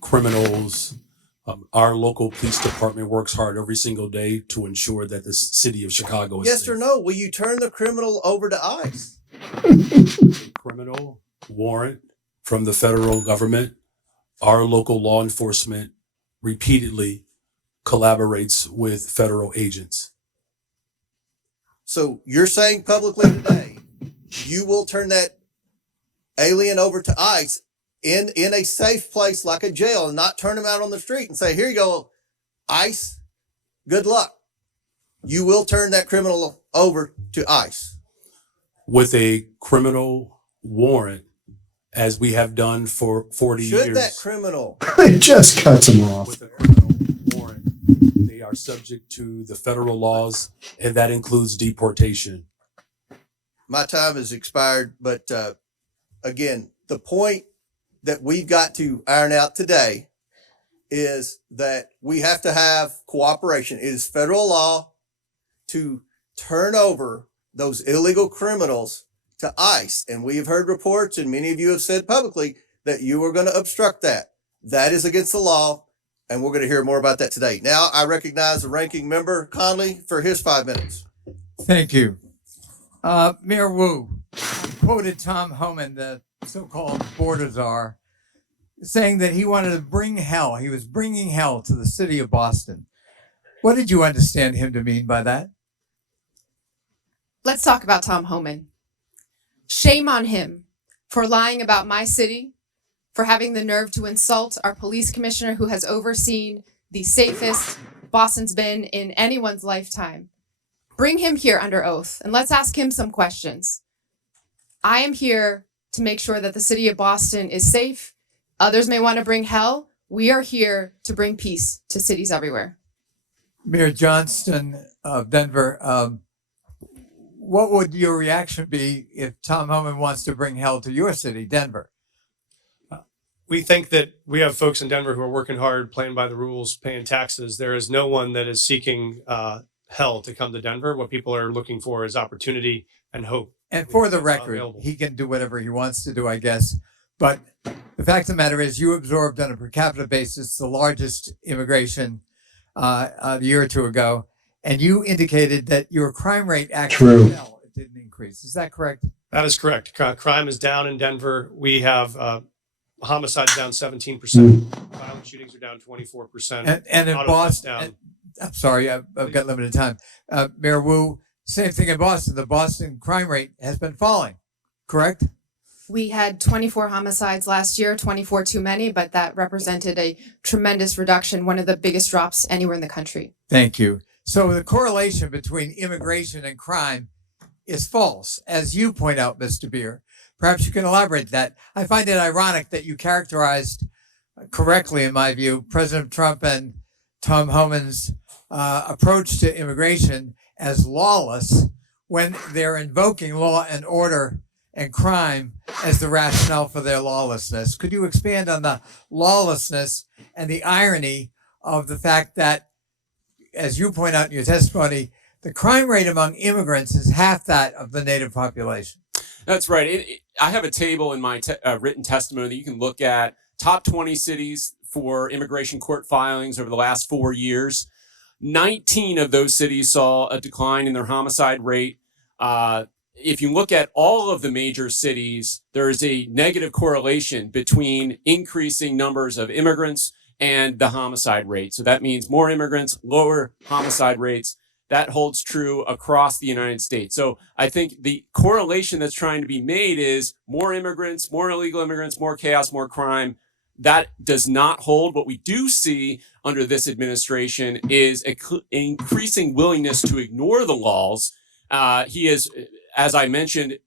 criminals. Our local police department works hard every single day to ensure that the city of Chicago is Yes safe. or no? Will you turn the criminal over to ICE? A criminal warrant from the federal government, our local law enforcement repeatedly collaborates with federal agents. So you're saying publicly today, you will turn that alien over to ICE in a safe place like a jail and not turn him out on the street and say, here you go, ICE, good luck. You will turn that criminal over to ICE. With a criminal warrant, as we have done for 40 years. Should that criminal... It just cuts him off. With a criminal warrant, they are subject to the federal laws, and that includes deportation. My time has expired, but again, the point that we've got to iron out today is that we have to have cooperation. It is federal law to turn over those illegal criminals to ICE. And we have heard reports, and many of you have said publicly that you are going to obstruct that. That is against the law, and we're going to hear more about that today. Now I recognize the ranking member, Conley, for his 5 minutes. Thank you. Mayor Wu quoted Tom Homan, the so-called border czar, saying that he wanted to bring hell. He was bringing hell to the city of Boston. What did you understand him to mean by that? Let's talk about Tom Homan. Shame on him for lying about my city, for having the nerve to insult our police commissioner who has overseen the safest Boston's been in anyone's lifetime. Bring him here under oath and let's ask him some questions. I am here to make sure that the city of Boston is safe. Others may want to bring hell. We are here to bring peace to cities everywhere. Mayor Johnston of Denver, what would your reaction be if Tom Homan wants to bring hell to your city, Denver? We think that we have folks in Denver who are working hard, playing by the rules, paying taxes. There is no one that is seeking hell to come to Denver. What people are looking for is opportunity and hope. And for the record, he can do whatever he wants to do, I guess. But the fact of the matter is you absorbed on a per capita basis the largest immigration a year or two ago. And you indicated that your crime rate actually fell. It didn't increase. Is that correct? That is correct. Crime is down in Denver. We have homicides down 17%. Violent shootings are down 24%. And in Boston, I'm sorry, I've got limited time. Mayor Wu, same thing in Boston. The Boston crime rate has been falling, correct? We had 24 homicides last year, 24 too many, but that represented a tremendous reduction, one of the biggest drops anywhere in the country. Thank you. So the correlation between immigration and crime is false, as you point out, Mr. Beer. Perhaps you can elaborate that. I find it ironic that you characterized correctly, in my view, President Trump and Tom Homan's approach to immigration as lawless when they're invoking law and order and crime as the rationale for their lawlessness. Could you expand on the lawlessness and the irony of the fact that, as you point out in your testimony, the crime rate among immigrants is half that of the native population? That's right. I have a table in my written testimony that you can look at. Top 20 cities for immigration court filings over the last 4 years. 19 of those cities saw a decline in their homicide rate. If you look at all of the major cities, there is a negative correlation between increasing numbers of immigrants and the homicide rate. So that means more immigrants, lower homicide rates. That holds true across the United States. So I think the correlation that's trying to be made is more immigrants, more illegal immigrants, more chaos, more crime. That does not hold. What we do see under this administration is an increasing willingness to ignore the laws. He has, as I mentioned,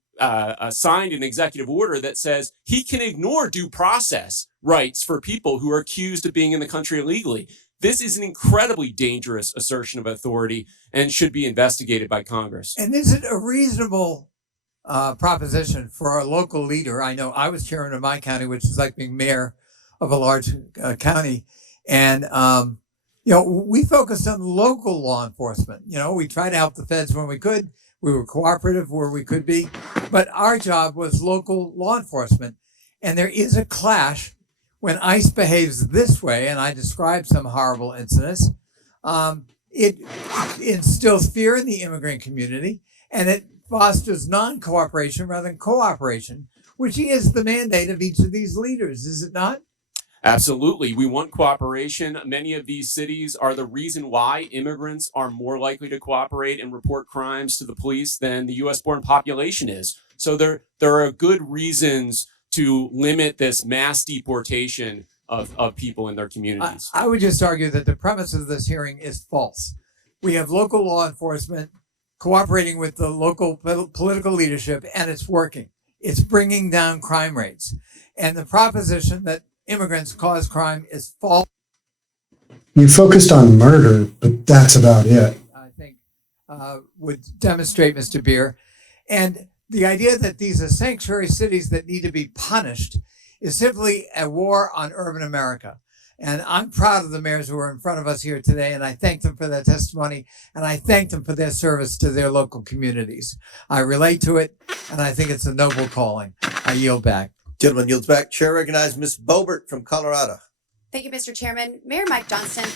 signed an executive order that says he can ignore due process rights for people who are accused of being in the country illegally. This is an incredibly dangerous assertion of authority and should be investigated by Congress. And is it a reasonable proposition for a local leader? I know I was chairman of my county, which is like being mayor of a large county. And, we focused on local law enforcement. We tried to help the feds when we could. We were cooperative where we could be. But our job was local law enforcement. And there is a clash when ICE behaves this way, and I described some horrible incidents, it instills fear in the immigrant community, and it fosters non-cooperation rather than cooperation, which is the mandate of each of these leaders, is it not? Absolutely. We want cooperation. Many of these cities are the reason why immigrants are more likely to cooperate and report crimes to the police than the US born population is. So there are good reasons to limit this mass deportation of people in their communities. I would just argue that the premise of this hearing is false. We have local law enforcement cooperating with the local political leadership, and it's working. It's bringing down crime rates. And the proposition that immigrants cause crime is false. You focused on murder, but that's about it. I think would demonstrate, Mr. Beer. And the idea that these are sanctuary cities that need to be punished is simply a war on urban America. And I'm proud of the mayors who are in front of us here today, and I thank them for their testimony, and I thank them for their service to their local communities. I relate to it, and I think it's a noble calling. I yield back. Gentleman yields back. Chair recognizes Ms. Bobert from Colorado. Thank you, Mr. Chairman. Mayor Mike Johnston,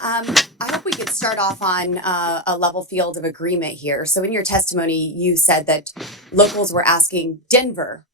I hope we could start off on a level field of agreement here. So in your testimony, you said that locals were asking Denver,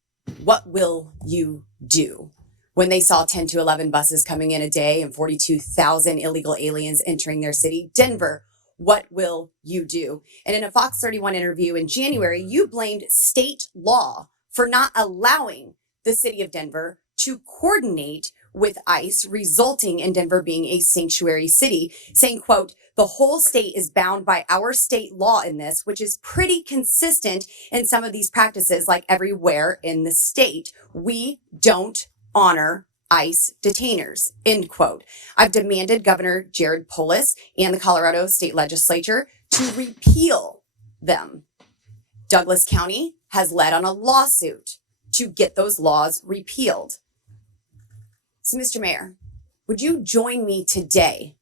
what will you do? When they saw 10 to 11 buses coming in a day and 42,000 illegal aliens entering their city. Denver, what will you do? And in a Fox 31 interview in January, you blamed state law for not allowing the city of Denver to coordinate with ICE, resulting in Denver being a sanctuary city, saying, quote, the whole state is bound by our state law in this, which is pretty consistent in some of these practices, like everywhere in the state. We don't honor ICE detainers, end quote. I've demanded Governor Jared Polis and the Colorado State Legislature to repeal them. Douglas County has led on a lawsuit to get those laws repealed. So, Mr. Mayor, would you join me today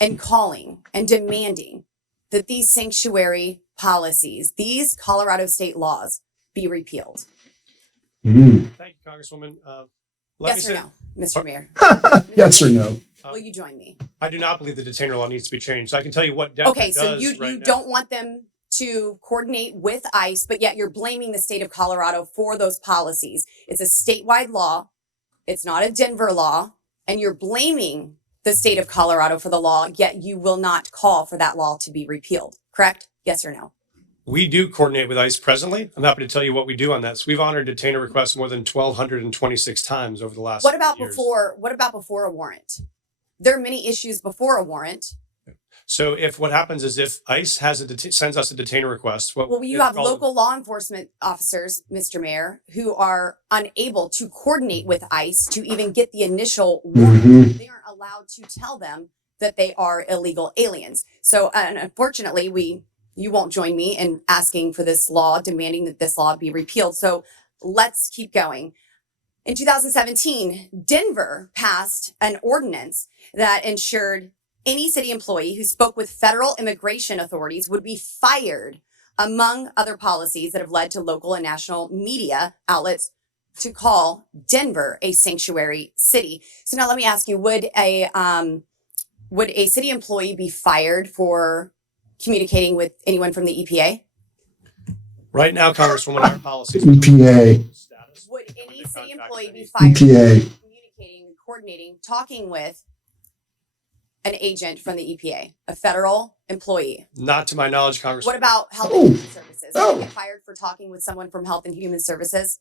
in calling and demanding that these sanctuary policies, these Colorado state laws, be repealed? Mm. Thank you, Congresswoman. Yes or no, Mr. Mayor? Yes or no? Will you join me? I do not believe the detainer law needs to be changed. So I can tell you what Denver Okay, does so you right now. don't want them to coordinate with ICE, but yet you're blaming the state of Colorado for those policies. It's a statewide law. It's not a Denver law. And you're blaming the state of Colorado for the law, yet you will not call for that law to be repealed. Correct? Yes or no? We do coordinate with ICE presently. I'm happy to tell you what we do on that. So we've honored detainer requests more than 1,226 times over the last What about years. before a warrant? There are many issues before a warrant. So if what happens is if ICE has sends us a detainer request, Well, you have local law enforcement officers, Mr. Mayor, who are unable to coordinate with ICE to even get the initial warrant. Mhm. They aren't allowed to tell them that they are illegal aliens. So unfortunately, you won't join me in asking for this law, demanding that this law be repealed. So let's keep going. In 2017, Denver passed an ordinance that ensured any city employee who spoke with federal immigration authorities would be fired, among other policies that have led to local and national media outlets to call Denver a sanctuary city. So now let me ask you, would a city employee be fired for communicating with anyone from the EPA? right now, Congresswoman, our policies. EPA. Would any city employee be fired EPA. for communicating, coordinating, talking with an agent from the EPA, a federal employee? Not to my knowledge, Congresswoman. What about Health Oh. and Human Services? Oh. Would they get fired for talking with someone from Health and Human Services?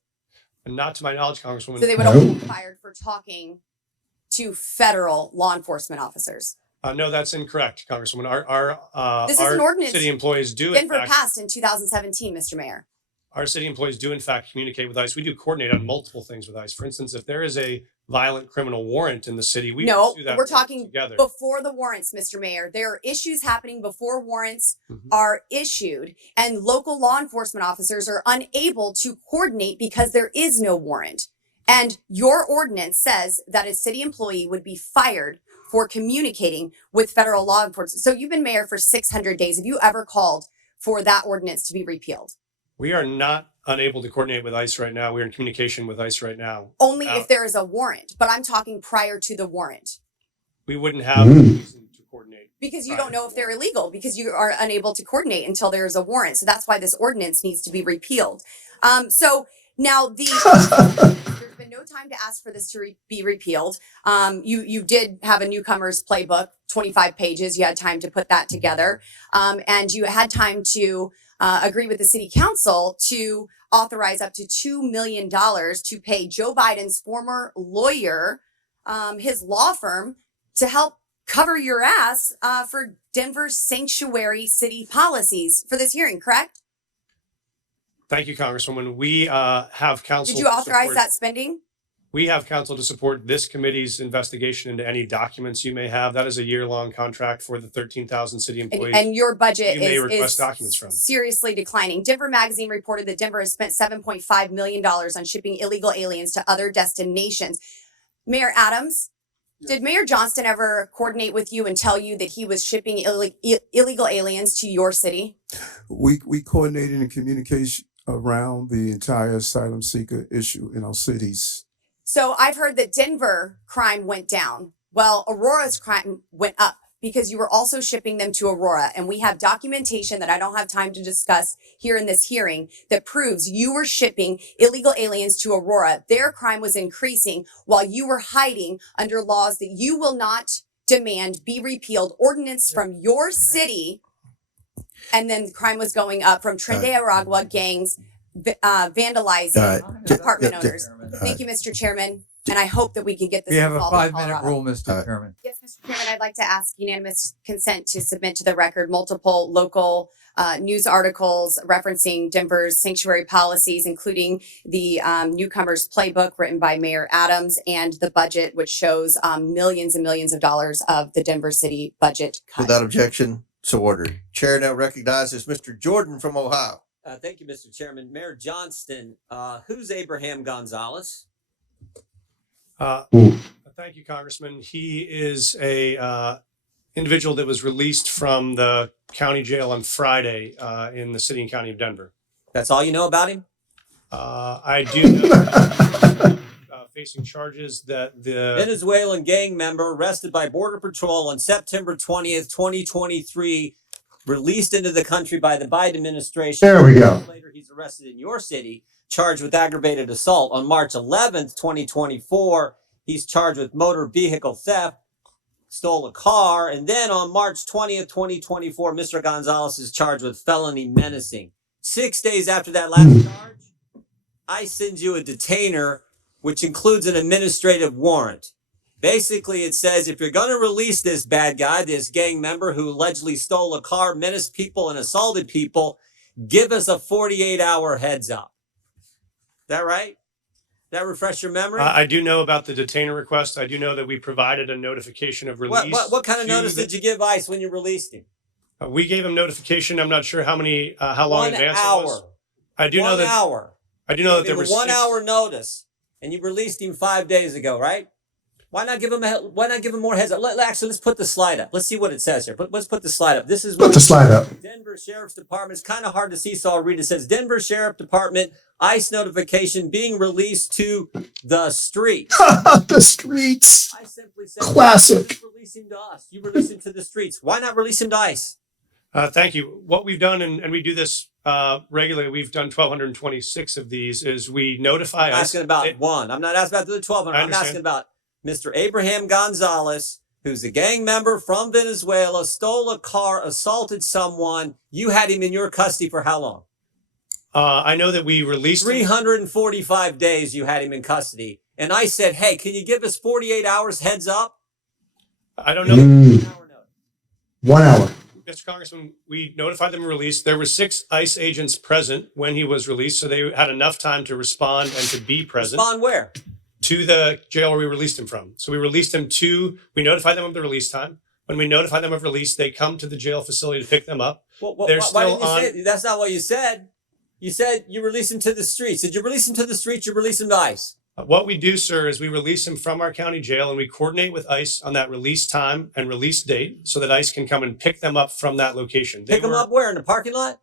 Not to my knowledge, Congresswoman. So they would No. only be fired for talking to federal law enforcement officers. No, that's incorrect, Congresswoman. This is our an ordinance city employees do, in Denver fact, passed in 2017, Mr. Mayor. our city employees do, in fact, communicate with ICE. We do coordinate on multiple things with ICE. For instance, if there is a violent criminal warrant in the city, we No, pursue that we're talking together. before the warrants, Mr. Mayor. There are issues happening before warrants Mhm. are issued, and local law enforcement officers are unable to coordinate because there is no warrant. And your ordinance says that a city employee would be fired for communicating with federal law enforcement. So you've been mayor for 600 days. Have you ever called for that ordinance to be repealed? We are not unable to coordinate with ICE right now. We're in communication with ICE right now. Only if there is a warrant, but I'm talking prior to the warrant. We wouldn't have a reason to coordinate. Because you don't know if they're illegal, because you are unable to coordinate until there is a warrant. So that's why this ordinance needs to be repealed. So now there's been no time to ask for this to be repealed. You did have a newcomer's playbook, 25 pages. You had time to put that together. And you had time to agree with the city council to authorize up to $2 million to pay Joe Biden's former lawyer, his law firm, to help cover your ass for Denver's sanctuary city policies for this hearing, correct? Thank you, Congresswoman. We have counsel. Did you authorize that spending? We have counsel to support this committee's investigation into any documents you may have. That is a year-long contract for the 13,000 city employees. And your budget you may is request documents from. seriously declining. Denver Magazine reported that Denver has spent $7.5 million on shipping illegal aliens to other destinations. Mayor Adams, did Mayor Johnston ever coordinate with you and tell you that he was shipping illegal aliens to your city? We coordinated in communication around the entire asylum seeker issue in our cities. So I've heard that Denver crime went down. Well, Aurora's crime went up because you were also shipping them to Aurora. And we have documentation that I don't have time to discuss here in this hearing that proves you were shipping illegal aliens to Aurora. Their crime was increasing while you were hiding under laws that you will not demand be repealed, ordinance from your city. And then crime was going up from Tren de Aragua gangs vandalizing apartment owners. Thank you, Mr. Chairman. And I hope that we can get this. We have a resolved in 5-minute Colorado. rule, Mr. Chairman. Yes, Mr. Chairman, I'd like to ask unanimous consent to submit to the record multiple local news articles referencing Denver's sanctuary policies, including the newcomer's playbook written by Mayor Adams and the budget, which shows millions and millions of dollars of the Denver city budget cut. Without objection, so ordered. Chair now recognizes Mr. Jordan from Ohio. Thank you, Mr. Chairman. Mayor Johnston, who's Abraham Gonzalez? Thank you, Congressman. He is a individual that was released from the county jail on Friday in the city and county of Denver. That's all you know about him? I do know facing charges that the Venezuelan gang member arrested by Border Patrol on September 20th, 2023, released into the country by the Biden administration. There we go. Later, he's arrested in your city, charged with aggravated assault. On March 11th, 2024, he's charged with motor vehicle theft, stole a car. And then on March 20th, 2024, Mr. Gonzalez is charged with felony menacing. 6 days after that last charge, I send you a detainer, which includes an administrative warrant. Basically, it says if you're going to release this bad guy, this gang member who allegedly stole a car, menaced people, and assaulted people, give us a 48-hour heads up. That right? That refresh your memory? I do know about the detainer request. I do know that we provided a notification of release. What kind of notice did you give ICE when you released him? We gave him notification. I'm not sure how long in advance it was. I do know that. 1 hour. I do know that there Give was him 1 hour notice, and you released him 5 days ago, right? Why not give him more heads up? Actually, let's put the slide up. Let's see what it says here. Let's put the slide up. This is what Put the slide up. Denver Sheriff's Department. It's kind of hard to see, so I'll read it. It says Denver Sheriff Department ICE notification being released to the streets. The streets. I simply said, Classic. You release him to us. You release him to the streets. Why not release him to ICE? Thank you. What we've done, and we do this regularly, we've done 1,226 of these, is we notify I'm ICE. asking about one. I'm not asking about the 1,200. I'm asking about Mr. Abraham Gonzalez, who's a gang member from Venezuela, stole a car, assaulted someone. You had him in your custody for how long? I know that we released 345 days you had him in custody. And I said, hey, can you give us 48 hours heads up? I don't know. 1 hour. Mr. Congressman, we notified them of release. There were 6 ICE agents present when he was released, so they had enough time to respond and to be present. Respond where? To the jail where we released him from. So we released him we notified them of the release time. When we notify them of release, they come to the jail facility to pick them up. Why didn't you say that's not what you said? You said you release him to the streets. Did you release him to the streets? You release him to ICE? What we do, sir, is we release him from our county jail and we coordinate with ICE on that release time and release date so that ICE can come and pick them up from that location. Pick them up where? In the parking lot?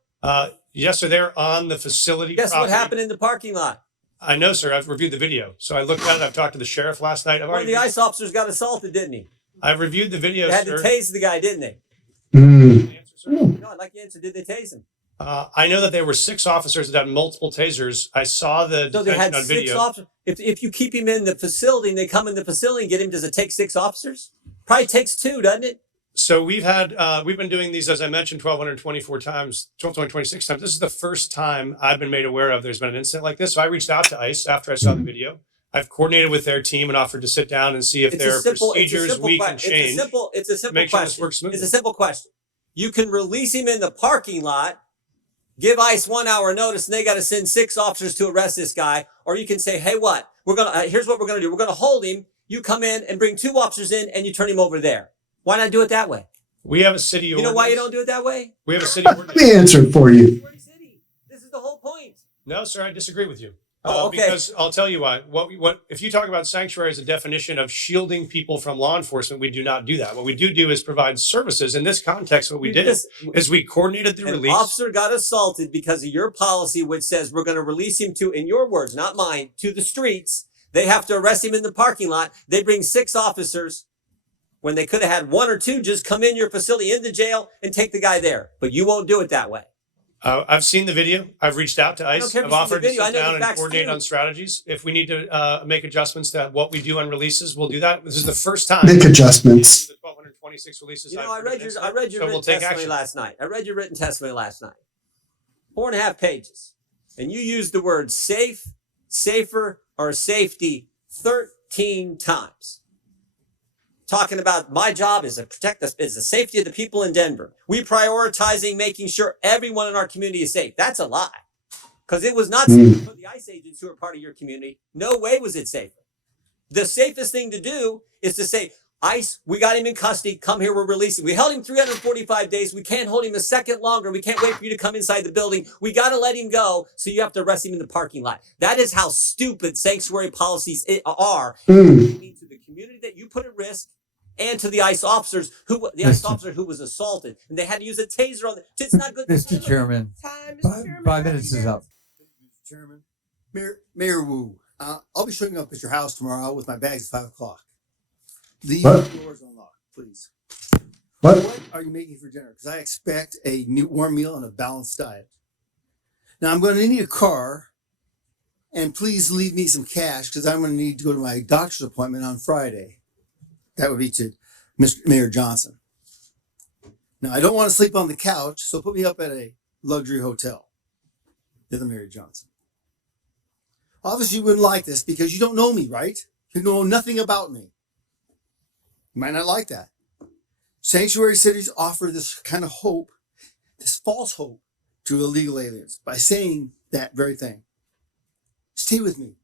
Yes, sir. They're on the facility. Guess property. what happened in the parking lot? I know, sir. I've reviewed the video. So I looked at it. I've talked to the sheriff last night. One of the ICE officers got assaulted, didn't he? I've reviewed the video, They had sir. to tase the guy, didn't they? Mm. No, I'd like the answer. Did they tase him? I know that there were 6 officers that had multiple tasers. I saw the So they detention had on 6 video. officers. If you keep him in the facility and they come in the facility and get him, does it take 6 officers? Probably takes 2, doesn't it? So we've been doing these, as I mentioned, 1,224 times, 1,226 times. This is the first time I've been made aware of there's been an incident like this. So I reached out to ICE after I saw the video. I've coordinated with their team and offered to sit down and see if there are procedures we can change. It's a simple make sure this question. works smoothly. It's a simple question. You can release him in the parking lot, give ICE 1 hour notice, and they got to send 6 officers to arrest this guy. Or you can say, hey, what? Here's what we're gonna do. We're gonna hold him. You come in and bring 2 officers in, and you turn him over there. Why not do it that way? We have a city ordinance. You know why you don't do it that way? We have a city Let ordinance. me answer it for you. This is the whole point. No, sir, I disagree with you. Oh, okay. Because I'll tell you why. What if you talk about sanctuary as a definition of shielding people from law enforcement, we do not do that. What we do is provide services. In this context, what we did is we coordinated the An release. officer got assaulted because of your policy, which says we're going to release him to, in your words, not mine, to the streets. They have to arrest him in the parking lot. They bring 6 officers when they could have had 1 or 2 just come in your facility, in the jail, and take the guy there. But you won't do it that way. I've seen the video. I've reached out to ICE. care if I've you see offered the to video. I sit know the down and facts coordinate too. on strategies. If we need to make adjustments to what we do on releases, we'll do that. This is the first time. Make adjustments. The 1,226 releases. You know, I've I read your so written we'll take testimony action. last night. I read your written testimony last night. 4.5 pages. And you used the word safe, safer, or safety 13 times. Talking about my job is to protect us, is the safety of the people in Denver. We prioritizing making sure everyone in our community is safe. That's a lie. Because it was not safe for the ICE agents who are part of your community. No way was it safer. The safest thing to do is to say, ICE, we got him in custody. Come here, we're releasing. We held him 345 days. We can't hold him a second longer. We can't wait for you to come inside the building. We got to let him go. So you have to arrest him in the parking lot. That is how stupid sanctuary policies are. Mean to the community that you put at risk and to the ICE officers ICE officer who was assaulted. And they had to use a taser on it's not good. Mr. Chairman, 5 minutes is up. Mr. Chairman, Mayor Wu, I'll be showing up at your house tomorrow with my bags at 5 o'clock. Leave the doors unlocked, please. What are you making for dinner? Because I expect a warm meal and a balanced diet. Now, I'm going to need a car, and please leave me some cash because I'm going to need to go to my doctor's appointment on Friday. That would be to Mr. Mayor Johnson. Now, I don't want to sleep on the couch, so put me up at a luxury hotel. You're the Mayor Johnson. Obviously, you wouldn't like this because you don't know me, right? You know nothing about me. You might not like that. Sanctuary cities offer this kind of hope, this false hope to illegal aliens by saying that very thing. Stay with me.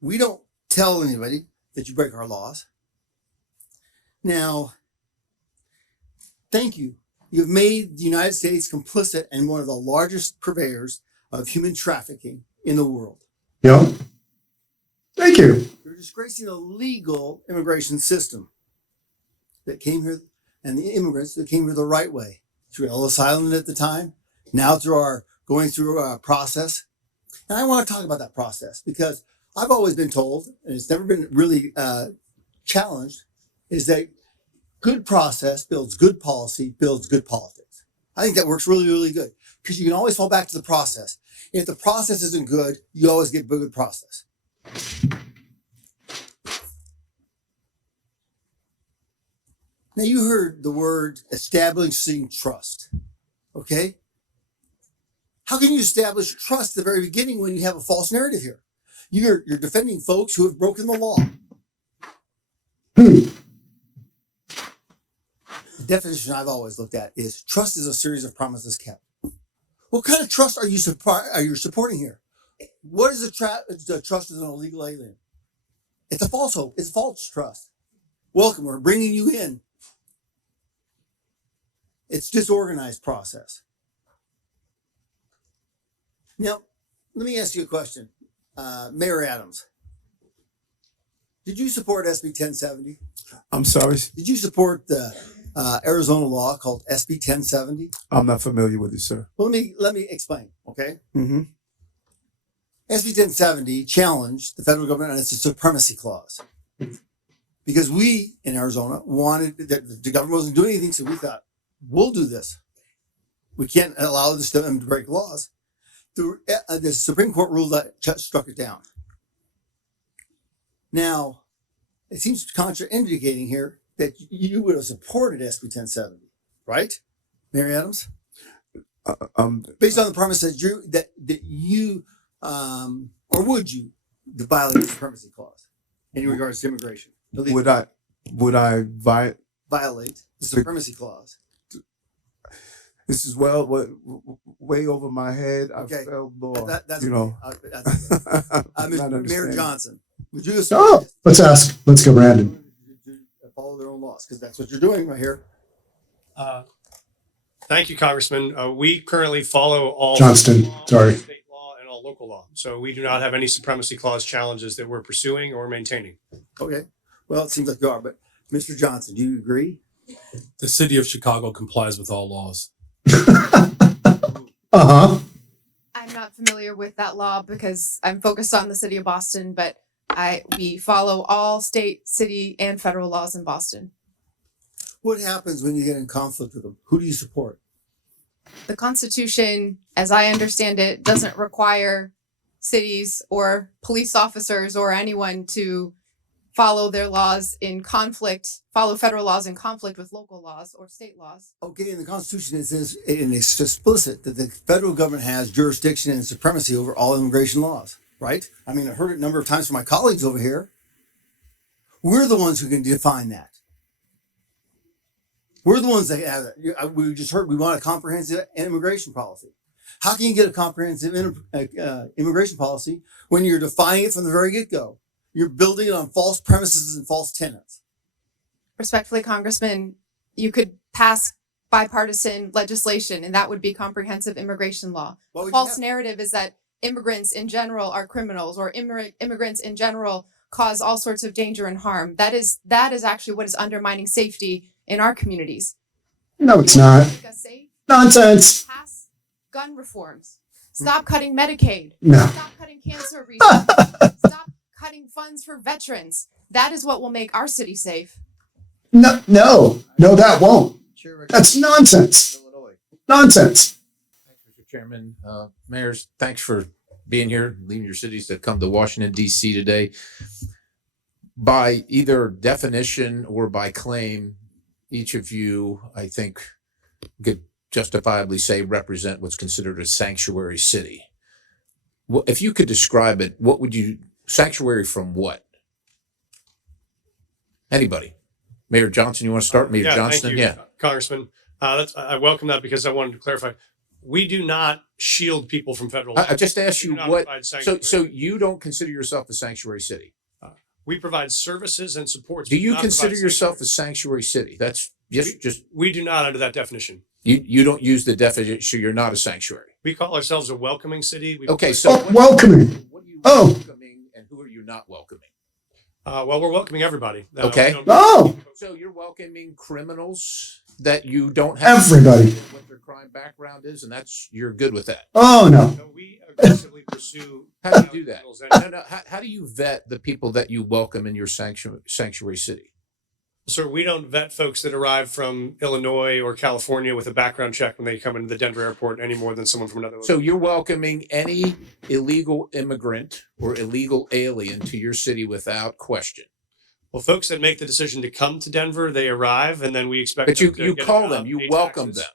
We don't tell anybody that you break our laws. Now, thank you. You've made the United States complicit and one of the largest purveyors of human trafficking in the world. Yeah. Thank you. You're disgracing the legal immigration system that came here and the immigrants that came here the right way through Ellis Island at the time, now through going through a process. And I want to talk about that process because I've always been told, and it's never been really challenged, is that good process builds good policy, builds good politics. I think that works really, really good because you can always fall back to the process. If the process isn't good, you always get a good process. Now you heard the word establishing trust, okay? How can you establish trust at the very beginning when you have a false narrative here? You're defending folks who have broken the law. The definition I've always looked at is trust is a series of promises kept. What kind of trust are you supporting here? What is the trust as an illegal alien? It's a false hope. It's false trust. Welcome, we're bringing you in. It's disorganized process. Now, let me ask you a question. Mayor Adams, did you support SB 1070? I'm sorry. Did you support the Arizona law called SB 1070. I'm not familiar with it, sir. Well, let me explain. Okay. Mm-hmm. SB 1070 challenged the federal government on its supremacy clause because we in Arizona wanted that the government wasn't doing anything, so we thought we'll do this. We can't allow them to break laws. The Supreme Court ruled that struck it down. Now, it seems contraindicating here that you would have supported SB 1070, right, Mary Adams? Based on the premise that you or would you violate the supremacy clause in regards to immigration? Would I violate the supremacy clause? This is way over my head. Okay. I felt, Lord, That's you know. Mayor Johnson, would you Oh, let's ask. Let's go, Brandon. follow their own laws? Because that's what you're doing right here. Thank you, Congressman. We currently follow all Johnston, state law, sorry. state law, and all local law. So we do not have any supremacy clause challenges that we're pursuing or maintaining. Okay. Well, it seems like you are, but Mr. Johnson, do you agree? The city of Chicago complies with all laws. Uh-huh. I'm not familiar with that law because I'm focused on the city of Boston, but we follow all state, city, and federal laws in Boston. What happens when you get in conflict with them? Who do you support? The Constitution, as I understand it, doesn't require cities or police officers or anyone to follow their laws in conflict, follow federal laws in conflict with local laws or state laws. Okay, in the Constitution, it says, and it's explicit that the federal government has jurisdiction and supremacy over all immigration laws, right? I mean, I've heard it a number of times from my colleagues over here. We're the ones who can define that. We're the ones that have it. We just heard we want a comprehensive immigration policy. How can you get a comprehensive immigration policy when you're defining it from the very get-go? You're building it on false premises and false tenets. Respectfully, Congressman, you could pass bipartisan legislation and that would be comprehensive immigration law. What would you False have? narrative is that immigrants in general are criminals or immigrants in general cause all sorts of danger and harm. That is actually what is undermining safety in our communities. No, it's not. Make us safe. Nonsense. Pass gun reforms. Stop cutting Medicaid. No. Stop cutting cancer research. Stop cutting funds for veterans. That is what will make our city safe. No, that won't. That's nonsense. Nonsense. Mr. Chairman, mayors, thanks for being here, leaving your cities to come to Washington, D.C. today. By either definition or by claim, each of you, I think, could justifiably say represent what's considered a sanctuary city. Well, if you could describe it, what would you, sanctuary from what? Anybody? Mayor Johnson, you want to start? Mayor Johnston? Thank you, Congressman. I welcome that because I wanted to clarify. We do not shield people from federal law. I just asked We you do not what, provide so sanctuary. you don't consider yourself a sanctuary city? We provide services and supports. Do We you not consider provide yourself a sanctuary. sanctuary city? That's just, We do not under that definition. you don't use the definition, so you're not a sanctuary. We call ourselves a welcoming city. We Okay, provide- so Oh, welcoming. what are you Oh. welcoming and who are you not welcoming? well, we're welcoming everybody. Okay. we don't- Oh. So you're welcoming criminals that you don't have Everybody. what their crime background is, and that's, you're good with that. Oh, no. No, we aggressively pursue. How do you do that? criminals and- No, how do you vet the people that you welcome in your sanctuary city? Sir, we don't vet folks that arrive from Illinois or California with a background check when they come into the Denver airport any more than someone from another. So you're welcoming any illegal immigrant or illegal alien to your city without question. Well, folks that make the decision to come to Denver, they arrive, and then we expect. But them to you get a call job, them, you pay welcome taxes. them.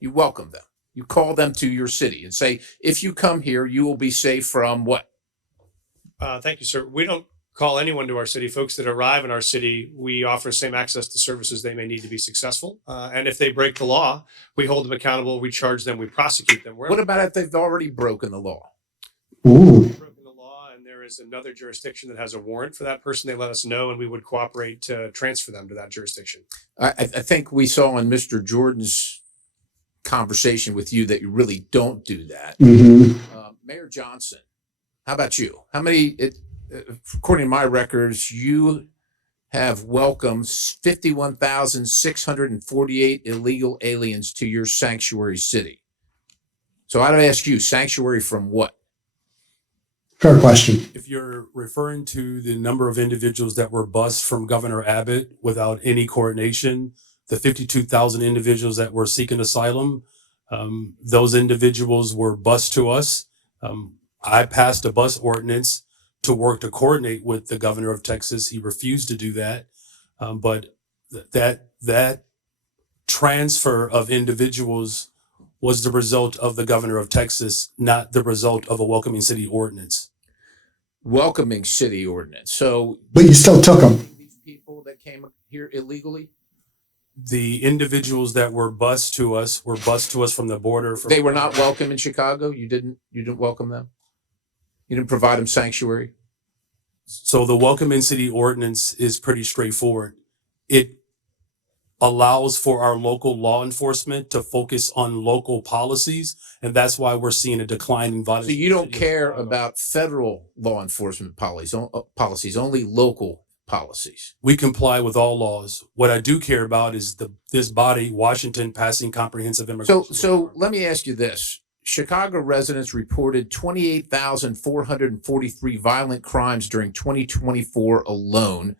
You welcome them. You call them to your city and say, if you come here, you will be safe from what? Thank you, sir. We don't call anyone to our city. Folks that arrive in our city, we offer same access to services they may need to be successful. And if they break the law, we hold them accountable. We charge them. We prosecute them. What about if they've already broken the law? Ooh. broken the law and there is another jurisdiction that has a warrant for that person, they let us know and we would cooperate to transfer them to that jurisdiction. I think we saw in Mr. Jordan's conversation with you that you really don't do that. Mm-hmm. Mayor Johnson, how about you? How many, according to my records, you have welcomed 51,648 illegal aliens to your sanctuary city. So I'd ask you, sanctuary from what? Fair question. If you're referring to the number of individuals that were bused from Governor Abbott without any coordination, the 52,000 individuals that were seeking asylum, those individuals were bused to us. I passed a bus ordinance to work to coordinate with the governor of Texas. He refused to do that. But that transfer of individuals was the result of the governor of Texas, not the result of a welcoming city ordinance. Welcoming city ordinance. So, But you still took them. these people that came here illegally, The individuals that were bused to us from the border. they were not welcome in Chicago. You didn't welcome them. You didn't provide them sanctuary. So the welcoming city ordinance is pretty straightforward. It allows for our local law enforcement to focus on local policies, and that's why we're seeing a decline in violence. So you don't care about federal law enforcement policies, only local policies. We comply with all laws. What I do care about is this body, Washington, passing comprehensive immigration. So let me ask you this. Chicago residents reported 28,443 violent crimes during 2024 alone,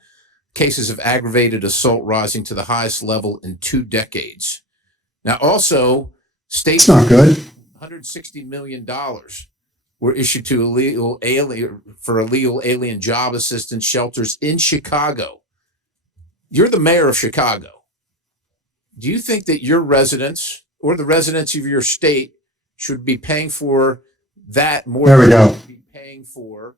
cases of aggravated assault rising to the highest level in 2 decades. Now, also, It's not good. $160 million were issued to illegal alien job assistance shelters in Chicago. You're the mayor of Chicago. Do you think that your residents or the residents of your state should be paying for that more There we than go. they should be paying for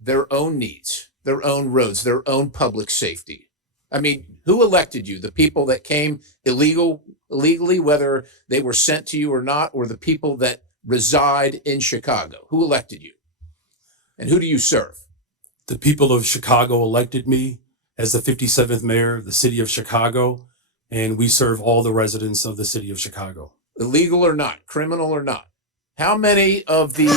their own needs, their own roads, their own public safety? I mean, who elected you? The people that came illegally, whether they were sent to you or not, or the people that reside in Chicago? Who elected you? And who do you serve? The people of Chicago elected me as the 57th mayor of the city of Chicago, and we serve all the residents of the city of Chicago. Illegal or not, criminal or not. How many of the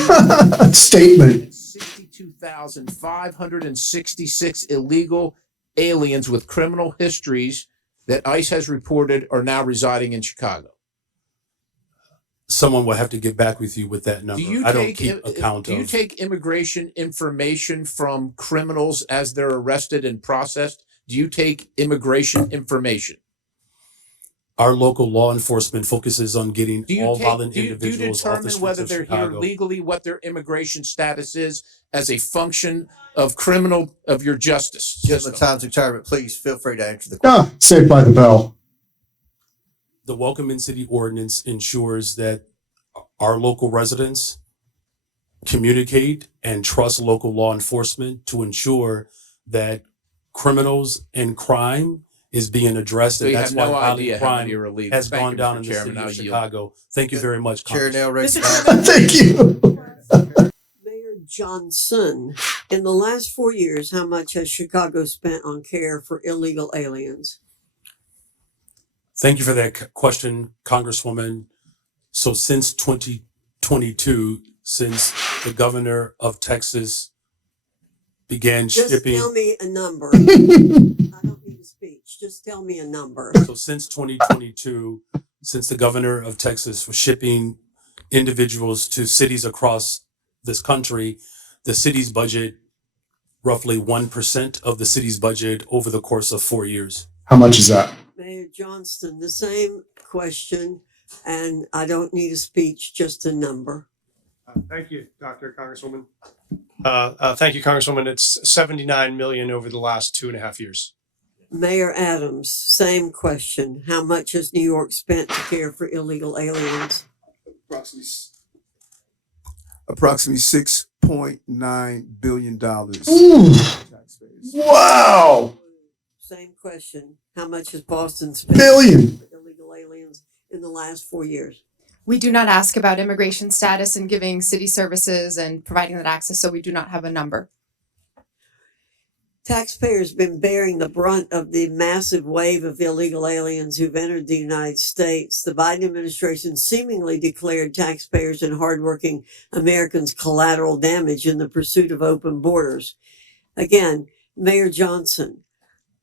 Statement. 62,566 illegal aliens with criminal histories that ICE has reported are now residing in Chicago? Someone will have to get back with you with that number. I don't keep account do you of. take immigration information from criminals as they're arrested and processed? Do you take immigration information? Our local law enforcement focuses on getting all violent do you individuals off the determine streets whether of they're here Chicago. legally, what their immigration status is as a function of your justice Gentlemen, system? time's retirement. Please feel free to answer the question. Ah, saved by the bell. The welcoming city ordinance ensures that our local residents communicate and trust local law enforcement to ensure that criminals and crime is being addressed, So and you that's have why no violent idea how crime many are illegal. has Thank gone you, down Mr. in the Chairman. city I'll of yield. Chicago. Thank you very much, Chair Congressman. now raises Thank you. Mayor Johnson, in the last 4 years, how much has Chicago spent on care for illegal aliens? Thank you for that question, Congresswoman. So since 2022, since the governor of Texas began Just shipping, tell me a number. I don't need a speech. Just tell me a number. so since 2022, since the governor of Texas was shipping individuals to cities across this country, the city's budget, roughly 1% of the city's budget over the course of 4 years. How much is that? Mayor Johnston, the same question, and I don't need a speech, just a number. Thank you, Dr. Congresswoman. Thank you, Congresswoman. It's 79 million over the last 2.5 years. Mayor Adams, same question. How much has New York spent to care for illegal aliens? Approximately $6.9 billion. Ooh, wow. Same question. How much has Boston spent Billion. for illegal aliens in the last 4 years? We do not ask about immigration status and giving city services and providing that access, so we do not have a number. Taxpayers have been bearing the brunt of the massive wave of illegal aliens who've entered the United States. The Biden administration seemingly declared taxpayers and hardworking Americans collateral damage in the pursuit of open borders. Again, Mayor Johnson,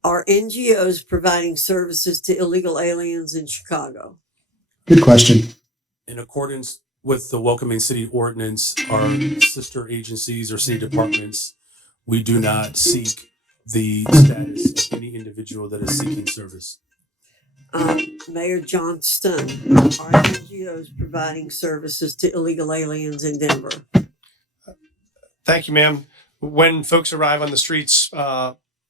Are NGOs providing services to illegal aliens in Chicago? Good question. In accordance with the Welcoming City Ordinance, our sister agencies or city departments, we do not seek the status of any individual that is seeking service. Mayor Johnston, are NGOs providing services to illegal aliens in Denver? Thank you, ma'am. When folks arrive on the streets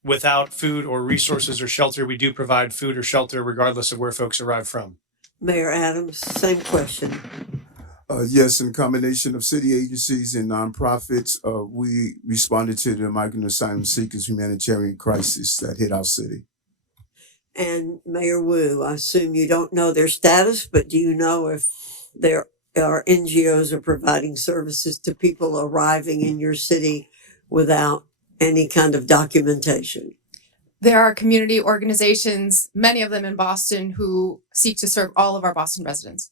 without food or resources or shelter, we do provide food or shelter regardless of where folks arrive from. Mayor Adams, same question. Yes, in combination of city agencies and nonprofits, we responded to the migrant asylum seekers humanitarian crisis that hit our city. And Mayor Wu, I assume you don't know their status, but do you know if there are NGOs are providing services to people arriving in your city without any kind of documentation? There are community organizations, many of them in Boston, who seek to serve all of our Boston residents.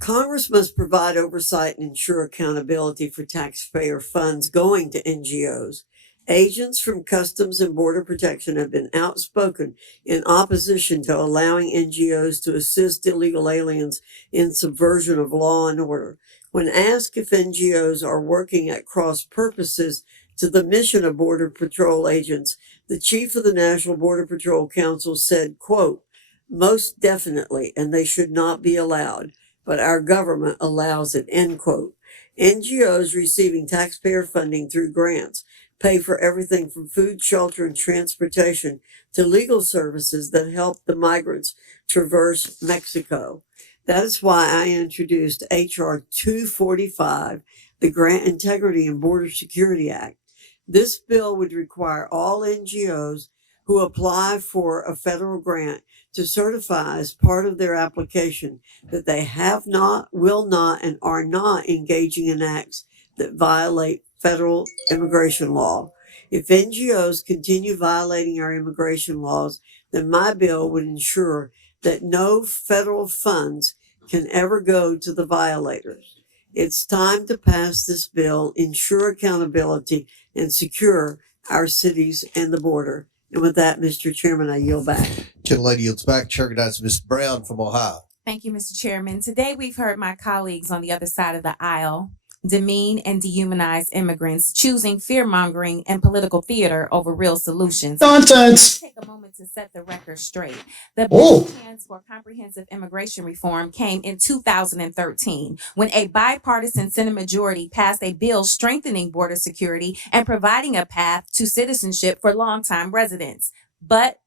Congress must provide oversight and ensure accountability for taxpayer funds going to NGOs. Agents from Customs and Border Protection have been outspoken in opposition to allowing NGOs to assist illegal aliens in subversion of law and order. When asked if NGOs are working at cross purposes to the mission of Border Patrol agents, the chief of the National Border Patrol Council said, quote, "Most definitely, and they should not be allowed, but our government allows it," end quote. NGOs receiving taxpayer funding through grants pay for everything from food, shelter, and transportation to legal services that help the migrants traverse Mexico. That is why I introduced H.R. 245, the Grant Integrity and Border Security Act. This bill would require all NGOs who apply for a federal grant to certify as part of their application that they have not, will not, and are not engaging in acts that violate federal immigration law. If NGOs continue violating our immigration laws, then my bill would ensure that no federal funds can ever go to the violators. It's time to pass this bill, ensure accountability, and secure our cities and the border. And with that, Mr. Chairman, I yield back. Gentlelady yields back. Chair recognizes Ms. Brown from Ohio. Thank you, Mr. Chairman. Today, we've heard my colleagues on the other side of the aisle demean and dehumanize immigrants, choosing fear-mongering and political theater over real solutions. Nonsense. Take a moment to set the record straight. The bill plans for comprehensive immigration reform came in 2013 when a bipartisan Senate majority passed a bill strengthening border security and providing a path to citizenship for longtime residents. But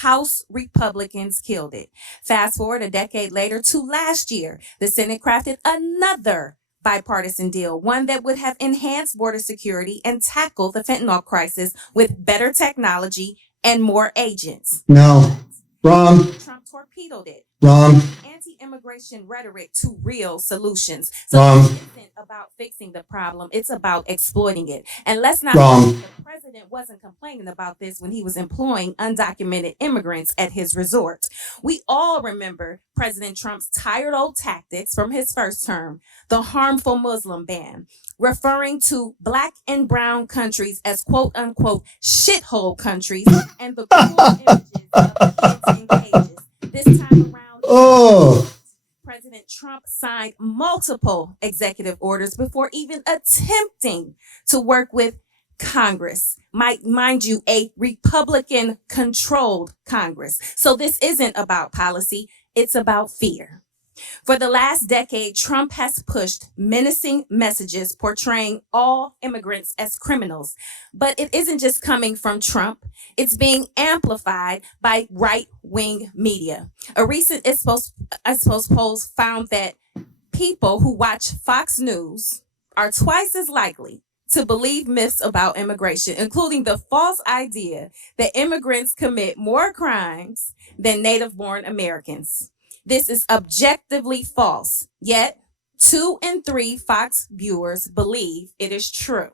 House Republicans killed it. Fast forward a decade later to last year, the Senate crafted another bipartisan deal, one that would have enhanced border security and tackled the fentanyl crisis with better technology and more agents. No. Wrong. Trump torpedoed it. Wrong. Anti-immigration rhetoric to real solutions. So Wrong. it isn't about fixing the problem, it's about exploiting it. And let's not Wrong. forget the president wasn't complaining about this when he was employing undocumented immigrants at his resort. We all remember President Trump's tired old tactics from his first term, the harmful Muslim ban, referring to Black and brown countries as quote unquote shithole countries and the cruel images of kids in cages. This time around, President Trump signed multiple executive orders before even attempting to work with Congress. Mind you, a Republican controlled Congress. So this isn't about policy, it's about fear. For the last decade, Trump has pushed menacing messages portraying all immigrants as criminals. But it isn't just coming from Trump. It's being amplified by right-wing media. A recent Ipsos polls found that people who watch Fox News are twice as likely to believe myths about immigration, including the false idea that immigrants commit more crimes than native-born Americans. This is objectively false, yet 2 in 3 Fox viewers believe it is true.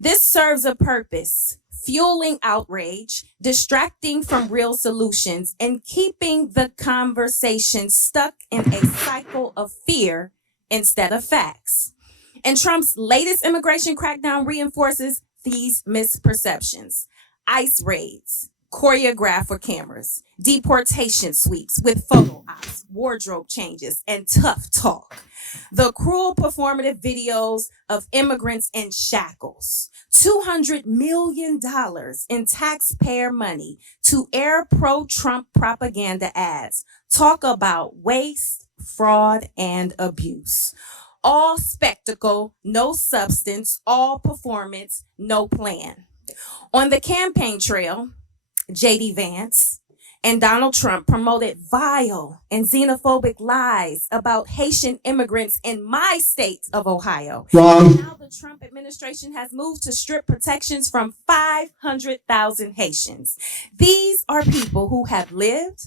This serves a purpose, fueling outrage, distracting from real solutions, and keeping the conversation stuck in a cycle of fear instead of facts. And Trump's latest immigration crackdown reinforces these misperceptions. ICE raids, choreographed for cameras, deportation sweeps with photo ops, wardrobe changes, and tough talk. The cruel performative videos of immigrants in shackles, $200 million in taxpayer money to air pro-Trump propaganda ads. Talk about waste, fraud, and abuse. All spectacle, no substance, all performance, no plan. On the campaign trail, J.D. Vance and Donald Trump promoted vile and xenophobic lies about Haitian immigrants in my state of Ohio. Wrong. Now the Trump administration has moved to strip protections from 500,000 Haitians. These are people who have lived,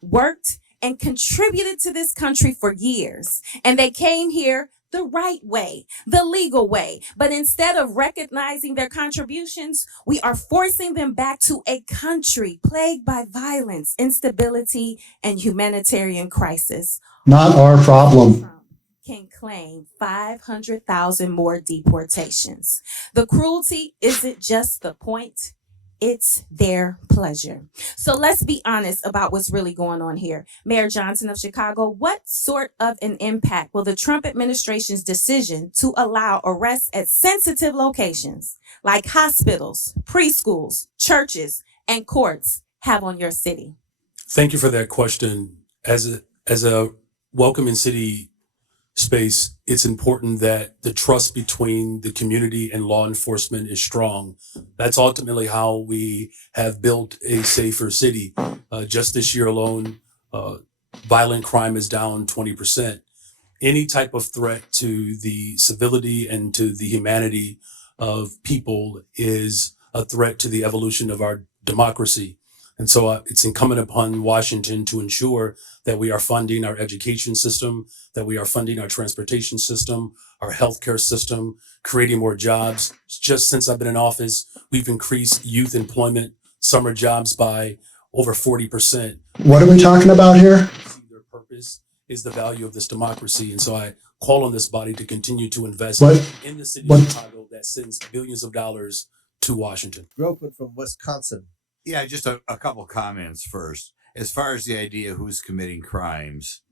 worked, and contributed to this country for years. And they came here the right way, the legal way. But instead of recognizing their contributions, we are forcing them back to a country plagued by violence, instability, and humanitarian crisis. Not our problem. Trump can claim 500,000 more deportations. The cruelty isn't just the point. It's their pleasure. So let's be honest about what's really going on here. Mayor Johnson of Chicago, what sort of an impact will the Trump administration's decision to allow arrests at sensitive locations like hospitals, preschools, churches, and courts have on your city? Thank you for that question. As a welcoming city space, it's important that the trust between the community and law enforcement is strong. That's ultimately how we have built a safer city. Just this year alone, violent crime is down 20%. Any type of threat to the civility and to the humanity of people is a threat to the evolution of our democracy. And so it's incumbent upon Washington to ensure that we are funding our education system, that we are funding our transportation system, our healthcare system, creating more jobs. Just since I've been in office, we've increased youth employment, summer jobs by over 40%. What are we talking about here? Their purpose is the value of this democracy. And so I call on this body to continue to invest in the city of Chicago that sends billions of dollars to Washington. Groper from Wisconsin. Yeah, just a couple comments first. As far as the idea who's committing crimes,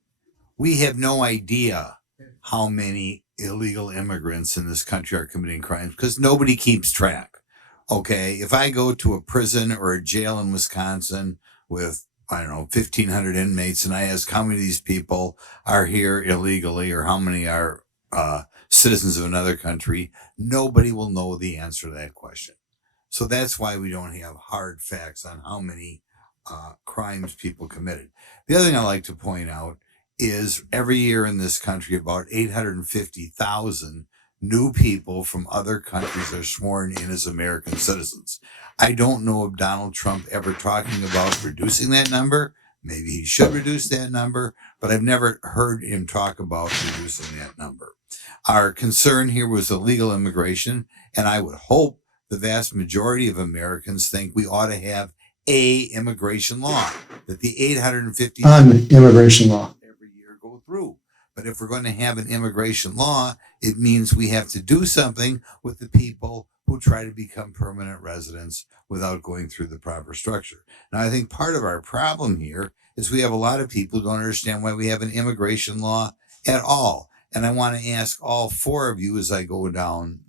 we have no idea how many illegal immigrants in this country are committing crimes because nobody keeps track. Okay, if I go to a prison or a jail in Wisconsin with, 1,500 inmates, and I ask how many of these people are here illegally or how many are citizens of another country, nobody will know the answer to that question. So that's why we don't have hard facts on how many crimes people committed. The other thing I like to point out is every year in this country, about 850,000 new people from other countries are sworn in as American citizens. I don't know of Donald Trump ever talking about reducing that number. Maybe he should reduce that number, but I've never heard him talk about reducing that number. Our concern here was illegal immigration, and I would hope the vast majority of Americans think we ought to have a immigration law, that the 850 On immigration law. every year go through. But if we're going to have an immigration law, it means we have to do something with the people who try to become permanent residents without going through the proper structure. Now, I think part of our problem here is we have a lot of people who don't understand why we have an immigration law at all. And I want to ask all four of you as I go down,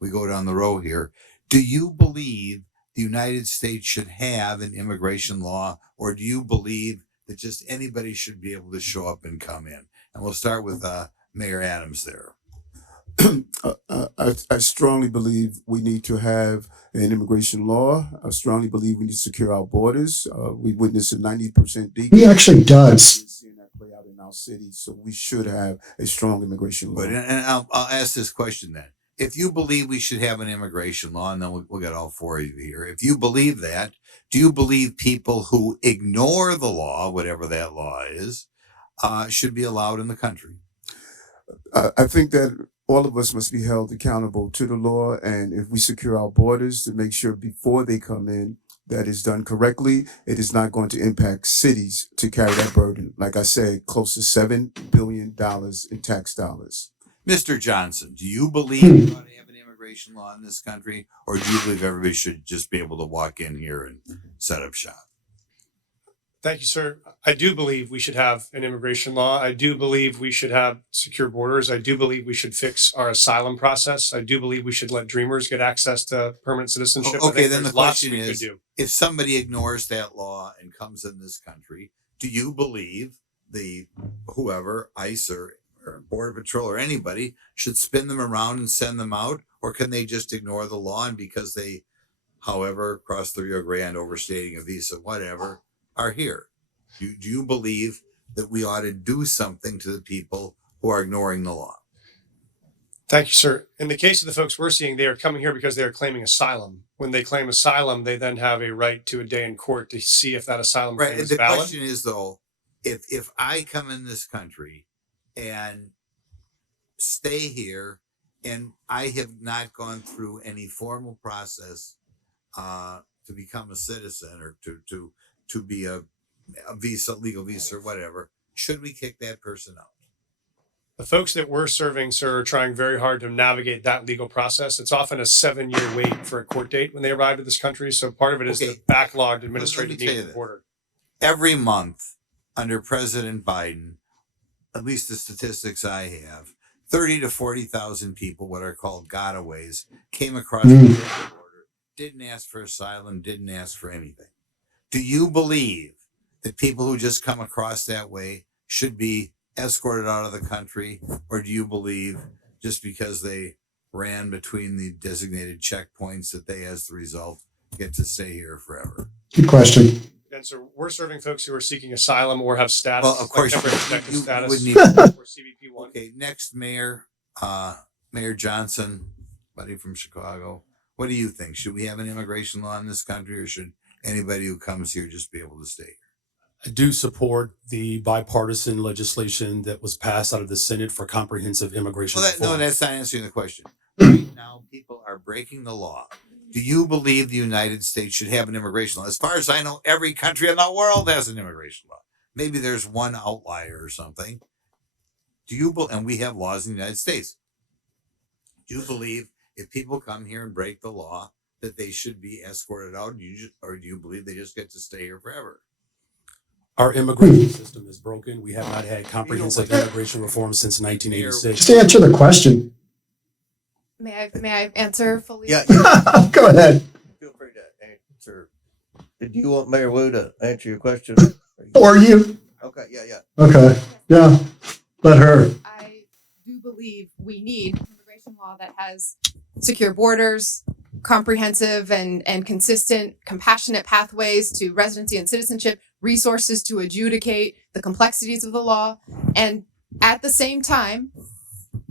we go down the row here. Do you believe the United States should have an immigration law, or do you believe that just anybody should be able to show up and come in? And we'll start with Mayor Adams there. I strongly believe we need to have an immigration law. I strongly believe we need to secure our borders. We witnessed a 90% decrease. He actually does. Seeing that play out in our city, so we should have a strong immigration law. But and I'll ask this question then. If you believe we should have an immigration law, and then we'll get all four of you here. If you believe that, do you believe people who ignore the law, whatever that law is, should be allowed in the country? I think that all of us must be held accountable to the law, and if we secure our borders to make sure before they come in that is done correctly, it is not going to impact cities to carry that burden. Like I said, close to $7 billion in tax dollars. Mr. Johnson, do you believe we ought to have an immigration immigration law in this country, or do you believe everybody should just be able to walk in here and set up shop? Thank you, sir. I do believe we should have an immigration law. I do believe we should have secure borders. I do believe we should fix our asylum process. I do believe we should let dreamers get access to permanent citizenship. I Okay, think then the there's lots question we could is, do. if somebody ignores that law and comes in this country, do you believe the whoever, ICE or Border Patrol or anybody, should spin them around and send them out? Or can they just ignore the law and because they, however, cross the Rio Grande, overstating a visa, whatever, are here? Do you believe that we ought to do something to the people who are ignoring the law? Thank you, sir. In the case of the folks we're seeing, they are coming here because they are claiming asylum. When they claim asylum, they then have a right to a day in court to see if that asylum claim Right. is The valid. question is, though, if I come in this country and stay here and I have not gone through any formal process to become a citizen or to be a visa, legal visa or whatever, should we kick that person out? The folks that we're serving, sir, are trying very hard to navigate that legal process. It's often a 7-year wait for a court date when they arrive to this country. So part of it is the backlogged administrative tell you need at the this. border. Every month under President Biden, at least the statistics I have, 30 to 40,000 people, what are called gotaways, came across the border, didn't ask for asylum, didn't ask for anything. Do you believe that people who just come across that way should be escorted out of the country? Or do you believe just because they ran between the designated checkpoints that they, as the result, get to stay here forever? Good question. And so we're serving folks who are seeking asylum or have status. Well, of course, like temporary protected you status would need. or CBP1. Okay, next Mayor Johnson, buddy from Chicago. What do you think? Should we have an immigration law in this country, or should anybody who comes here just be able to stay here? I do support the bipartisan legislation that was passed out of the Senate for comprehensive immigration Well, no, reform. that's not answering the question. Right now, people are breaking the law. Do you believe the United States should have an immigration law? As far as I know, every country in the world has an immigration law. Maybe there's one outlier or something. Do you and we have laws in the United States. Do you believe if people come here and break the law that they should be escorted out, or do you believe they just get to stay here forever? Our immigration system is broken. We have not had comprehensive immigration reform since 1986. Just answer the question. May I answer fully? Yeah. Go ahead. Feel free to answer. Did you want Mayor Wu to answer your question? Or you. Okay. Yeah. Okay. Yeah. Let her. I do believe we need an immigration law that has secure borders, comprehensive and consistent, compassionate pathways to residency and citizenship, resources to adjudicate the complexities of the law. And at the same time,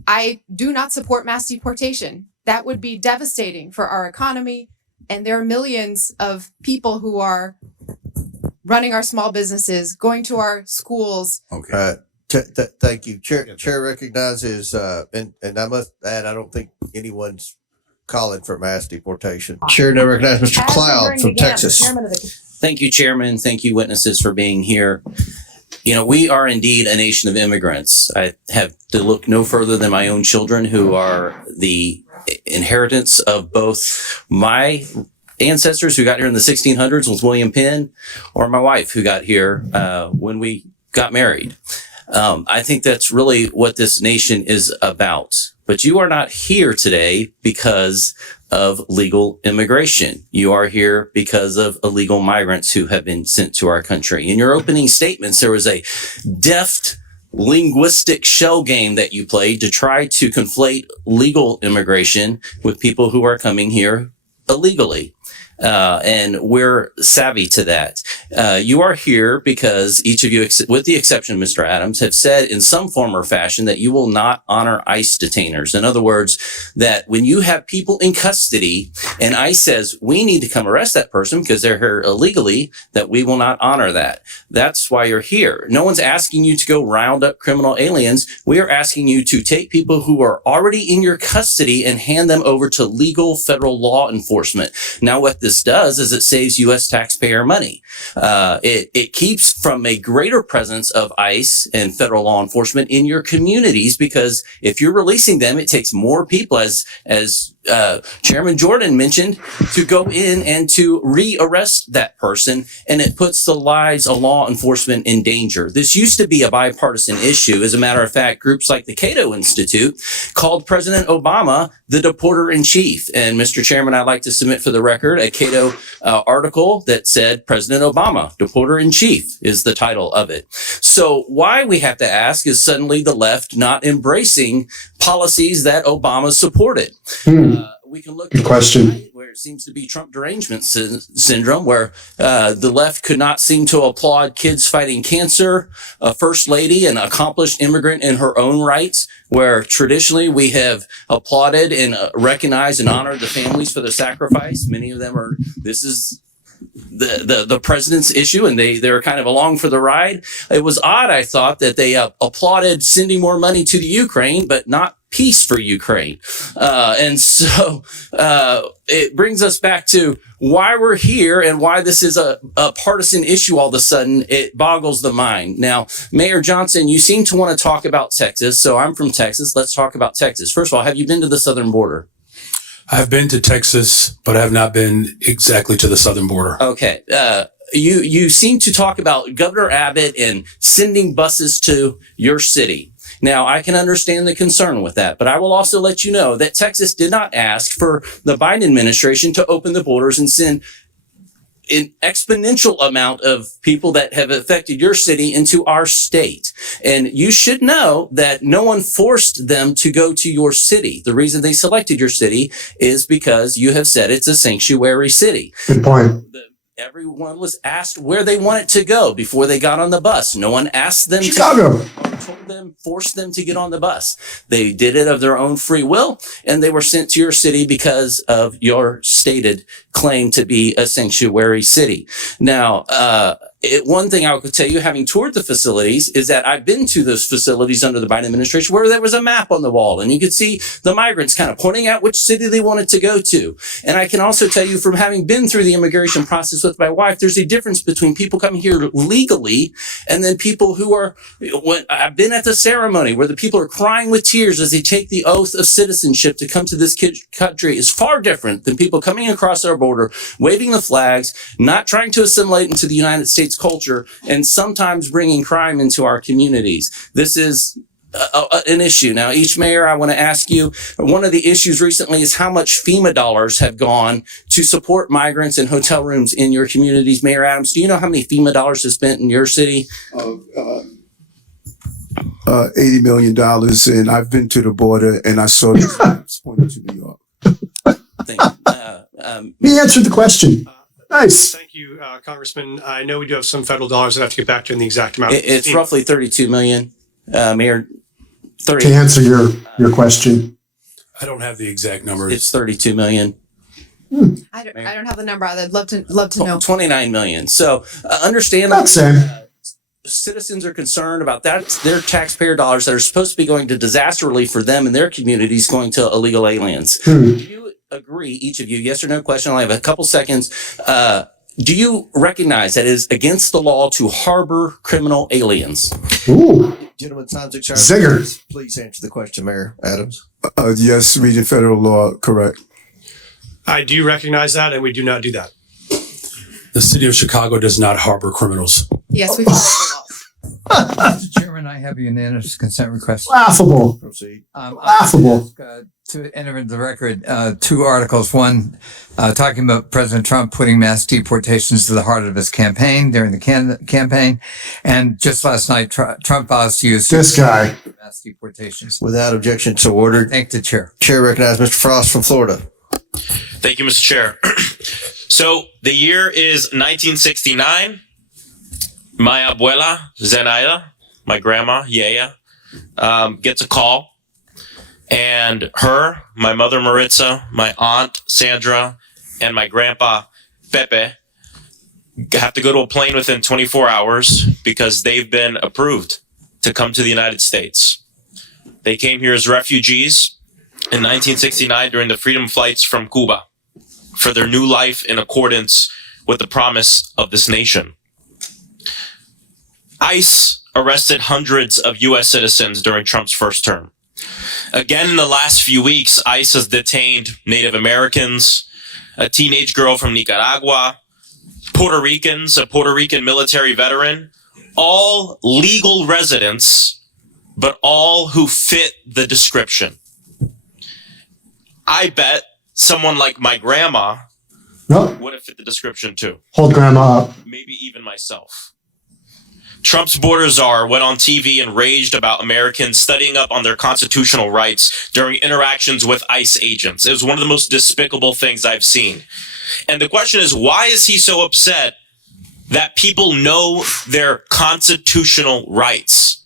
I do not support mass deportation. That would be devastating for our economy. And there are millions of people who are running our small businesses, going to our schools. Okay. Thank you. Chair recognizes, and I must add, I don't think anyone's calling for mass deportation. Chair now recognizes Mr. Cloud from Texas. Thank you, Chairman. Thank you, witnesses, for being here. You know, we are indeed a nation of immigrants. I have to look no further than my own children, who are the inheritance of both my ancestors who got here in the 1600s with William Penn, or my wife who got here when we got married. I think that's really what this nation is about. But you are not here today because of legal immigration. You are here because of illegal migrants who have been sent to our country. In your opening statements, there was a deft linguistic shell game that you played to try to conflate legal immigration with people who are coming here illegally. And we're savvy to that. You are here because each of you, with the exception of Mr. Adams, have said in some form or fashion that you will not honor ICE detainers. In other words, that when you have people in custody and ICE says, we need to come arrest that person because they're here illegally, that we will not honor that. That's why you're here. No one's asking you to go round up criminal aliens. We are asking you to take people who are already in your custody and hand them over to legal federal law enforcement. Now, what this does is it saves U.S. taxpayer money. It keeps from a greater presence of ICE and federal law enforcement in your communities, because if you're releasing them, it takes more people, as Chairman Jordan mentioned, to go in and to re-arrest that person, and it puts the lives of law enforcement in danger. This used to be a bipartisan issue. As a matter of fact, groups like the Cato Institute called President Obama the deporter-in-chief. And Mr. Chairman, I'd like to submit for the record a Cato article that said President Obama, deporter-in-chief is the title of it. So why we have to ask is suddenly the left not embracing policies that Obama supported. We can look at question where it seems to be Trump derangement syndrome, where the left could not seem to applaud kids fighting cancer, a first lady, an accomplished immigrant in her own rights, where traditionally we have applauded and recognized and honored the families for their sacrifice. Many of them are, this is the president's issue, and they're kind of along for the ride. It was odd, I thought, that they applauded sending more money to the Ukraine, but not peace for Ukraine. And so it brings us back to why we're here and why this is a partisan issue all of a sudden. It boggles the mind. Now, Mayor Johnson, you seem to want to talk about Texas. So I'm from Texas. Let's talk about Texas. First of all, have you been to the southern border? I've been to Texas, but I have not been exactly to the southern border. Okay. You seem to talk about Governor Abbott and sending buses to your city. Now, I can understand the concern with that, but I will also let you know that Texas did not ask for the Biden administration to open the borders and send an exponential amount of people that have affected your city into our state. And you should know that no one forced them to go to your city. The reason they selected your city is because you have said it's a sanctuary city. Good point. Everyone was asked where they wanted to go before they got on the bus. No one asked them Chicago. told them, forced them to get on the bus. They did it of their own free will, and they were sent to your city because of your stated claim to be a sanctuary city. Now, one thing I could tell you, having toured the facilities, is that I've been to those facilities under the Biden administration where there was a map on the wall, and you could see the migrants kind of pointing out which city they wanted to go to. And I can also tell you, from having been through the immigration process with my wife, there's a difference between people coming here legally and then people who are, when I've been at the ceremony where the people are crying with tears as they take the oath of citizenship to come to this country, is far different than people coming across our border, waving the flags, not trying to assimilate into the United States culture, and sometimes bringing crime into our communities. This is an issue. Now, each mayor, I want to ask you, one of the issues recently is how much FEMA dollars have gone to support migrants and hotel rooms in your communities. Mayor Adams, do you know how many FEMA dollars is spent in your city? $80 million. And I've been to the border and I saw this maps pointing to New York. He answered the question. Nice. Thank you, Congressman. I know we do have some federal dollars that have to get back to in the exact amount. It's roughly 32 million, Mayor. To answer your question. I don't have the exact numbers. It's 32 million. I don't have the number. I'd love to know. 29 million. So understandably, citizens are concerned about that. Their taxpayer dollars that are supposed to be going to disaster relief for them and their communities going to illegal aliens. Do you agree, each of you, yes or no question? I have a couple seconds. Do you recognize that it is against the law to harbor criminal aliens? Ooh. Gentlemen, time's expired. Zingers. Please answer the question, Mayor Adams. Yes, reading federal law, correct. I do recognize that, and we do not do that. The city of Chicago does not harbor criminals. Yes, we follow Mr. Chairman, I have a unanimous consent request. Laughable. Proceed. Laughable. To enter into the record, two articles. One, talking about President Trump putting mass deportations to the heart of his campaign during the campaign. And just last night, Trump vows to use this guy mass deportations. Without objection, so ordered. Thank the chair. Chair recognizes Mr. Frost from Florida. Thank you, Mr. Chair. So the year is 1969. My abuela, Zenaida, my grandma, Yaya, gets a call. And her, my mother, Maritza, my aunt, Sandra, and my grandpa, Pepe, have to go to a plane within 24 hours because they've been approved to come to the United States. They came here as refugees in 1969 during the freedom flights from Cuba for their new life in accordance with the promise of this nation. ICE arrested hundreds of U.S. citizens during Trump's first term. Again, in the last few weeks, ICE has detained Native Americans, a teenage girl from Nicaragua, Puerto Ricans, a Puerto Rican military veteran, all legal residents, but all who fit the description. I bet someone like my grandma would have fit the description too. Hold grandma up. Maybe even myself. Trump's border czar went on TV and raged about Americans studying up on their constitutional rights during interactions with ICE agents. It was one of the most despicable things I've seen. And the question is, why is he so upset that people know their constitutional rights?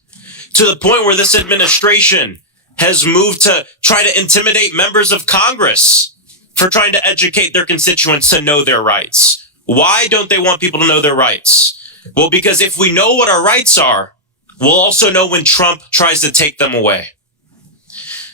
To the point where this administration has moved to try to intimidate members of Congress for trying to educate their constituents to know their rights. Why don't they want people to know their rights? Well, because if we know what our rights are, we'll also know when Trump tries to take them away.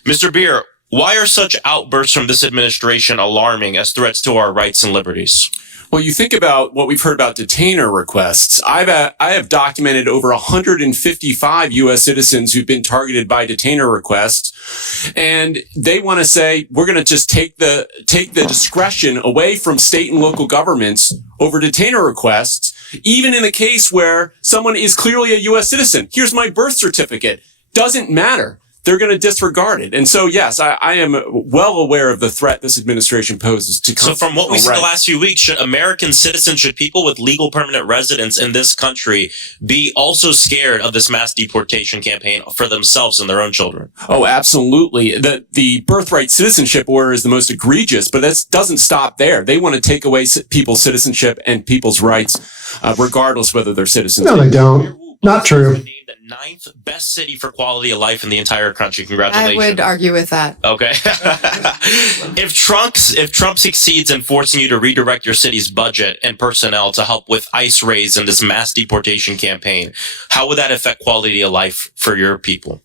Mr. Beer, why are such outbursts from this administration alarming as threats to our rights and liberties? Well, you think about what we've heard about detainer requests. I have documented over 155 U.S. citizens who've been targeted by detainer requests, and they want to say we're going to just take the discretion away from state and local governments over detainer requests, even in the case where someone is clearly a U.S. citizen. Here's my birth certificate. Doesn't matter. They're going to disregard it. And so, yes, I am well aware of the threat this administration poses to So from what we've seen the last few weeks, should American citizens, should people with legal permanent residence in this country be also scared of this mass deportation campaign for themselves and their own children? Oh, absolutely. The birthright citizenship order is the most egregious, but that doesn't stop there. They want to take away people's citizenship and people's rights, regardless whether they're citizens. No, they don't. Not true. Named the 9th best city for quality of life in the entire country. Congratulations. I would argue with that. Okay. If Trump succeeds in forcing you to redirect your city's budget and personnel to help with ICE raids and this mass deportation campaign, how would that affect quality of life for your people?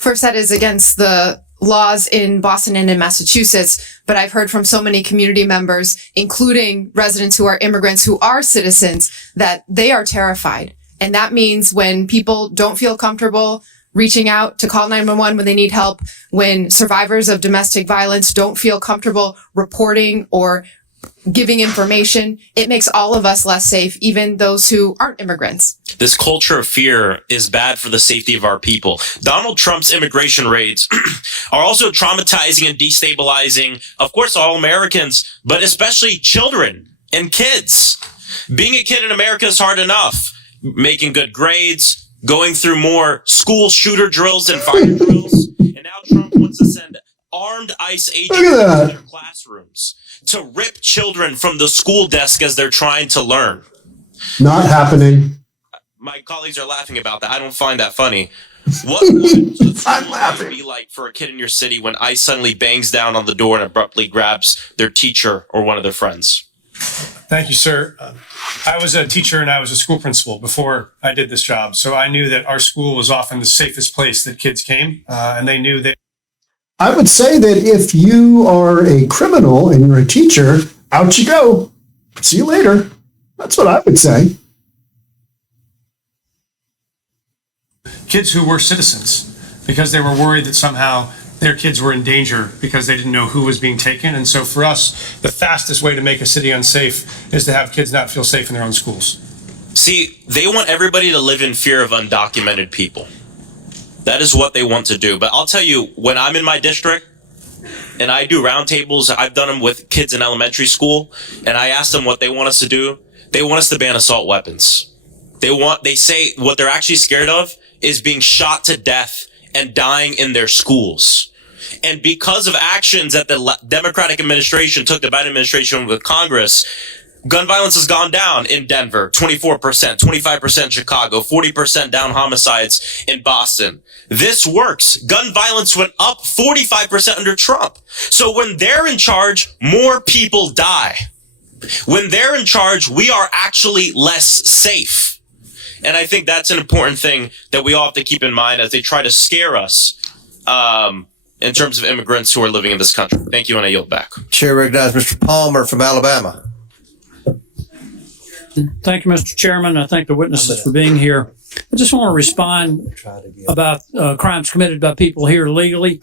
First, that is against the laws in Boston and in Massachusetts, but I've heard from so many community members, including residents who are immigrants who are citizens, that they are terrified. And that means when people don't feel comfortable reaching out to call 911 when they need help, when survivors of domestic violence don't feel comfortable reporting or giving information, it makes all of us less safe, even those who aren't immigrants. This culture of fear is bad for the safety of our people. Donald Trump's immigration raids are also traumatizing and destabilizing, of course, all Americans, but especially children and kids. Being a kid in America is hard enough. Making good grades, going through more school shooter drills and fire drills. And now Trump wants to send armed ICE agents into their classrooms to rip children from the school desk as they're trying to learn. Not happening. My colleagues are laughing about that. I don't find that funny. What would it be like for a kid in your city when ICE suddenly bangs down on the door and abruptly grabs their teacher or one of their friends? Thank you, sir. I was a teacher and I was a school principal before I did this job. So I knew that our school was often the safest place that kids came, and they knew that. I would say that if you are a criminal and you're a teacher, out you go. See you later. That's what I would say. Kids who were citizens, because they were worried that somehow their kids were in danger because they didn't know who was being taken. And so for us, the fastest way to make a city unsafe is to have kids not feel safe in their own schools. See, they want everybody to live in fear of undocumented people. That is what they want to do. But I'll tell you, when I'm in my district and I do roundtables, I've done them with kids in elementary school, and I ask them what they want us to do. They want us to ban assault weapons. They say what they're actually scared of is being shot to death and dying in their schools. And because of actions that the Democratic administration took, the Biden administration with Congress, gun violence has gone down in Denver, 24%, 25% in Chicago, 40% down homicides in Boston. This works. Gun violence went up 45% under Trump. So when they're in charge, more people die. When they're in charge, we are actually less safe. And I think that's an important thing that we all have to keep in mind as they try to scare us in terms of immigrants who are living in this country. Thank you, and I yield back. Chair recognizes Mr. Palmer from Alabama. Thank you, Mr. Chairman. I thank the witnesses for being here. I just want to respond about crimes committed by people here illegally.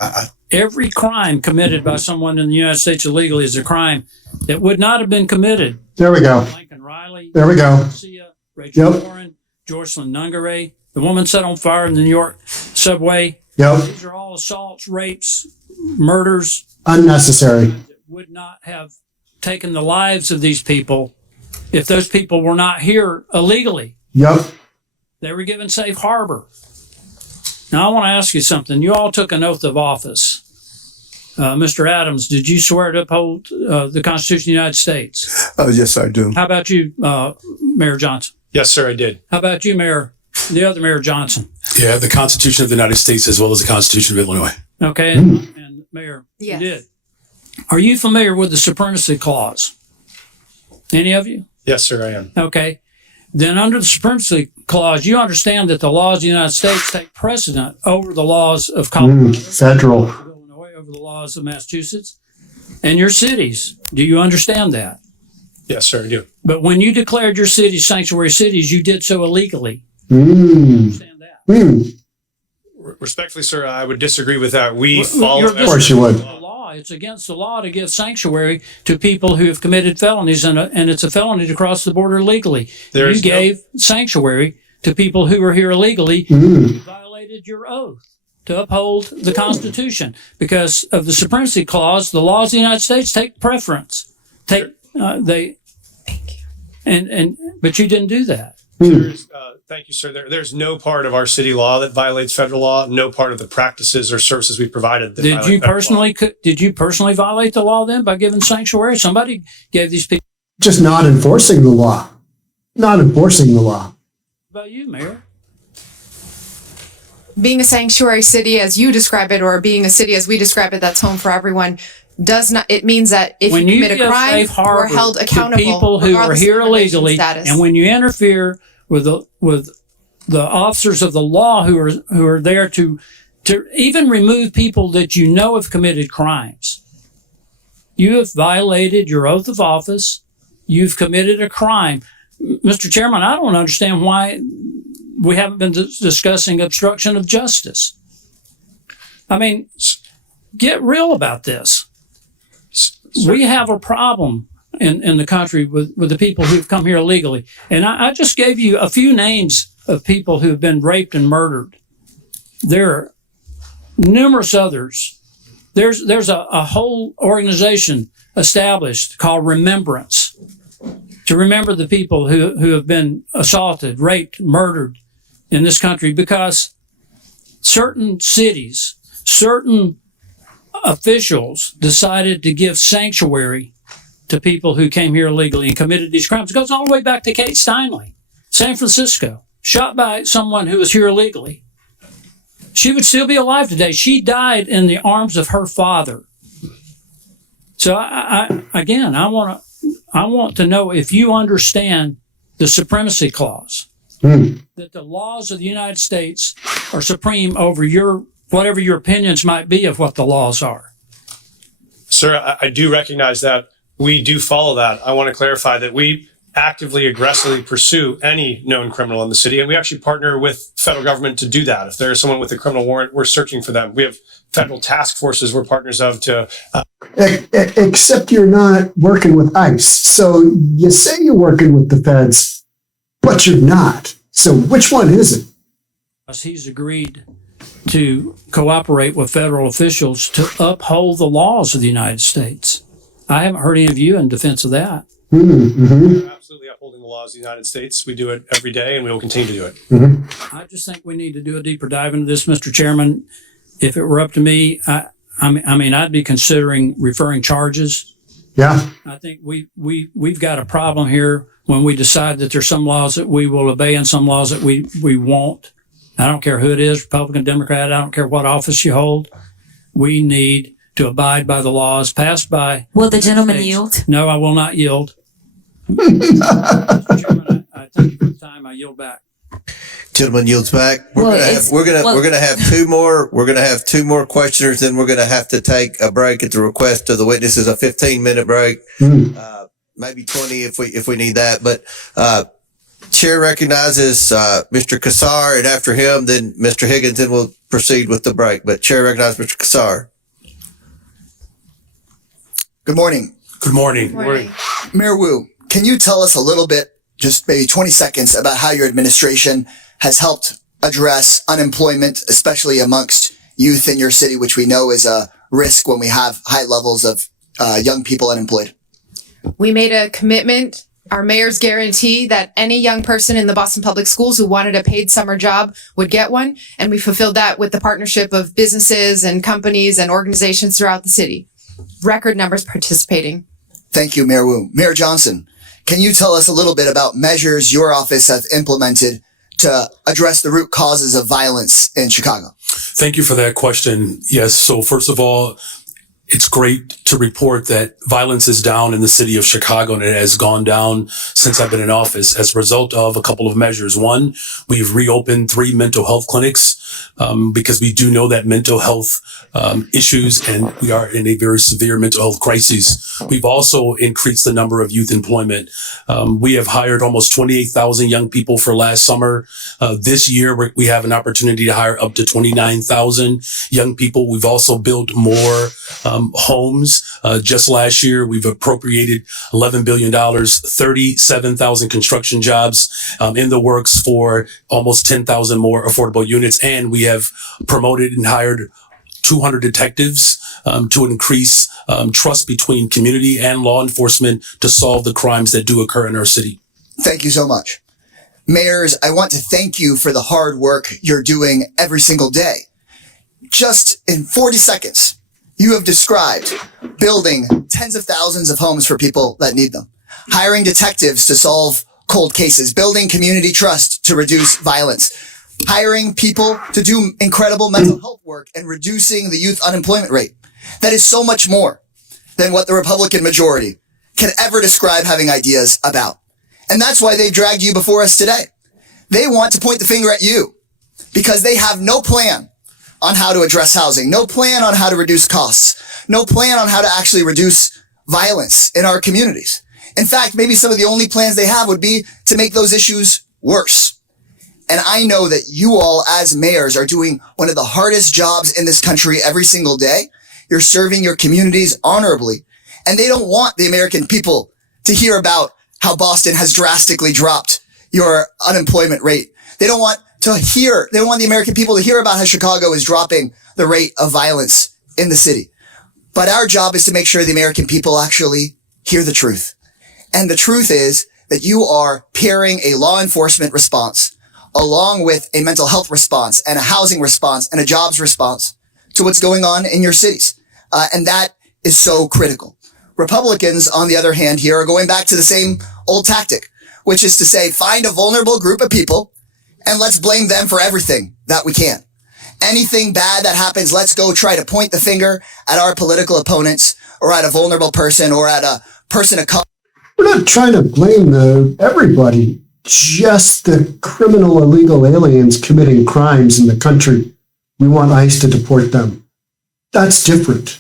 Every crime committed by someone in the United States illegally is a crime that would not have been committed. There we go. Lincoln Riley, There we go. Garcia, Rachel Yep. Warren, Jocelyn Nungare, the woman set on fire in the New York subway. Yep. These are all assaults, rapes, murders. Unnecessary. That would not have taken the lives of these people if those people were not here illegally. Yep. They were given safe harbor. Now, I want to ask you something. You all took an oath of office. Mr. Adams, did you swear to uphold the Constitution of the United States? Yes, I do. How about you, Mayor Johnson? Yes, sir, I did. How about you, the other Mayor Johnson? Yeah, the Constitution of the United States as well as the Constitution of Illinois. Okay, and Mayor, Yes. you did. Are you familiar with the Supremacy Clause? Any of you? Yes, sir, I am. Okay. Then under the Supremacy Clause, you understand that the laws of the United States take precedent over the laws of Colorado, Federal. Illinois, over the laws of Massachusetts, and your cities. Do you understand that? Yes, sir, I do. But when you declared your cities sanctuary cities, you did so illegally. Respectfully, sir, I would disagree with that. We follow. Of course you would. It's against the law to give sanctuary to people who have committed felonies, and it's a felony to cross the border illegally. You gave sanctuary to people who were here illegally. You violated your oath to uphold the Constitution because of the Supremacy Clause. The laws of the United States take preference. But you didn't do that. Thank you, sir. There's no part of our city law that violates federal law. No part of the practices or services we provided. That Did violate you federal law. personally violate the law then by giving sanctuary? Somebody gave these people. Just not enforcing the law. Not enforcing the law. What about you, Mayor? Being a sanctuary city as you describe it, or being a city as we describe it, that's home for everyone, it means that if When you you commit a give crime, safe harbor we're held to accountable people who are regardless of here immigration illegally, status. and when you interfere with the officers of the law who are there to even remove people that you know have committed crimes, you have violated your oath of office. You've committed a crime, Mr. Chairman. I don't understand why we haven't been discussing obstruction of justice. I mean, get real about this. We have a problem in the country with the people who've come here illegally. And I just gave you a few names of people who have been raped and murdered. There are numerous others. There's a whole organization established called Remembrance to remember the people who have been assaulted, raped, murdered in this country because certain cities, certain officials decided to give sanctuary to people who came here illegally and committed these crimes. It goes all the way back to Kate Steinle, San Francisco, shot by someone who was here illegally. She would still be alive today. She died in the arms of her father. So I want to know if you understand the Supremacy Clause, that the laws of the United States are supreme over whatever your opinions might be of what the laws are. Sir, I do recognize that. We do follow that. I want to clarify that we actively, aggressively pursue any known criminal in the city, and we actually partner with federal government to do that. If there is someone with a criminal warrant, we're searching for them. We have federal task forces we're partners of to... Except you're not working with ICE. So you say you're working with the feds, but you're not. So which one is it? He's agreed to cooperate with federal officials to uphold the laws of the United States. I haven't heard any of you in defense of that. We're absolutely upholding the laws of the United States. We do it every day, and we will continue to do it. I just think we need to do a deeper dive into this, Mr. Chairman. If it were up to me, I'd be considering referring charges. Yeah. I think we've got a problem here when we decide that there's some laws that we will obey and some laws that we won't. I don't care who it is, Republican, Democrat. I don't care what office you hold. We need to abide by the laws passed by. Will the gentleman yield? No, I will not yield. Mr. Chairman, I thank you for the time. I yield back. Gentleman yields back. We're gonna have two more. We're gonna have two more questioners. Then we're gonna have to take a break at the request of the witnesses. A 15-minute break. maybe 20 if we need that. But Chair recognizes Mr. Kassar, and after him, then Mr. Higgins, and we'll proceed with the break. But Chair recognizes Mr. Kassar. Good morning. Good morning. Good morning. Mayor Wu, can you tell us a little bit, just maybe 20 seconds, about how your administration has helped address unemployment, especially amongst youth in your city, which we know is a risk when we have high levels of young people unemployed? We made a commitment, our mayor's guarantee, that any young person in the Boston Public Schools who wanted a paid summer job would get one. And we fulfilled that with the partnership of businesses and companies and organizations throughout the city. Record numbers participating. Thank you, Mayor Wu. Mayor Johnson, can you tell us a little bit about measures your office has implemented to address the root causes of violence in Chicago? Thank you for that question. Yes. So first of all, it's great to report that violence is down in the city of Chicago, and it has gone down since I've been in office as a result of a couple of measures. One, we've reopened 3 mental health clinics because we do know that mental health issues, and we are in a very severe mental health crisis. We've also increased the number of youth employment. We have hired almost 28,000 young people for last summer. This year, we have an opportunity to hire up to 29,000 young people. We've also built more homes. Just last year, we've appropriated $11 billion, 37,000 construction jobs in the works for almost 10,000 more affordable units. And we have promoted and hired 200 detectives to increase trust between community and law enforcement to solve the crimes that do occur in our city. Thank you so much. Mayors, I want to thank you for the hard work you're doing every single day. Just in 40 seconds, you have described building tens of thousands of homes for people that need them, hiring detectives to solve cold cases, building community trust to reduce violence, hiring people to do incredible mental health work, and reducing the youth unemployment rate. That is so much more than what the Republican majority can ever describe having ideas about. And that's why they've dragged you before us today. They want to point the finger at you because they have no plan on how to address housing, no plan on how to reduce costs, no plan on how to actually reduce violence in our communities. In fact, maybe some of the only plans they have would be to make those issues worse. And I know that you all as mayors are doing one of the hardest jobs in this country every single day. You're serving your communities honorably. And they don't want the American people to hear about how Boston has drastically dropped your unemployment rate. They don't want the American people to hear about how Chicago is dropping the rate of violence in the city. But our job is to make sure the American people actually hear the truth. And the truth is that you are pairing a law enforcement response along with a mental health response and a housing response and a jobs response to what's going on in your cities. And that is so critical. Republicans, on the other hand, here are going back to the same old tactic, which is to say, find a vulnerable group of people and let's blame them for everything that we can. Anything bad that happens, let's go try to point the finger at our political opponents or at a vulnerable person or at a person of color. We're not trying to blame everybody, just the criminal illegal aliens committing crimes in the country. We want ICE to deport them. That's different.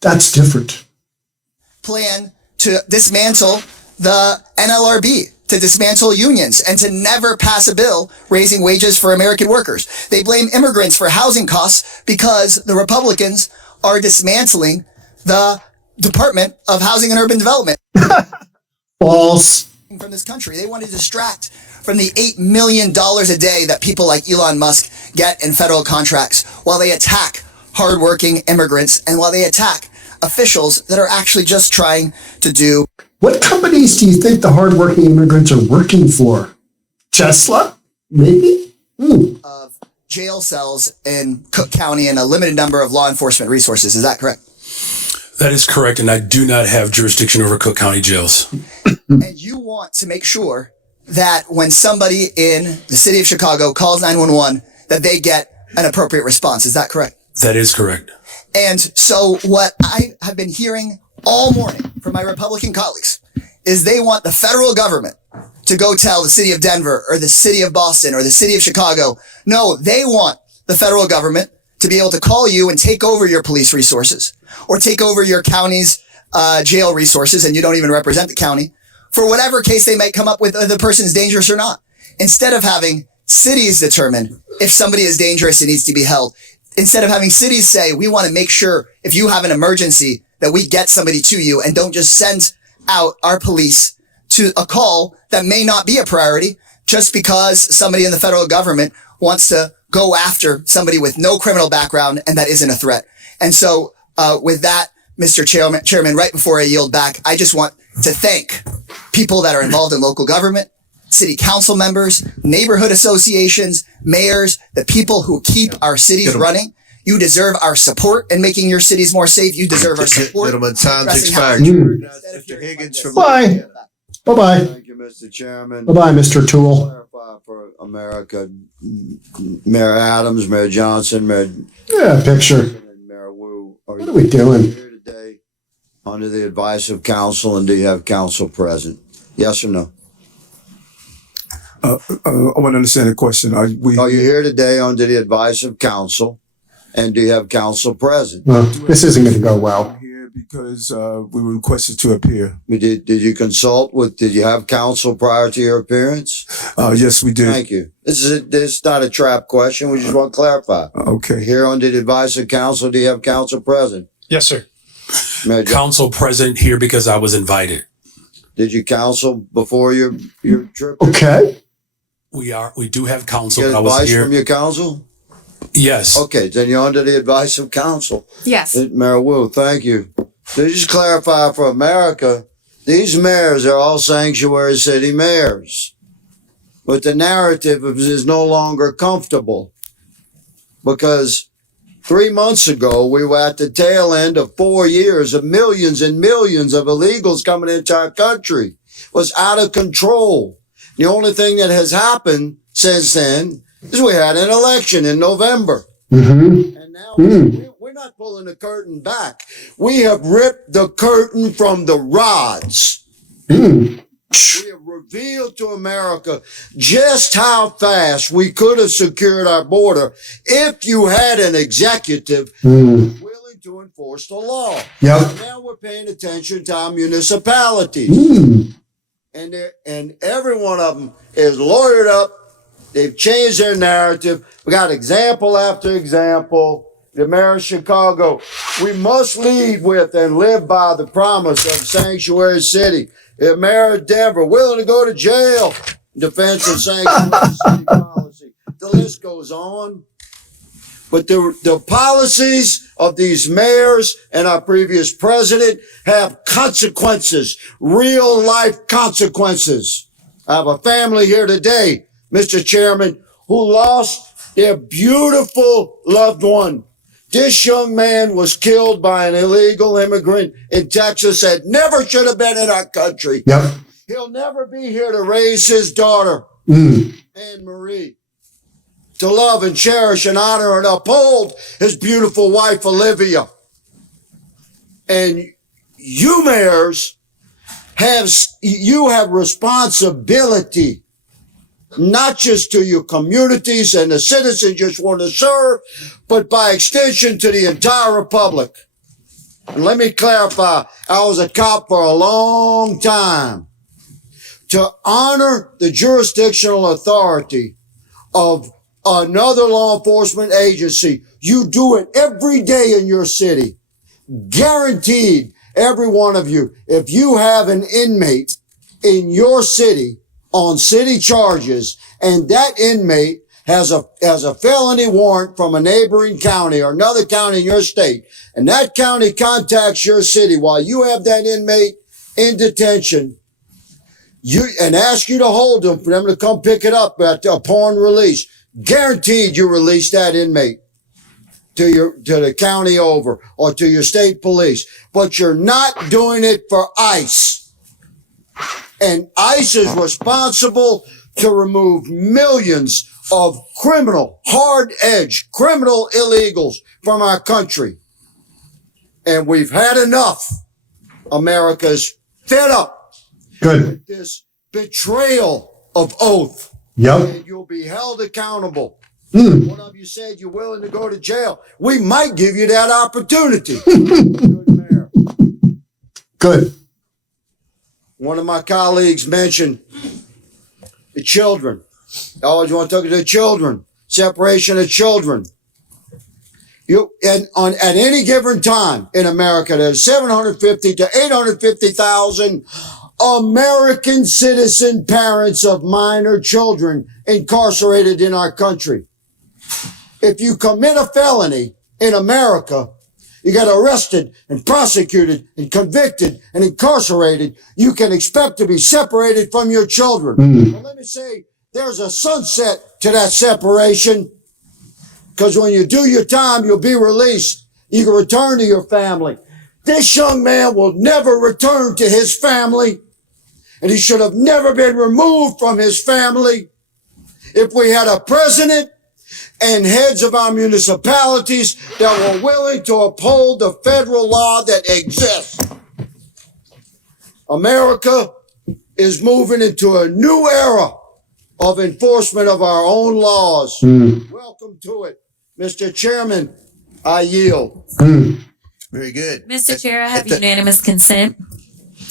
That's different. Plan to dismantle the NLRB, to dismantle unions, and to never pass a bill raising wages for American workers. They blame immigrants for housing costs because the Republicans are dismantling the Department of Housing and Urban Development. False. From this country. They want to distract from the $8 million a day that people like Elon Musk get in federal contracts while they attack hardworking immigrants and while they attack officials that are actually just trying to do. What companies do you think the hardworking immigrants are working for? Tesla? Maybe? Of jail cells in Cook County and a limited number of law enforcement resources. Is that correct? That is correct, and I do not have jurisdiction over Cook County jails. And you want to make sure that when somebody in the city of Chicago calls 911, that they get an appropriate response. Is that correct? That is correct. And so what I have been hearing all morning from my Republican colleagues is they want the federal government to go tell the city of Denver or the city of Boston or the city of Chicago. No, they want the federal government to be able to call you and take over your police resources or take over your county's jail resources, and you don't even represent the county, for whatever case they might come up with, the person is dangerous or not. Instead of having cities determine if somebody is dangerous and needs to be held, instead of having cities say, we want to make sure if you have an emergency that we get somebody to you and don't just send out our police to a call that may not be a priority just because somebody in the federal government wants to go after somebody with no criminal background and that isn't a threat. And so, with that, Mr. Chairman, right before I yield back, I just want to thank people that are involved in local government, city council members, neighborhood associations, mayors, the people who keep our cities running. You deserve our support in making your cities more safe. You deserve our support. Gentlemen, time's expired. Mr. Higgins from Bye. Bye-bye. Thank you, Mr. Chairman. Bye-bye, Mr. Toole. Clarify for America, Mayor Adams, Mayor Johnson, Mayor Yeah, picture. and Mayor Wu. What are we doing? Here today under the advice of council, and do you have council present? Yes or no? I want to understand the question. Are you here today under the advice of council, and do you have council present? Well, this isn't going to go well. here because we were requested to appear. Did you consult with? Did you have counsel prior to your appearance? Yes, we did. Thank you. This is not a trap question. We just want to clarify. Okay. Here under the advice of council, do you have counsel present? Yes, sir. Council present here because I was invited. Did you counsel before your trip? Okay. We do have counsel. Get I was advice here. from your counsel? Yes. Okay, then you're under the advice of counsel. Yes. Mayor Wu, thank you. To just clarify for America, these mayors are all sanctuary city mayors. But the narrative is no longer comfortable because 3 months ago, we were at the tail end of 4 years of millions and millions of illegals coming into our country. It was out of control. The only thing that has happened since then is we had an election in November. Mm-hmm. And now we're not pulling the curtain back. We have ripped the curtain from the rods. We have revealed to America just how fast we could have secured our border if you had an executive willing to enforce the law. Yep. Now we're paying attention to our municipalities. And every one of them is lawyered up. They've changed their narrative. We got example after example. The mayor of Chicago, we must lead with and live by the promise of sanctuary city. The mayor of Denver, willing to go to jail in defense of sanctuary city policy. The list goes on. But the policies of these mayors and our previous president have consequences, real life consequences. I have a family here today, Mr. Chairman, who lost their beautiful loved one. This young man was killed by an illegal immigrant in Texas that never should have been in our country. Yep. He'll never be here to raise his daughter, Anne Marie, to love and cherish and honor and uphold his beautiful wife, Olivia. And you mayors have responsibility, not just to your communities and the citizens you just want to serve, but by extension to the entire republic. And let me clarify, I was a cop for a long time. To honor the jurisdictional authority of another law enforcement agency, you do it every day in your city. Guaranteed, every one of you, if you have an inmate in your city on city charges, and that inmate has a felony warrant from a neighboring county or another county in your state, and that county contacts your city while you have that inmate in detention, and ask you to hold them for them to come pick it up upon release, guaranteed you release that inmate to the county over or to your state police. But you're not doing it for ICE. And ICE is responsible to remove millions of hard-edged criminal illegals from our country. And we've had enough. America's fed up. Good. With this betrayal of oath. Yep. And you'll be held accountable. One of you said you're willing to go to jail. We might give you that opportunity. Good. One of my colleagues mentioned the children. I always want to talk to the children. Separation of children. At any given time in America, there's 750 to 850,000 American citizen parents of minor children incarcerated in our country. If you commit a felony in America, you get arrested and prosecuted and convicted and incarcerated, you can expect to be separated from your children. Well, let me say, there's a sunset to that separation, because when you do your time, you'll be released. You can return to your family. This young man will never return to his family, and he should have never been removed from his family. If we had a president and heads of our municipalities that were willing to uphold the federal law that exists. America is moving into a new era of enforcement of our own laws. Welcome to it. Mr. Chairman, I yield. Very good. Mr. Chair, I have unanimous consent.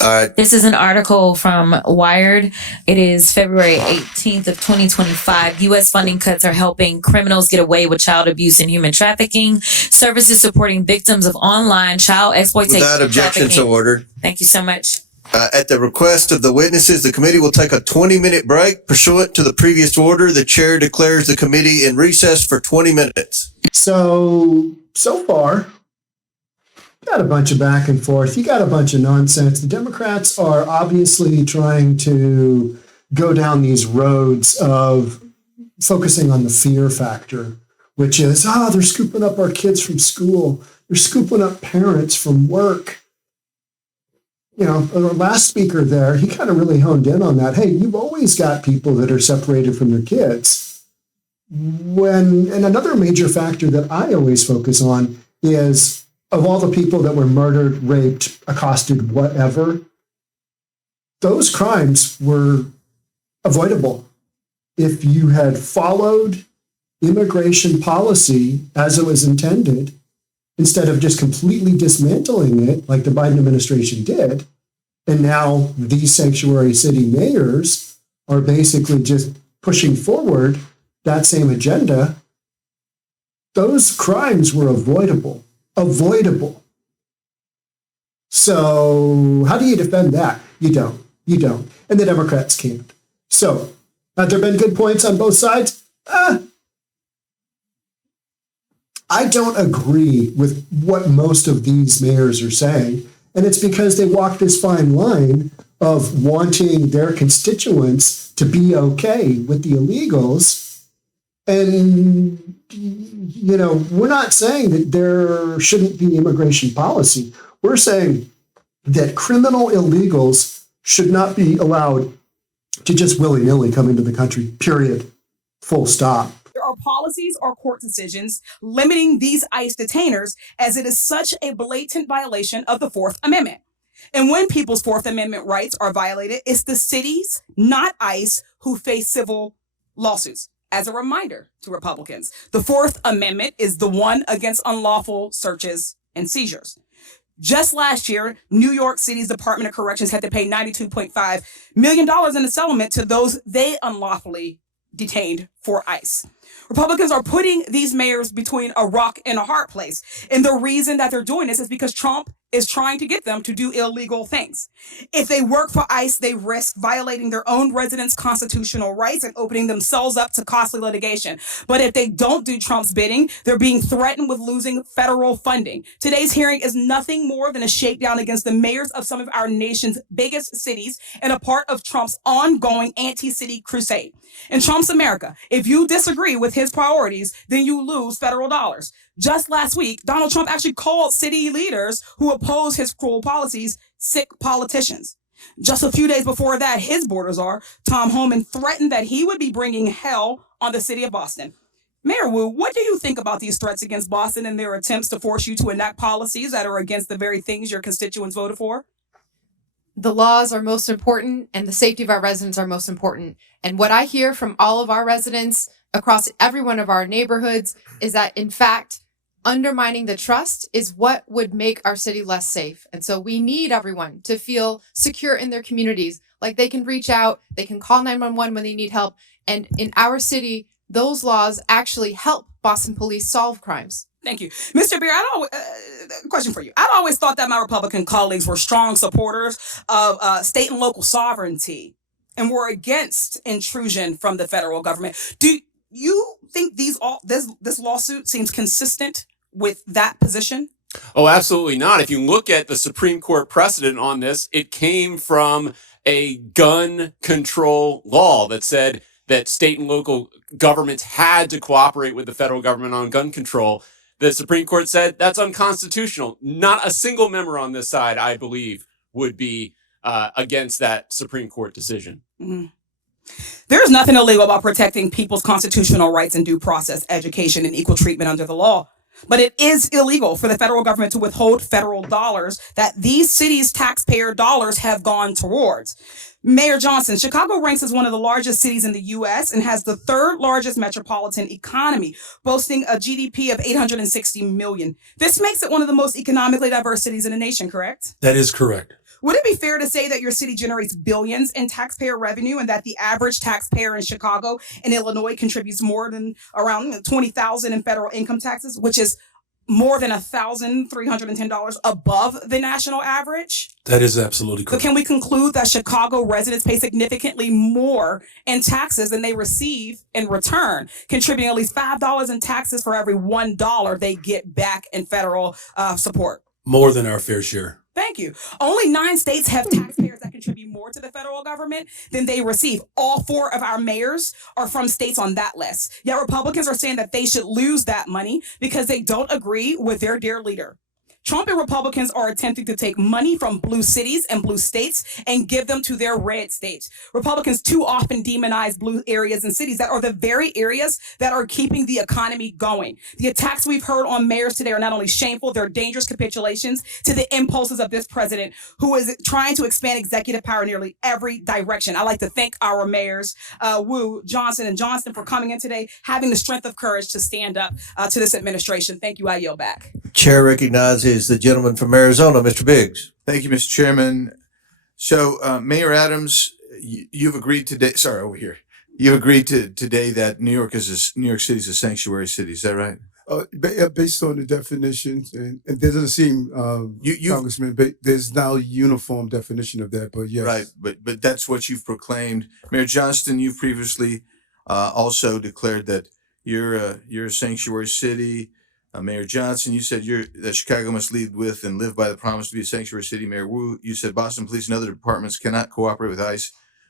All right. This is an article from Wired. It is February 18th of 2025. U.S. funding cuts are helping criminals get away with child abuse and human trafficking. Services supporting victims of online child exploitation. Without objection, so ordered. Thank you so much. At the request of the witnesses, the committee will take a 20-minute break. Pursuant to the previous order, the chair declares the committee in recess for 20 minutes. So far, you got a bunch of back and forth. You got a bunch of nonsense. The Democrats are obviously trying to go down these roads of focusing on the fear factor, which is, they're scooping up our kids from school. They're scooping up parents from work. The last speaker there, he kind of really honed in on that. Hey, you've always got people that are separated from their kids. And another major factor that I always focus on is, of all the people that were murdered, raped, accosted, whatever, those crimes were avoidable. If you had followed immigration policy as it was intended, instead of just completely dismantling it like the Biden administration did, and now these sanctuary city mayors are basically just pushing forward that same agenda, those crimes were avoidable. So how do you defend that? You don't. And the Democrats can't. So have there been good points on both sides? I don't agree with what most of these mayors are saying. And it's because they walk this fine line of wanting their constituents to be okay with the illegals. And, we're not saying that there shouldn't be immigration policy. We're saying that criminal illegals should not be allowed to just willy-nilly come into the country, period. Full stop. There are policies or court decisions limiting these ICE detainers, as it is such a blatant violation of the Fourth Amendment. And when people's Fourth Amendment rights are violated, it's the cities, not ICE, who face civil lawsuits. As a reminder to Republicans, the Fourth Amendment is the one against unlawful searches and seizures. Just last year, New York City's Department of Corrections had to pay $92.5 million in a settlement to those they unlawfully detained for ICE. Republicans are putting these mayors between a rock and a hard place. And the reason that they're doing this is because Trump is trying to get them to do illegal things. If they work for ICE, they risk violating their own residents' constitutional rights and opening themselves up to costly litigation. But if they don't do Trump's bidding, they're being threatened with losing federal funding. Today's hearing is nothing more than a shakedown against the mayors of some of our nation's biggest cities and a part of Trump's ongoing anti-city crusade. In Trump's America, if you disagree with his priorities, then you lose federal dollars. Just last week, Donald Trump actually called city leaders who oppose his cruel policies sick politicians. Just a few days before that, his border czar, Tom Homan, threatened that he would be bringing hell on the city of Boston. Mayor Wu, what do you think about these threats against Boston and their attempts to force you to enact policies that are against the very things your constituents voted for? The laws are most important and the safety of our residents are most important. And what I hear from all of our residents across every one of our neighborhoods is that, in fact, undermining the trust is what would make our city less safe. And so we need everyone to feel secure in their communities, like they can reach out, they can call 911 when they need help. And in our city, those laws actually help Boston police solve crimes. Thank you. Mr. Beer, question for you. I'd always thought that my Republican colleagues were strong supporters of state and local sovereignty and were against intrusion from the federal government. Do you think this lawsuit seems consistent with that position? Oh, absolutely not. If you look at the Supreme Court precedent on this, it came from a gun control law that said that state and local governments had to cooperate with the federal government on gun control. The Supreme Court said that's unconstitutional. Not a single member on this side, I believe, would be against that Supreme Court decision. Mm-hmm. There's nothing illegal about protecting people's constitutional rights and due process, education, and equal treatment under the law. But it is illegal for the federal government to withhold federal dollars that these cities' taxpayer dollars have gone towards. Mayor Johnson, Chicago ranks as one of the largest cities in the U.S. and has the third largest metropolitan economy, boasting a GDP of $860 million. This makes it one of the most economically diverse cities in the nation, correct? That is correct. Would it be fair to say that your city generates billions in taxpayer revenue and that the average taxpayer in Chicago and Illinois contributes more than around $20,000 in federal income taxes, which is more than $1,310 above the national average? That is absolutely correct. So can we conclude that Chicago residents pay significantly more in taxes than they receive in return, contributing at least $5 in taxes for every $1 they get back in federal support? More than our fair share. Thank you. Only 9 states have taxpayers that contribute more to the federal government than they receive. All 4 of our mayors are from states on that list. Yet Republicans are saying that they should lose that money because they don't agree with their dear leader. Trump and Republicans are attempting to take money from blue cities and blue states and give them to their red states. Republicans too often demonize blue areas and cities that are the very areas that are keeping the economy going. The attacks we've heard on mayors today are not only shameful, they're dangerous capitulations to the impulses of this president who is trying to expand executive power in nearly every direction. I'd like to thank our mayors, Wu, Johnson, and Johnston for coming in today, having the strength of courage to stand up to this administration. Thank you. I yield back. Chair recognizes the gentleman from Arizona, Mr. Biggs. Thank you, Mr. Chairman. So, Mayor Adams, you've agreed today. Sorry, over here. You've agreed today that New York City is a sanctuary city. Is that right? Based on the definitions, and it doesn't seem, Congressman, but there's now a uniform definition of that. But yes, right. But that's what you've proclaimed, Mayor Johnston. You've previously also declared that you're a sanctuary city. Mayor Johnson, you said that Chicago must lead with and live by the promise to be a sanctuary city. Mayor Wu, you said Boston police and other departments cannot cooperate with ICE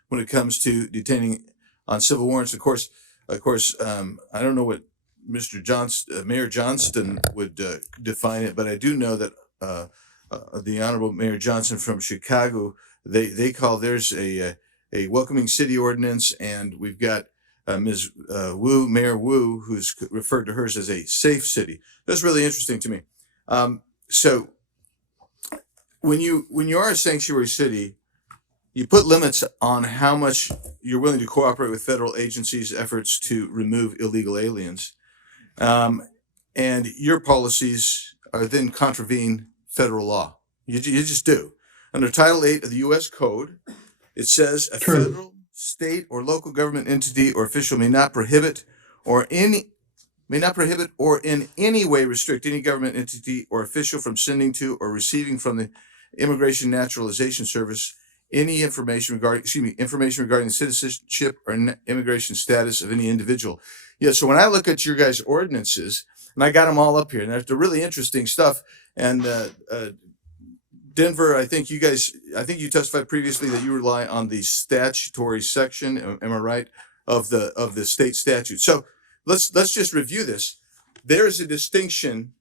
when it comes to detaining on civil warrants. Of course, I don't know what Mayor Johnston would define it, but I do know that the Honorable Mayor Johnson from Chicago, they call theirs a welcoming city ordinance, and we've got Ms. Wu, Mayor Wu, who's referred to hers as a safe city. That's really interesting to me. So when you are a sanctuary city, you put limits on how much you're willing to cooperate with federal agencies' efforts to remove illegal aliens. And your policies are then contravene federal law. You just do. Under Title 8 of the U.S. Code, it says a federal, state, or local government entity or official may not prohibit or in any way restrict any government entity or official from sending to or receiving from the Immigration Naturalization Service any information regarding the citizenship or immigration status of any individual. Yeah, so when I look at your guys' ordinances, and I got them all up here, and they're really interesting stuff. And Denver, I think you testified previously that you rely on the statutory section, am I right, of the state statute. So let's just review this. There's a distinction,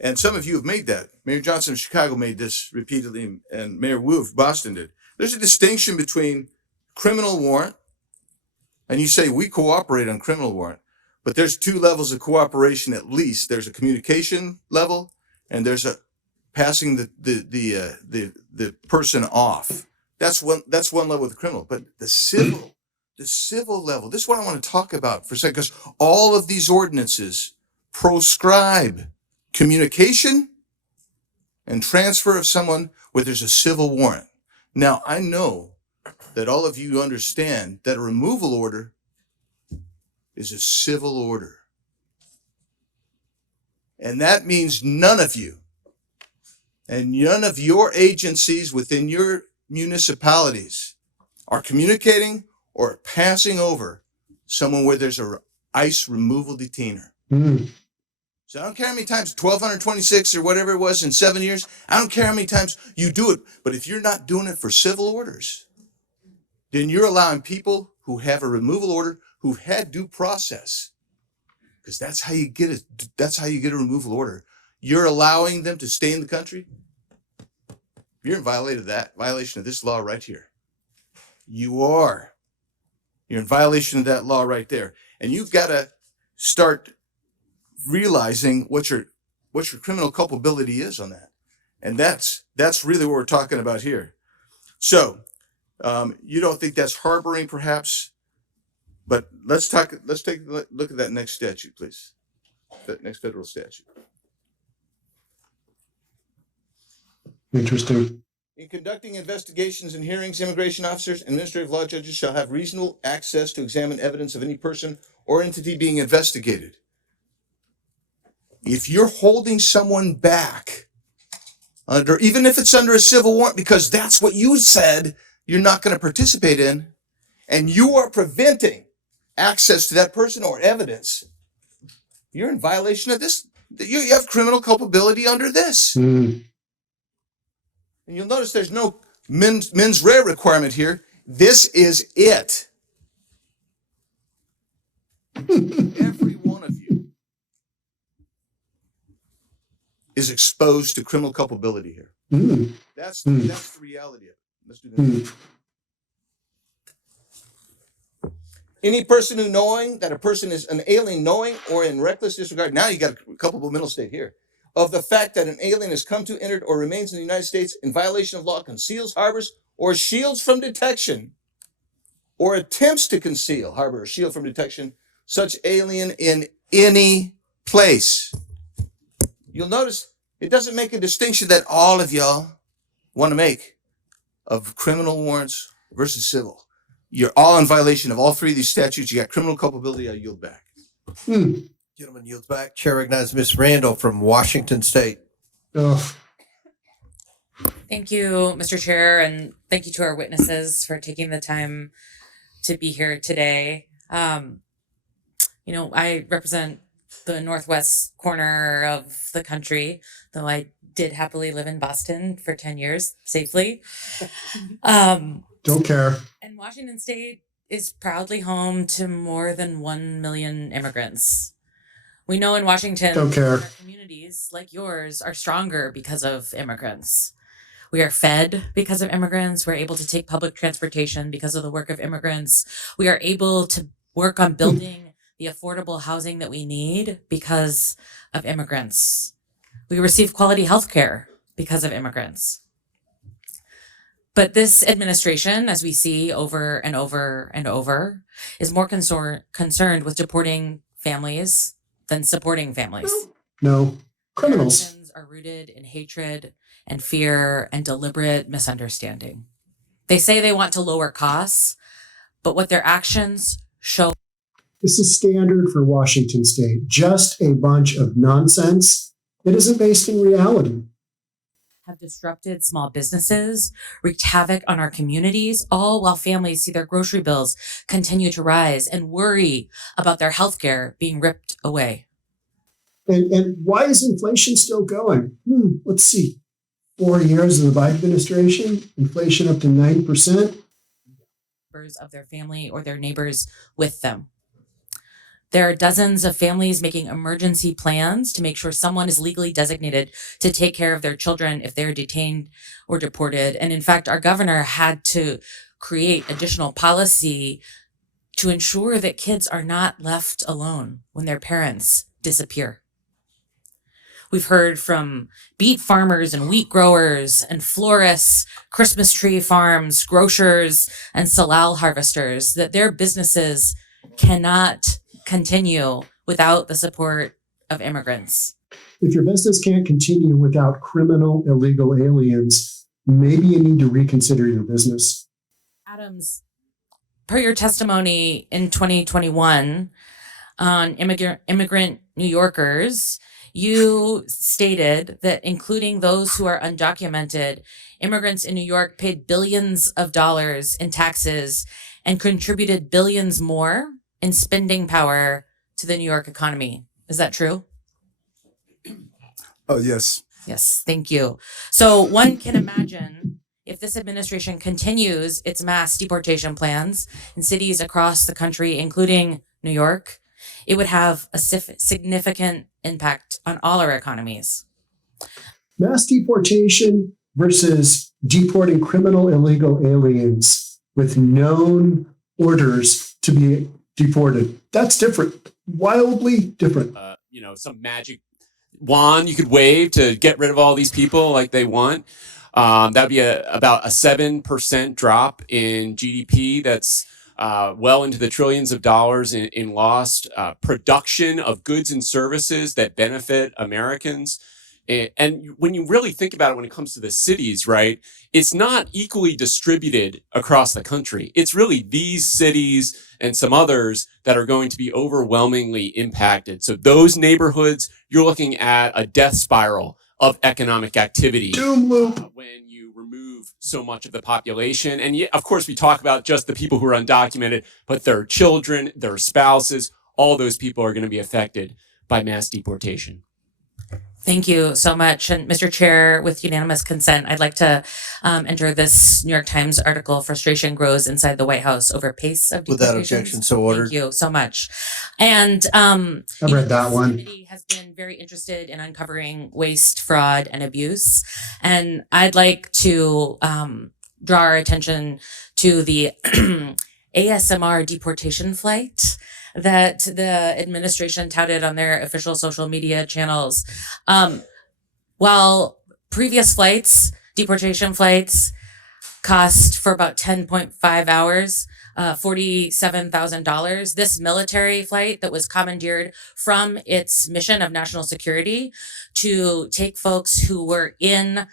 and some of you have made that. Mayor Johnson of Chicago made this repeatedly, and Mayor Wu of Boston did. There's a distinction between criminal warrant, and you say we cooperate on criminal warrant, but there's 2 levels of cooperation at least. There's a communication level, and there's a passing the person off. That's one level with the criminal, but the civil level. This is what I want to talk about for a second, because all of these ordinances proscribe communication and transfer of someone where there's a civil warrant. Now, I know that all of you understand that a removal order is a civil order. And that means none of you and none of your agencies within your municipalities are communicating or passing over someone where there's a ICE removal detainer. So I don't care how many times, 1,226 or whatever it was in 7 years, I don't care how many times you do it, but if you're not doing it for civil orders, then you're allowing people who have a removal order, who've had due process, because that's how you get a removal order. You're allowing them to stay in the country. You're in violation of this law right here. You are. You're in violation of that law right there. And you've got to start realizing what your criminal culpability is on that. And that's really what we're talking about here. So you don't think that's harboring perhaps, but let's take a look at that next statute, please. That next federal statute. Interesting. In conducting investigations and hearings, immigration officers and administrative law judges shall have reasonable access to examine evidence of any person or entity being investigated. If you're holding someone back even if it's under a civil warrant, because that's what you said you're not going to participate in, and you are preventing access to that person or evidence, you're in violation of this. You have criminal culpability under this. And you'll notice there's no mens rea requirement here. This is it. Every one of you is exposed to criminal culpability here. That's the reality of it. Let's do that. Any person who knowing that a person is an alien, knowing or in reckless disregard, now you got a culpable mental state here, of the fact that an alien has come to, entered, or remains in the United States in violation of law, conceals, harbors, or shields from detection, or attempts to conceal, harbor, or shield from detection, such alien in any place. You'll notice it doesn't make a distinction that all of y'all want to make of criminal warrants versus civil. You're all in violation of all three of these statutes. You got criminal culpability. I yield back. Gentleman yields back. Chair recognizes Ms. Randall from Washington State. Thank you, Mr. Chair, and thank you to our witnesses for taking the time to be here today. I represent the northwest corner of the country, though I did happily live in Boston for 10 years safely. Don't care. And Washington State is proudly home to more than 1 million immigrants. We know in Washington, Don't care. Our communities like yours are stronger because of immigrants. We are fed because of immigrants. We're able to take public transportation because of the work of immigrants. We are able to work on building the affordable housing that we need because of immigrants. We receive quality health care because of immigrants. But this administration, as we see over and over and over, is more concerned with deporting families than supporting families. No. Criminals. Their actions are rooted in hatred and fear and deliberate misunderstanding. They say they want to lower costs, but what their actions show. This is standard for Washington State. Just a bunch of nonsense that isn't based in reality. Have disrupted small businesses, wreaked havoc on our communities, all while families see their grocery bills continue to rise and worry about their health care being ripped away. And why is inflation still going? Let's see. 4 years of the Biden administration, inflation up to 9%. Members of their family or their neighbors with them. There are dozens of families making emergency plans to make sure someone is legally designated to take care of their children if they're detained or deported. And in fact, our governor had to create additional policy to ensure that kids are not left alone when their parents disappear. We've heard from beet farmers and wheat growers and florists, Christmas tree farms, grocers, and salal harvesters that their businesses cannot continue without the support of immigrants. If your business can't continue without criminal illegal aliens, maybe you need to reconsider your business. Adams, per your testimony in 2021 on immigrant New Yorkers, you stated that including those who are undocumented, immigrants in New York paid billions of dollars in taxes and contributed billions more in spending power to the New York economy. Is that true? Oh, yes. Yes, thank you. So one can imagine if this administration continues its mass deportation plans in cities across the country, including New York, it would have a significant impact on all our economies. Mass deportation versus deporting criminal illegal aliens with known orders to be deported. That's different. Wildly different. Some magic wand you could wave to get rid of all these people like they want. That'd be about a 7% drop in GDP. That's well into the trillions of dollars in lost production of goods and services that benefit Americans. And when you really think about it, when it comes to the cities, right, it's not equally distributed across the country. It's really these cities and some others that are going to be overwhelmingly impacted. So those neighborhoods, you're looking at a death spiral of economic activity. Doom loop. When you remove so much of the population. And yet, of course, we talk about just the people who are undocumented, but their children, their spouses, all those people are going to be affected by mass deportation. Thank you so much. And Mr. Chair, with unanimous consent, I'd like to enter this New York Times article, Frustration Grows Inside the White House Over Pace of Deportations. Without objection, so ordered. Thank you so much. And I read that one. This committee has been very interested in uncovering waste, fraud, and abuse. And I'd like to draw our attention to the ASMR deportation flight that the administration touted on their official social media channels. While previous flights, deportation flights, cost for about 10.5 hours, $47,000. This military flight that was commandeered from its mission of national security to take folks who were in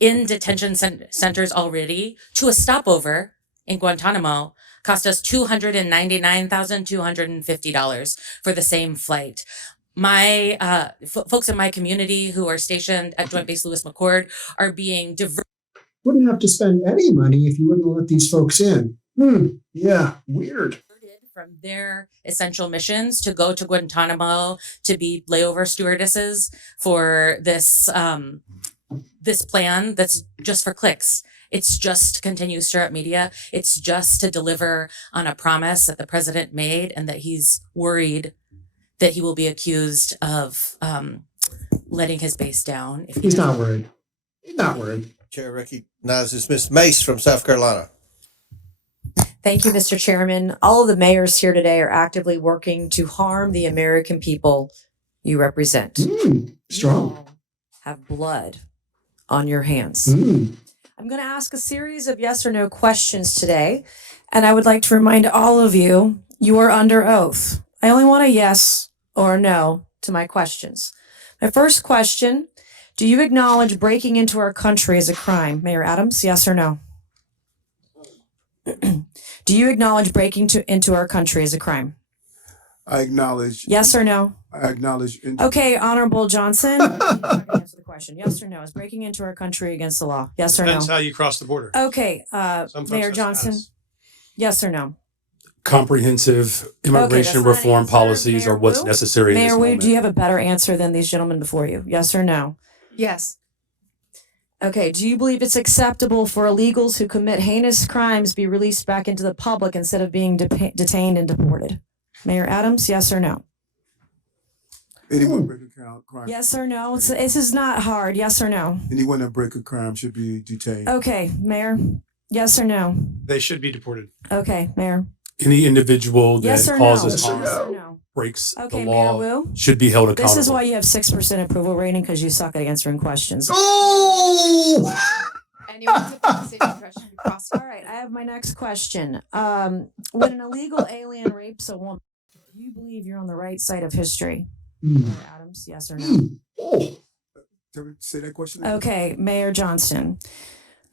detention centers already to a stopover in Guantanamo cost us $299,250 for the same flight. My folks in my community who are stationed at Joint Base Lewis McChord are being diverted. Wouldn't have to spend any money if you wouldn't let these folks in. Yeah, weird. From their essential missions to go to Guantanamo to be layover stewardesses for this this plan that's just for clicks. It's just to continue to stir up media. It's just to deliver on a promise that the president made and that he's worried that he will be accused of letting his base down. If He's not worried. He's not worried. Chair recognizes Ms. Mace from South Carolina. Thank you, Mr. Chairman. All of the mayors here today are actively working to harm the American people you represent. Strong. You all have blood on your hands. I'm going to ask a series of yes or no questions today, and I would like to remind all of you, you are under oath. I only want a yes or a no to my questions. My first question, do you acknowledge breaking into our country is a crime? Mayor Adams, yes or no? Do you acknowledge breaking into our country is a crime? I acknowledge. Yes or no? I acknowledge. Okay, Honorable Johnson. Answer the question. Yes or no? Is breaking into our country against the law? Yes or no? Depends how you cross the border. Okay, Some folks Mayor have Johnson. status. Yes or no? Comprehensive immigration that's not an reform answer. policies Mayor are what's Wu? necessary in this Mayor Wu, moment. do you have a better answer than these gentlemen before you? Yes or no? Yes. Okay, do you believe it's acceptable for illegals who commit heinous crimes be released back into the public instead of being detained and deported? Mayor Adams, yes or no? Anyone break a crime? Yes or no? This is not hard. Yes or no? Anyone that break a crime should be detained. Okay, Mayor. Yes or no? They should be deported. Okay, Mayor. Any individual that Yes or causes no? harm, Yes or no? breaks Okay, the Mayor law, Wu? should be held accountable. This is why you have 6% approval rating, because you suck at answering questions. Oh! Anyone with the same impression be crossed. All right, I have my next question. When an illegal alien rapes a woman, do you believe you're on the right side of history? Mm. Adams, yes or no? Oh, Say that question again. Okay, Mayor Johnston.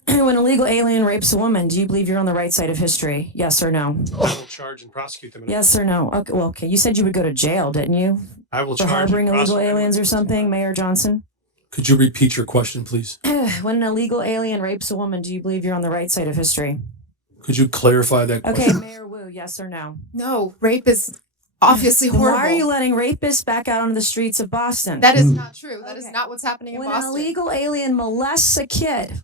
When a illegal alien rapes a woman, do you believe you're on the right side of history? Yes or no? I will charge and prosecute them. Yes or no? Okay, well, okay. You said you would go to jail, didn't you? I will For charge harboring and illegal prosecute them. aliens or something, Mayor Johnson? Could you repeat your question, please? When an illegal alien rapes a woman, do you believe you're on the right side of history? Could you clarify that Okay, question? Mayor Wu, yes or no? No, rape is obviously Then horrible. why are you letting rapists back out onto the streets of Boston? That is not true. That is not what's happening in When Boston. an illegal alien molests a kid,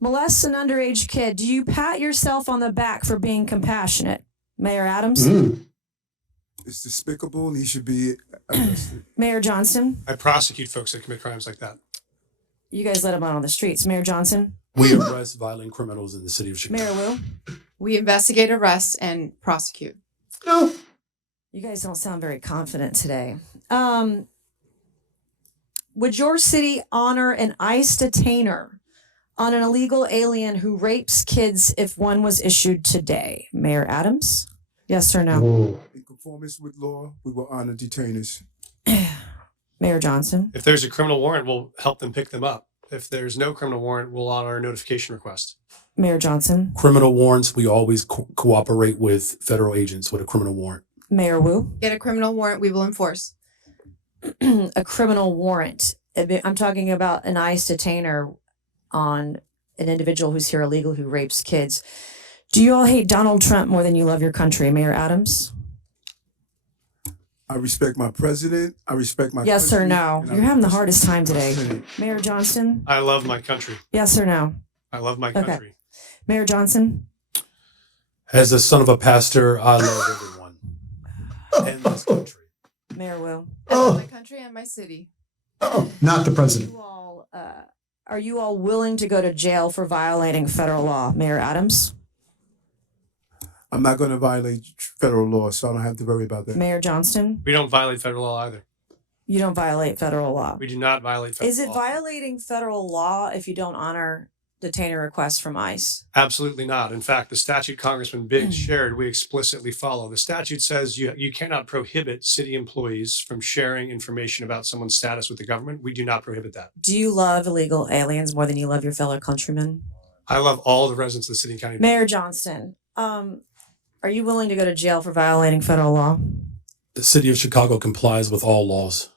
molests an underage kid, do you pat yourself on the back for being compassionate? Mayor Adams? It's despicable, and he should be arrested. Mayor Johnson? I prosecute folks that commit crimes like that. You guys let him out on the streets. Mayor Johnson? We arrest violent criminals in the city of Chicago. Mayor Wu? We investigate, arrest, and prosecute. You guys don't sound very confident today. Would your city honor an ICE detainer on an illegal alien who rapes kids if one was issued today? Mayor Adams? Yes or no? In conformance with law, we will honor detainers. Mayor Johnson? If there's a criminal warrant, we'll help them pick them up. If there's no criminal warrant, we'll honor a notification request. Mayor Johnson? Criminal warrants, we always cooperate with federal agents with a criminal warrant. Mayor Wu? Get a criminal warrant, we will enforce. A criminal warrant. I'm talking about an ICE detainer on an individual who's here illegal who rapes kids. Do you all hate Donald Trump more than you love your country, Mayor Adams? I respect my president. I respect my Yes or country, no? and I You're having the respect hardest time my today. Senate. Mayor Johnston? I love my country. Yes or no? I love my Okay. country. Mayor Johnson? As the son of a pastor, I love everyone and this country. Mayor Wu? I love my country and my city. not the president. Are you all willing to go to jail for violating federal law, Mayor Adams? I'm not going to violate federal law, so I don't have to worry about that. Mayor Johnston? We don't violate federal law either. You don't violate federal law. We do not violate federal Is it law. violating federal law if you don't honor detainer requests from ICE? Absolutely not. In fact, the statute Congressman Biggs shared, we explicitly follow. The statute says you cannot prohibit city employees from sharing information about someone's status with the government. We do not prohibit that. Do you love illegal aliens more than you love your fellow countrymen? I love all the residents of the city and county. Mayor Johnston, are you willing to go to jail for violating federal law? The city of Chicago complies with all laws.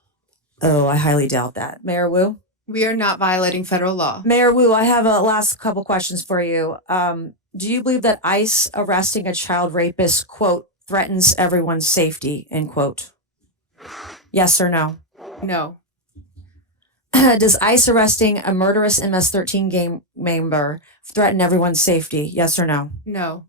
Oh, I highly doubt that. Mayor Wu? We are not violating federal law. Mayor Wu, I have a last couple questions for you. Do you believe that ICE arresting a child rapist, quote, threatens everyone's safety, end quote? Yes or no? No. Does ICE arresting a murderous MS-13 gang member threaten everyone's safety? Yes or no? No.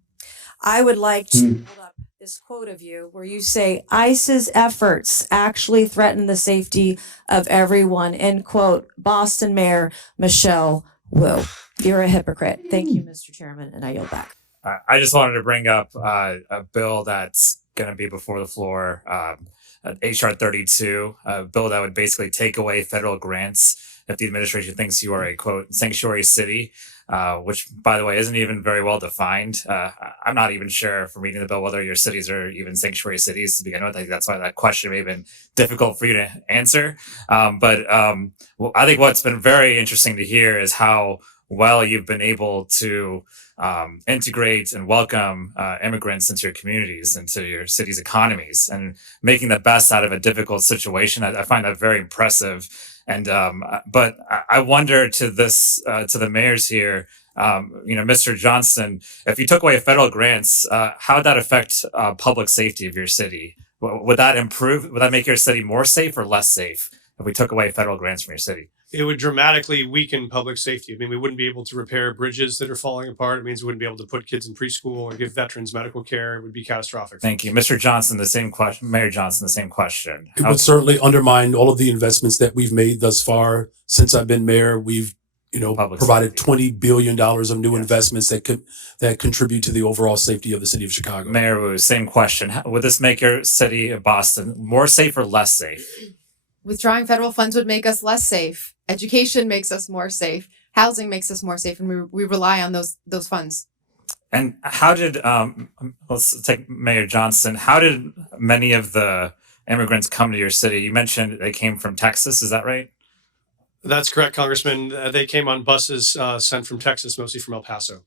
I would like to hold up this quote of you where you say ICE's efforts actually threaten the safety of everyone, end quote. Boston Mayor Michelle Wu. You're a hypocrite. Thank you, Mr. Chairman, and I yield back. I just wanted to bring up a bill that's going to be before the floor, HR 32, a bill that would basically take away federal grants if the administration thinks you are a, quote, sanctuary city, which, by the way, isn't even very well defined. I'm not even sure from reading the bill whether your cities are even sanctuary cities to begin with. I think that's why that question may have been difficult for you to answer. But I think what's been very interesting to hear is how well you've been able to integrate and welcome immigrants into your communities, into your city's economies, and making the best out of a difficult situation. I find that very impressive. And but I wonder to the mayors here, Mr. Johnston, if you took away federal grants, how would that affect public safety of your city? Would that improve? Would that make your city more safe or less safe if we took away federal grants from your city? It would dramatically weaken public safety. I mean, we wouldn't be able to repair bridges that are falling apart. It means we wouldn't be able to put kids in preschool or give veterans medical care. It would be catastrophic. Thank you. Mr. Johnson, the same question. Mayor Johnson, the same question. It would certainly undermine all of the investments that we've made thus far. Since I've been mayor, we've provided $20 billion of new investments that contribute to the overall safety of the city of Chicago. Mayor Wu, same question. Would this make your city of Boston more safe or less safe? Withdrawing federal funds would make us less safe. Education makes us more safe. Housing makes us more safe, and we rely on those funds. And how did let's take Mayor Johnson? How did many of the immigrants come to your city? You mentioned they came from Texas. Is that right? That's correct, Congressman. They came on buses sent from Texas, mostly from El Paso.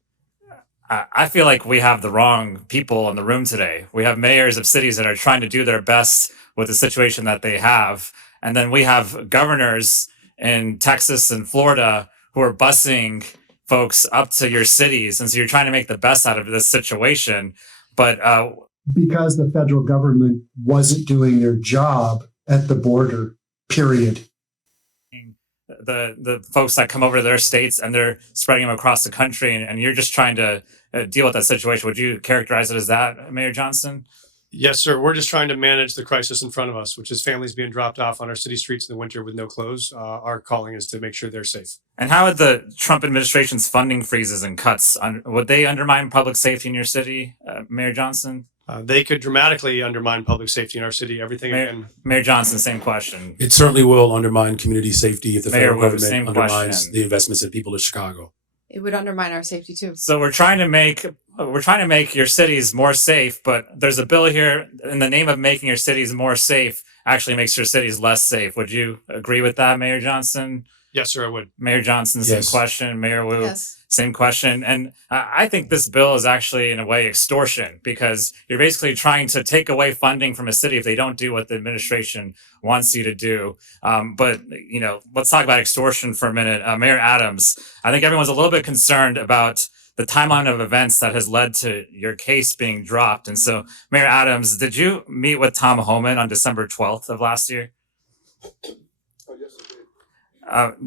I feel like we have the wrong people in the room today. We have mayors of cities that are trying to do their best with the situation that they have. And then we have governors in Texas and Florida who are busing folks up to your cities. And so you're trying to make the best out of this situation. But because the federal government wasn't doing their job at the border, period. the folks that come over to their states and they're spreading them across the country, and you're just trying to deal with that situation. Would you characterize it as that, Mayor Johnston? Yes, sir. We're just trying to manage the crisis in front of us, which is families being dropped off on our city streets in the winter with no clothes. Our calling is to make sure they're safe. And how would the Trump administration's funding freezes and cuts, would they undermine public safety in your city, Mayor Johnston? They could dramatically undermine public safety in our city. Everything Mayor Johnston, same question. It certainly will undermine community safety if the Mayor federal Wu, government same undermines question. the investments in people of Chicago. It would undermine our safety too. So we're trying to make your cities more safe, but there's a bill here in the name of making your cities more safe actually makes your cities less safe. Would you agree with that, Mayor Johnston? Yes, sir, I would. Mayor Johnson, Yes. same question. Mayor Wu, Yes. same question. And I think this bill is actually, in a way, extortion, because you're basically trying to take away funding from a city if they don't do what the administration wants you to do. But, you know, let's talk about extortion for a minute. Mayor Adams, I think everyone's a little bit concerned about the timeline of events that has led to your case being dropped. And so, Mayor Adams, did you meet with Tom Homan on December 12th of last year?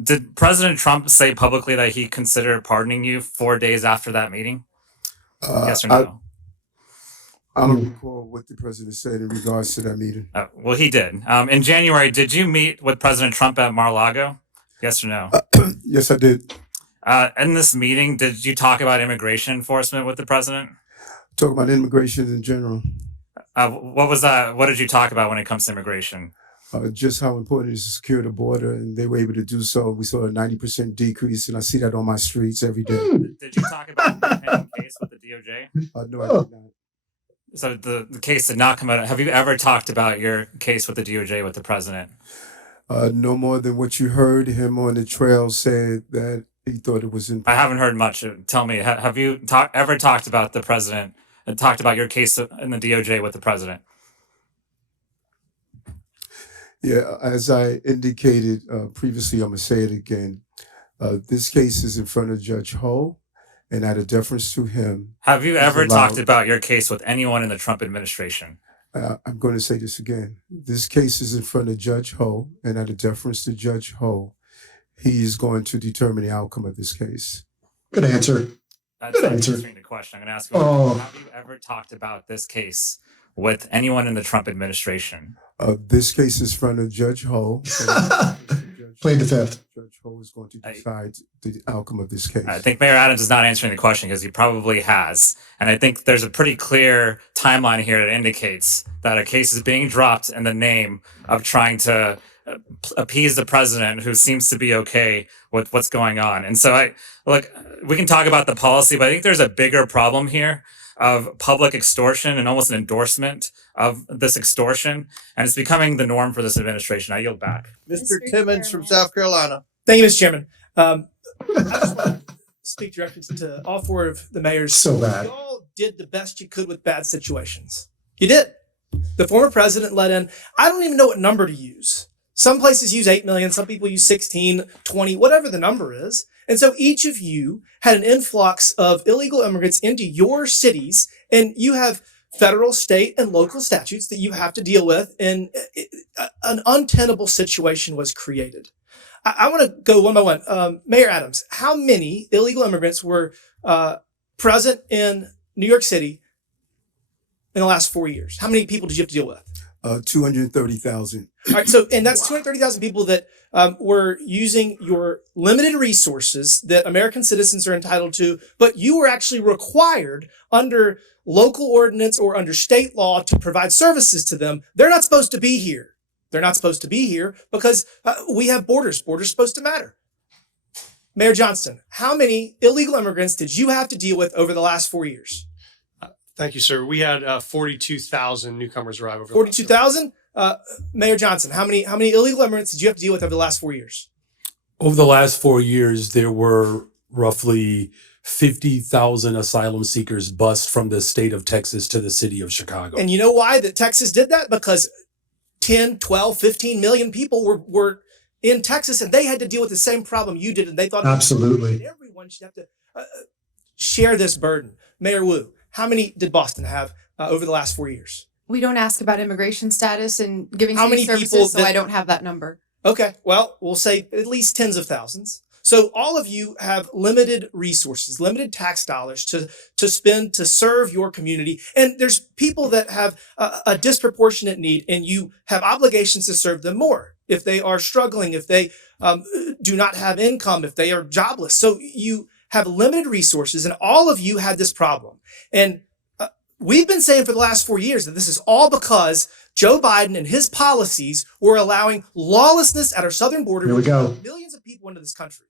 Did President Trump say publicly that he considered pardoning you 4 days after that meeting? Yes or no? I don't recall what the president said in regards to that meeting. Well, he did. In January, did you meet with President Trump at Mar-a-Lago? Yes or no? Yes, I did. In this meeting, did you talk about immigration enforcement with the president? Talk about immigration in general. What was that? What did you talk about when it comes to immigration? Just how important it is to secure the border, and they were able to do so. We saw a 90% decrease, and I see that on my streets every day. Did you talk about the pending case with the DOJ? No, I did not. So the case did not come out. Have you ever talked about your case with the DOJ with the president? No more than what you heard him on the trail said that he thought it was important. I haven't heard much. Tell me, have you ever talked about the president and talked about your case in the DOJ with the president? Yeah, as I indicated previously, I'm going to say it again. This case is in front of Judge Ho, and out of deference to him. Have you ever talked about your case with anyone in the Trump administration? I'm going to say this again. This case is in front of Judge Ho, and out of deference to Judge Ho, he is going to determine the outcome of this case. Good answer. That's Good not answer. answering the question. I'm going to ask you, have you ever talked about this case with anyone in the Trump administration? This case is in front of Judge Ho. Plead the fifth. Judge Ho is going to decide the outcome of this case. I think Mayor Adams is not answering the question because he probably has. And I think there's a pretty clear timeline here that indicates that a case is being dropped in the name of trying to appease the president, who seems to be okay with what's going on. And so we can talk about the policy, but I think there's a bigger problem here of public extortion and almost an endorsement of this extortion. And it's becoming the norm for this administration. I yield back. Mr. Timmons from South Carolina. Thank you, Mr. Chairman. I just want to speak directly to all four of the mayors. So bad. You all did the best you could with bad situations. You did. The former president let in, I don't even know what number to use. Some places use 8 million, some people use 16, 20, whatever the number is. And so each of you had an influx of illegal immigrants into your cities, and you have federal, state, and local statutes that you have to deal with, and an untenable situation was created. I want to go one by one. Mayor Adams, how many illegal immigrants were present in New York City in the last 4 years? How many people did you have to deal with? 230,000. All right, so, and that's 230,000 people that were using your limited resources that American citizens are entitled to, but you were actually required under local ordinance or under state law to provide services to them. They're not supposed to be here. They're not supposed to be here because we have borders. Borders are supposed to matter. Mayor Johnston, how many illegal immigrants did you have to deal with over the last 4 years? Thank you, sir. We had 42,000 newcomers arrive over. 42,000. Mayor Johnson, how many illegal immigrants did you have to deal with over the last 4 years? Over the last 4 years, there were roughly 50,000 asylum seekers bused from the state of Texas to the city of Chicago. And you know why that Texas did that? Because 10, 12, 15 million people were in Texas and they had to deal with the same problem you did. And they thought Absolutely. everyone should have to share this burden. Mayor Wu, how many did Boston have over the last 4 years? We don't ask about immigration status and giving How city many people services, so that- I don't have that number. Okay, well, we'll say at least tens of thousands. So all of you have limited resources, limited tax dollars to spend to serve your community. And there's people that have a disproportionate need and you have obligations to serve them more if they are struggling, if they do not have income, if they are jobless. So you have limited resources and all of you had this problem. And we've been saying for the last 4 years that this is all because Joe Biden and his policies were allowing lawlessness at our southern border. Here we go. Millions of people into this country.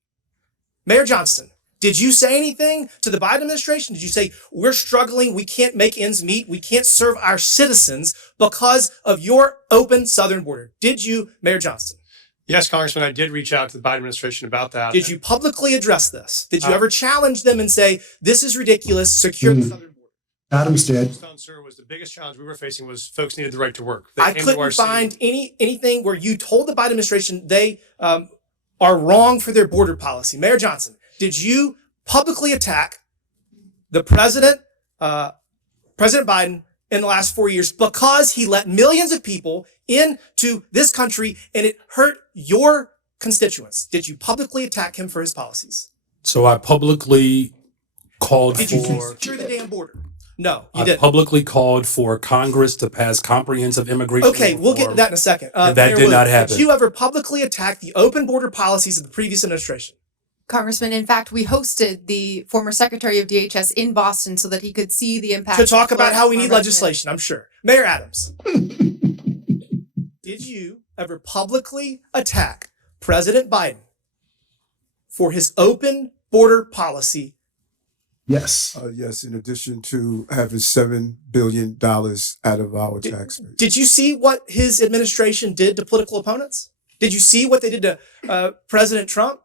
Mayor Johnston, did you say anything to the Biden administration? Did you say, we're struggling, we can't make ends meet, we can't serve our citizens because of your open southern border? Did you, Mayor Johnston? Yes, Congressman, I did reach out to the Biden administration about that. Did you publicly address this? Did you ever challenge them and say, this is ridiculous, secure the southern border? Adams did. Stone, sir, was the biggest challenge we were facing was folks needed the right to work. I couldn't find anything where you told the Biden administration they are wrong for their border policy. Mayor Johnson, did you publicly attack the President Biden in the last 4 years because he let millions of people into this country and it hurt your constituents? Did you publicly attack him for his policies? So I publicly called Did you secure the damn border? No, you I didn't. publicly called for Congress to pass comprehensive immigration Okay, we'll get to reform, that in a second. and that Mayor did Wood, not happen. Did you ever publicly attack the open border policies of the previous administration? Congressman, in fact, we hosted the former Secretary of DHS in Boston so that he could see the impact. To talk of about how we Florida need for legislation, I'm sure. Mayor Adams, did you ever publicly attack President Biden for his open border policy? Yes. Yes, in addition to having $7 billion out of our tax base. Did you see what his administration did to political opponents? Did you see what they did to President Trump?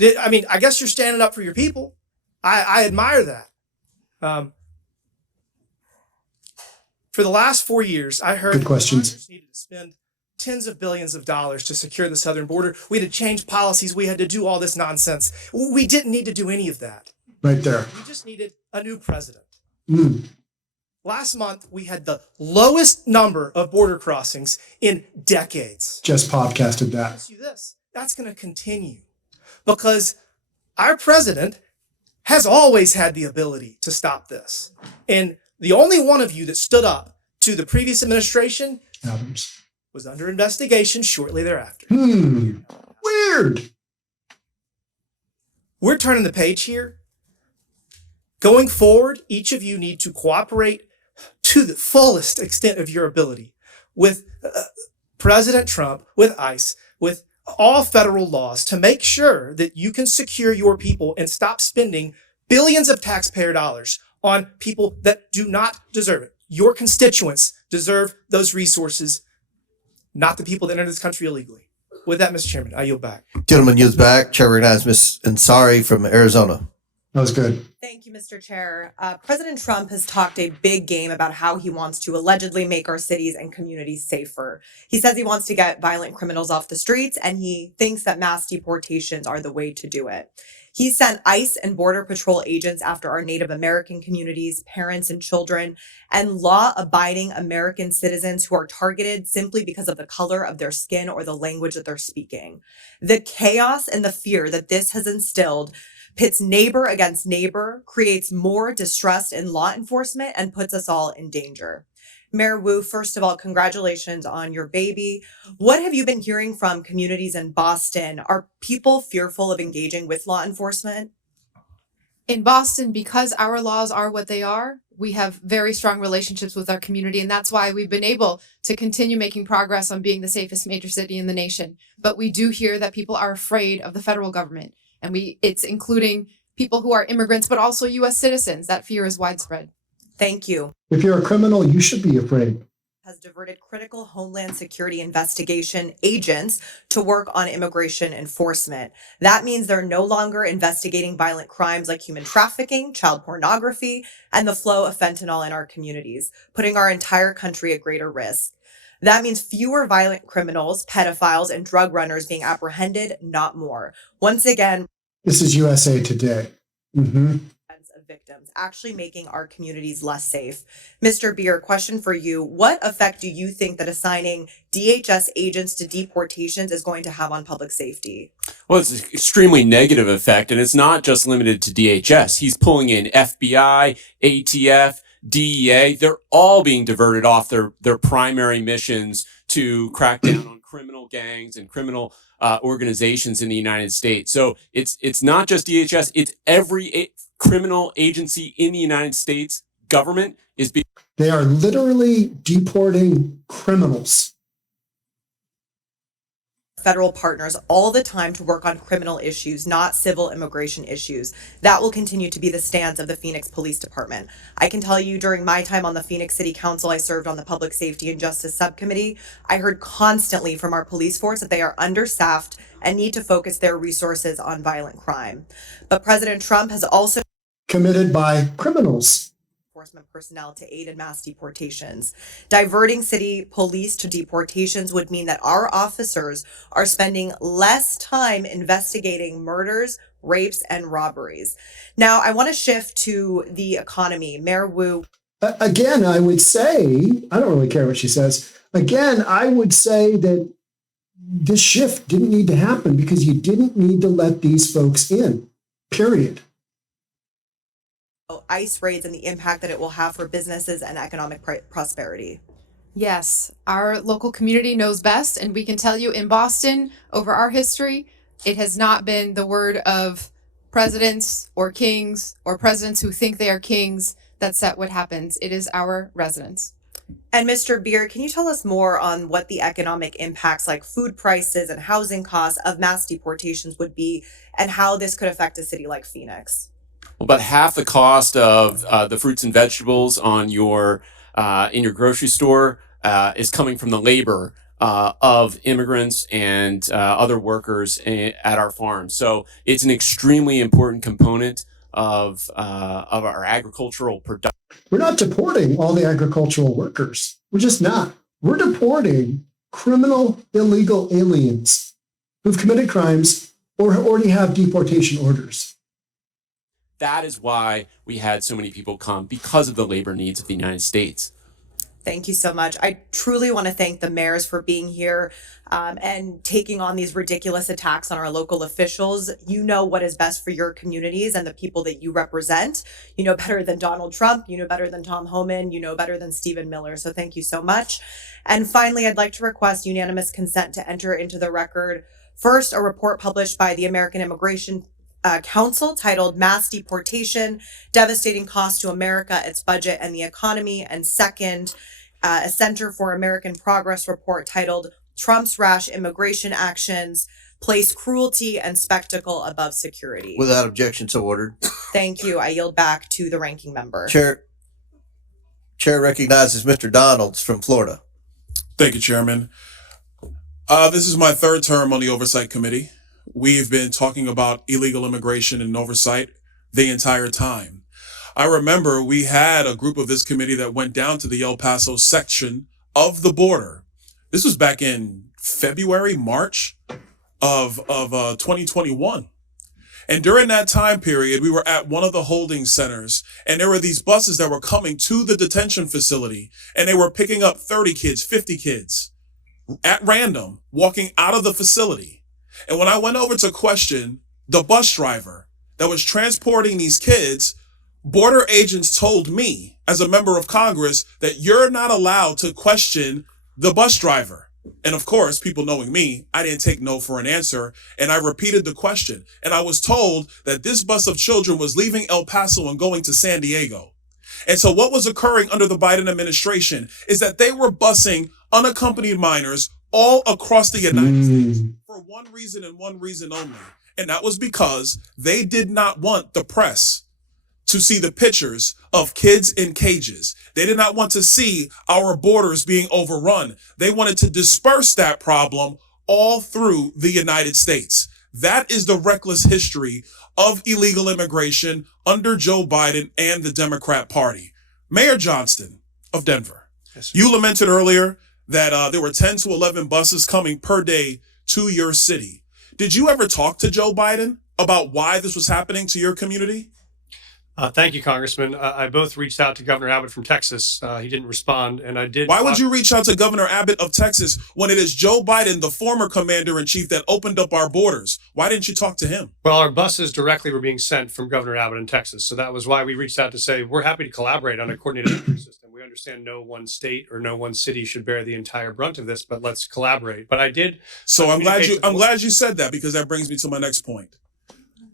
I guess you're standing up for your people. I admire that. For the last 4 years, I heard Good questions. Congress needed to spend tens of billions of dollars to secure the southern border. We had to change policies. We had to do all this nonsense. We didn't need to do any of that. Right there. We just needed a new president. Mm. Last month, we had the lowest number of border crossings in decades. Just podcasted that. Ask you this, that's going to continue because our president has always had the ability to stop this. And the only one of you that stood up to the previous administration Adams. was under investigation shortly thereafter. Weird. We're turning the page here. Going forward, each of you need to cooperate to the fullest extent of your ability with President Trump, with ICE, with all federal laws to make sure that you can secure your people and stop spending billions of taxpayer dollars on people that do not deserve it. Your constituents deserve those resources, not the people that enter this country illegally. With that, Mr. Chairman, I yield back. Gentleman yields back. Chair recognizes Ms. Ansari from Arizona. That was good. Thank you, Mr. Chair. President Trump has talked a big game about how he wants to allegedly make our cities and communities safer. He says he wants to get violent criminals off the streets, and he thinks that mass deportations are the way to do it. He sent ICE and Border Patrol agents after our Native American communities, parents and children, and law-abiding American citizens who are targeted simply because of the color of their skin or the language that they're speaking. The chaos and the fear that this has instilled pits neighbor against neighbor, creates more distrust in law enforcement, and puts us all in danger. Mayor Wu, first of all, congratulations on your baby. What have you been hearing from communities in Boston? Are people fearful of engaging with law enforcement? In Boston, because our laws are what they are, we have very strong relationships with our community, and that's why we've been able to continue making progress on being the safest major city in the nation. But we do hear that people are afraid of the federal government, and it's including people who are immigrants, but also U.S. citizens. That fear is widespread. Thank you. If you're a criminal, you should be afraid. Has diverted critical Homeland Security investigation agents to work on immigration enforcement. That means they're no longer investigating violent crimes like human trafficking, child pornography, and the flow of fentanyl in our communities, putting our entire country at greater risk. That means fewer violent criminals, pedophiles, and drug runners being apprehended, not more. Once again, This is USA Today. of victims, actually making our communities less safe. Mr. Beer, question for you. What effect do you think that assigning DHS agents to deportations is going to have on public safety? Well, it's an extremely negative effect, and it's not just limited to DHS. He's pulling in FBI, ATF, DEA. They're all being diverted off their primary missions to crack down on criminal gangs and criminal organizations in the United States. So it's not just DHS, it's every criminal agency in the United States government is being. They are literally deporting criminals. Federal partners all the time to work on criminal issues, not civil immigration issues. That will continue to be the stance of the Phoenix Police Department. I can tell you during my time on the Phoenix City Council, I served on the Public Safety and Justice Subcommittee. I heard constantly from our police force that they are understaffed and need to focus their resources on violent crime. But President Trump has also Committed by criminals. enforcement personnel to aid in mass deportations. Diverting city police to deportations would mean that our officers are spending less time investigating murders, rapes, and robberies. Now, I want to shift to the economy. Mayor Wu. Again, I would say, I don't really care what she says. Again, I would say that this shift didn't need to happen because you didn't need to let these folks in, period. ICE raids and the impact that it will have for businesses and economic prosperity. Yes, our local community knows best, and we can tell you in Boston, over our history, it has not been the word of presidents or kings or presidents who think they are kings that set what happens. It is our residents. And Mr. Beer, can you tell us more on what the economic impacts like food prices and housing costs of mass deportations would be and how this could affect a city like Phoenix? Well, about half the cost of the fruits and vegetables on your in your grocery store is coming from the labor of immigrants and other workers at our farms. So it's an extremely important component of our agricultural production. We're not deporting all the agricultural workers. We're just not. We're deporting criminal, illegal aliens who've committed crimes or already have deportation orders. That is why we had so many people come, because of the labor needs of the United States. Thank you so much. I truly want to thank the mayors for being here and taking on these ridiculous attacks on our local officials. You know what is best for your communities and the people that you represent. You know better than Donald Trump. You know better than Tom Homan. You know better than Stephen Miller. So thank you so much. And finally, I'd like to request unanimous consent to enter into the record. First, a report published by the American Immigration Council titled Mass Deportation, Devastating Cost to America, Its Budget, and the Economy. And second, a Center for American Progress report titled Trump's Rash Immigration Actions, Place Cruelty and Spectacle Above Security. Without objection, so ordered. Thank you. I yield back to the ranking member. Chair recognizes Mr. Donalds from Florida. Thank you, Chairman. This is my third term on the Oversight Committee. We've been talking about illegal immigration and oversight the entire time. I remember we had a group of this committee that went down to the El Paso section of the border. This was back in February, March of 2021. And during that time period, we were at one of the holding centers, and there were these buses that were coming to the detention facility, and they were picking up 30 kids, 50 kids at random, walking out of the facility. And when I went over to question the bus driver that was transporting these kids, border agents told me as a member of Congress that you're not allowed to question the bus driver. And of course, people knowing me, I didn't take no for an answer. And I repeated the question. And I was told that this bus of children was leaving El Paso and going to San Diego. And so what was occurring under the Biden administration is that they were busing unaccompanied minors all across the United States for one reason and one reason only. And that was because they did not want the press to see the pictures of kids in cages. They did not want to see our borders being overrun. They wanted to disperse that problem all through the United States. That is the reckless history of illegal immigration under Joe Biden and the Democrat Party. Mayor Johnston of Denver, you lamented earlier that there were 10 to 11 buses coming per day to your city. Did you ever talk to Joe Biden about why this was happening to your community? Thank you, Congressman. I both reached out to Governor Abbott from Texas. He didn't respond, and I did. Why would you reach out to Governor Abbott of Texas when it is Joe Biden, the former commander-in-chief, that opened up our borders? Why didn't you talk to him? Well, our buses directly were being sent from Governor Abbott in Texas. So that was why we reached out to say, we're happy to collaborate on a coordinated entry system. We understand no one state or no one city should bear the entire brunt of this, but let's collaborate. But I did. So I'm glad you said that, because that brings me to my next point.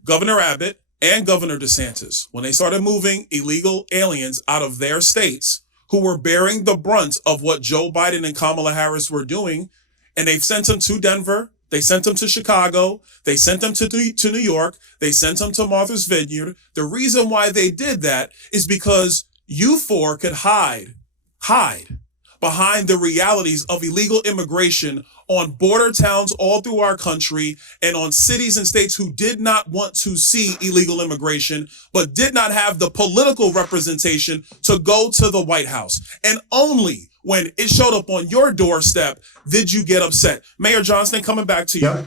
Governor Abbott and Governor DeSantis, when they started moving illegal aliens out of their states who were bearing the brunt of what Joe Biden and Kamala Harris were doing, and they've sent them to Denver, they sent them to Chicago, they sent them to New York, they sent them to Martha's Vineyard. The reason why they did that is because you four could hide behind the realities of illegal immigration on border towns all through our country and on cities and states who did not want to see illegal immigration, but did not have the political representation to go to the White House. And only when it showed up on your doorstep did you get upset. Mayor Johnston, coming back to you. Yep.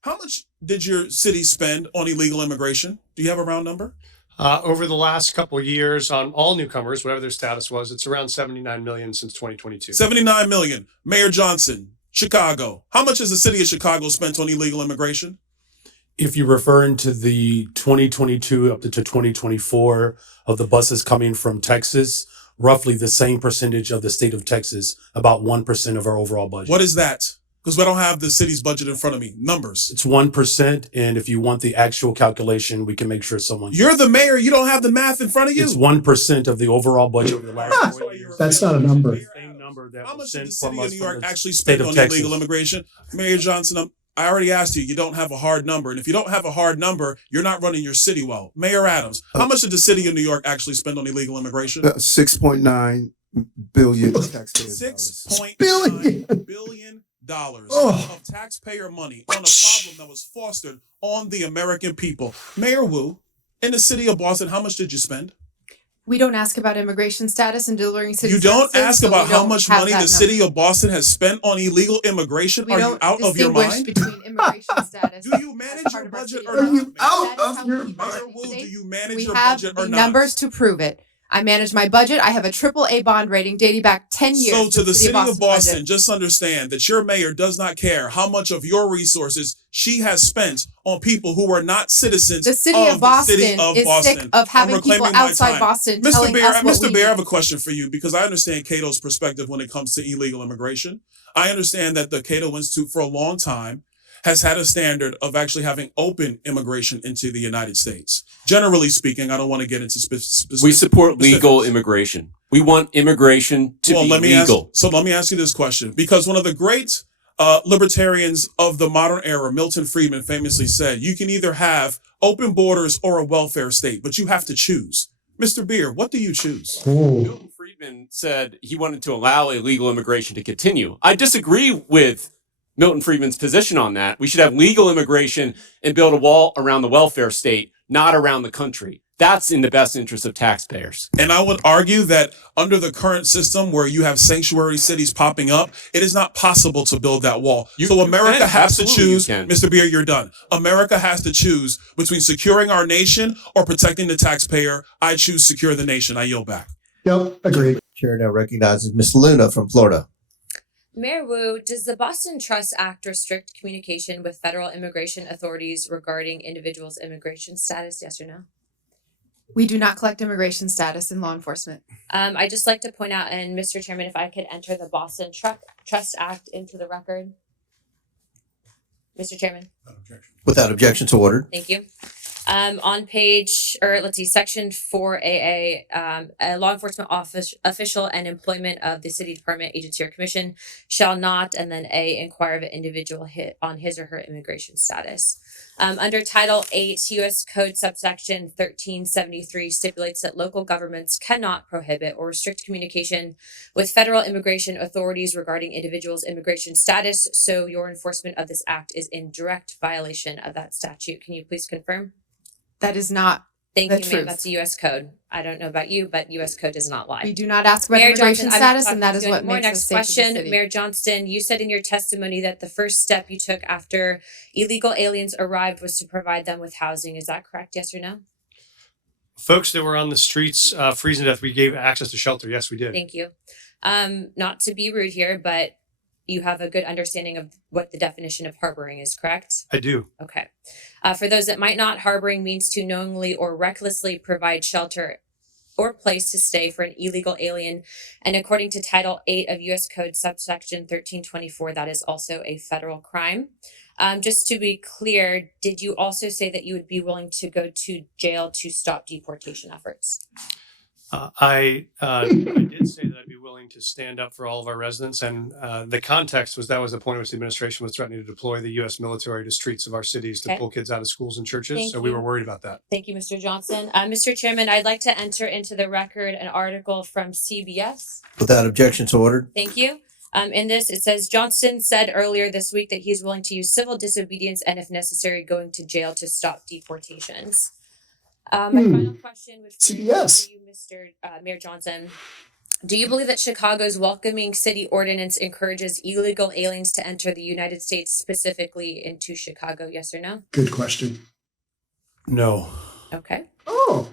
How much did your city spend on illegal immigration? Do you have a round number? Over the last couple of years on all newcomers, whatever their status was, it's around 79 million since 2022. 79 million. Mayor Johnson, Chicago. How much has the city of Chicago spent on illegal immigration? If you're referring to the 2022 up to 2024 of the buses coming from Texas, roughly the same percentage of the state of Texas, about 1% of our overall budget. What is that? Because I don't have the city's budget in front of me. Numbers. It's 1%. And if you want the actual calculation, we can make sure someone. You're the mayor. You don't have the math in front of you. It's 1% of the overall budget over the last 4 years. That's not a number. Same number that How was much did sent the city from of us New from York the actually state spend of on Texas. illegal immigration? Mayor Johnson, I already asked you. You don't have a hard number. And if you don't have a hard number, you're not running your city well. Mayor Adams, how much did the city of New York actually spend on illegal immigration? 6.9 billion taxpayers. $6.9 billion of taxpayer money on a problem that was fostered on the American people. Mayor Wu, in the city of Boston, how much did you spend? We don't ask about immigration status and delivering city You don't services, ask so about we how don't much have money that the city number. of Boston has spent on illegal immigration. We Are you don't out of your distinguish mind? between immigration status. Do you manage your budget or Are not? you out That is of how your we mind? Mayor Wu, do you manage We your have budget the or not? numbers to prove it. I manage my budget. I have a AAA bond rating dating back 10 years. So to the city of Boston, budget. just understand that your mayor does not care how much of your resources she has spent on people who are not citizens The city of Boston is sick of having people outside Boston telling us what Mr. we Bear, I need. have a question for you because I understand Cato's perspective when it comes to illegal immigration. I understand that the Cato Institute for a long time has had a standard of actually having open immigration into the United States. Generally speaking, I don't want to get into specifics. We support legal immigration. We want immigration to be legal. Let me ask you this question, because one of the great libertarians of the modern era, Milton Friedman, famously said, you can either have open borders or a welfare state, but you have to choose. Mr. Beer, what do you choose? Milton Friedman said he wanted to allow illegal immigration to continue. I disagree with Milton Friedman's position on that. We should have legal immigration and build a wall around the welfare state, not around the country. That's in the best interest of taxpayers. And I would argue that under the current system where you have sanctuary cities popping up, it is not possible to build that wall. So America has to choose, Mr. Beer, you're done. America has to choose between securing our nation or protecting the taxpayer. I choose secure the nation. I yield back. Yep, agreed. Chair now recognizes Ms. Luna from Florida. Mayor Wu, does the Boston Trust Act restrict communication with federal immigration authorities regarding individuals' immigration status, yes or no? We do not collect immigration status in law enforcement. I'd just like to point out, and Mr. Chairman, if I could enter the Boston Trust Act into the record. Mr. Chairman. Without objection to order. Thank you. On page, or let's see, section 4AA, a law enforcement official and employment of the city department, agency, or commission shall not, and then A, inquire of an individual on his or her immigration status. Under Title 8, U.S. Code subsection 1373 stipulates that local governments cannot prohibit or restrict communication with federal immigration authorities regarding individuals' immigration status. So your enforcement of this act is in direct violation of that statute. Can you please confirm? That is not Thank the you, truth. ma'am. That's a U.S. code. I don't know about you, but U.S. code does not lie. We do not ask about Mayor immigration Johnson, I'm not status, and that talking is to what anymore. makes us Next safe to the question, city. Mayor Johnston, you said in your testimony that the first step you took after illegal aliens arrived was to provide them with housing. Is that correct? Yes or no? Folks that were on the streets freezing to death, we gave access to shelter. Yes, we did. Thank you. Not to be rude here, but you have a good understanding of what the definition of harboring is, correct? I do. Okay. For those that might not, harboring means to knowingly or recklessly provide shelter or place to stay for an illegal alien. And according to Title 8 of U.S. Code subsection 1324, that is also a federal crime. Just to be clear, did you also say that you would be willing to go to jail to stop deportation efforts? I did say that I'd be willing to stand up for all of our residents, and the context was that was the point at which the administration was threatening to deploy the U.S. military to streets of our cities to Okay. pull kids out of schools and churches. Thank So we you. were worried about that. Thank you, Mr. Johnson. Mr. Chairman, I'd like to enter into the record an article from CBS. Without objections ordered. Thank you. In this, it says Johnson said earlier this week that he's willing to use civil disobedience and, if necessary, going to jail to stop deportations. My final question would be CBS. to you, Mr. Mayor Johnson. Do you believe that Chicago's welcoming city ordinance encourages illegal aliens to enter the United States, specifically into Chicago? Yes or no? Good question. No. Okay. Oh.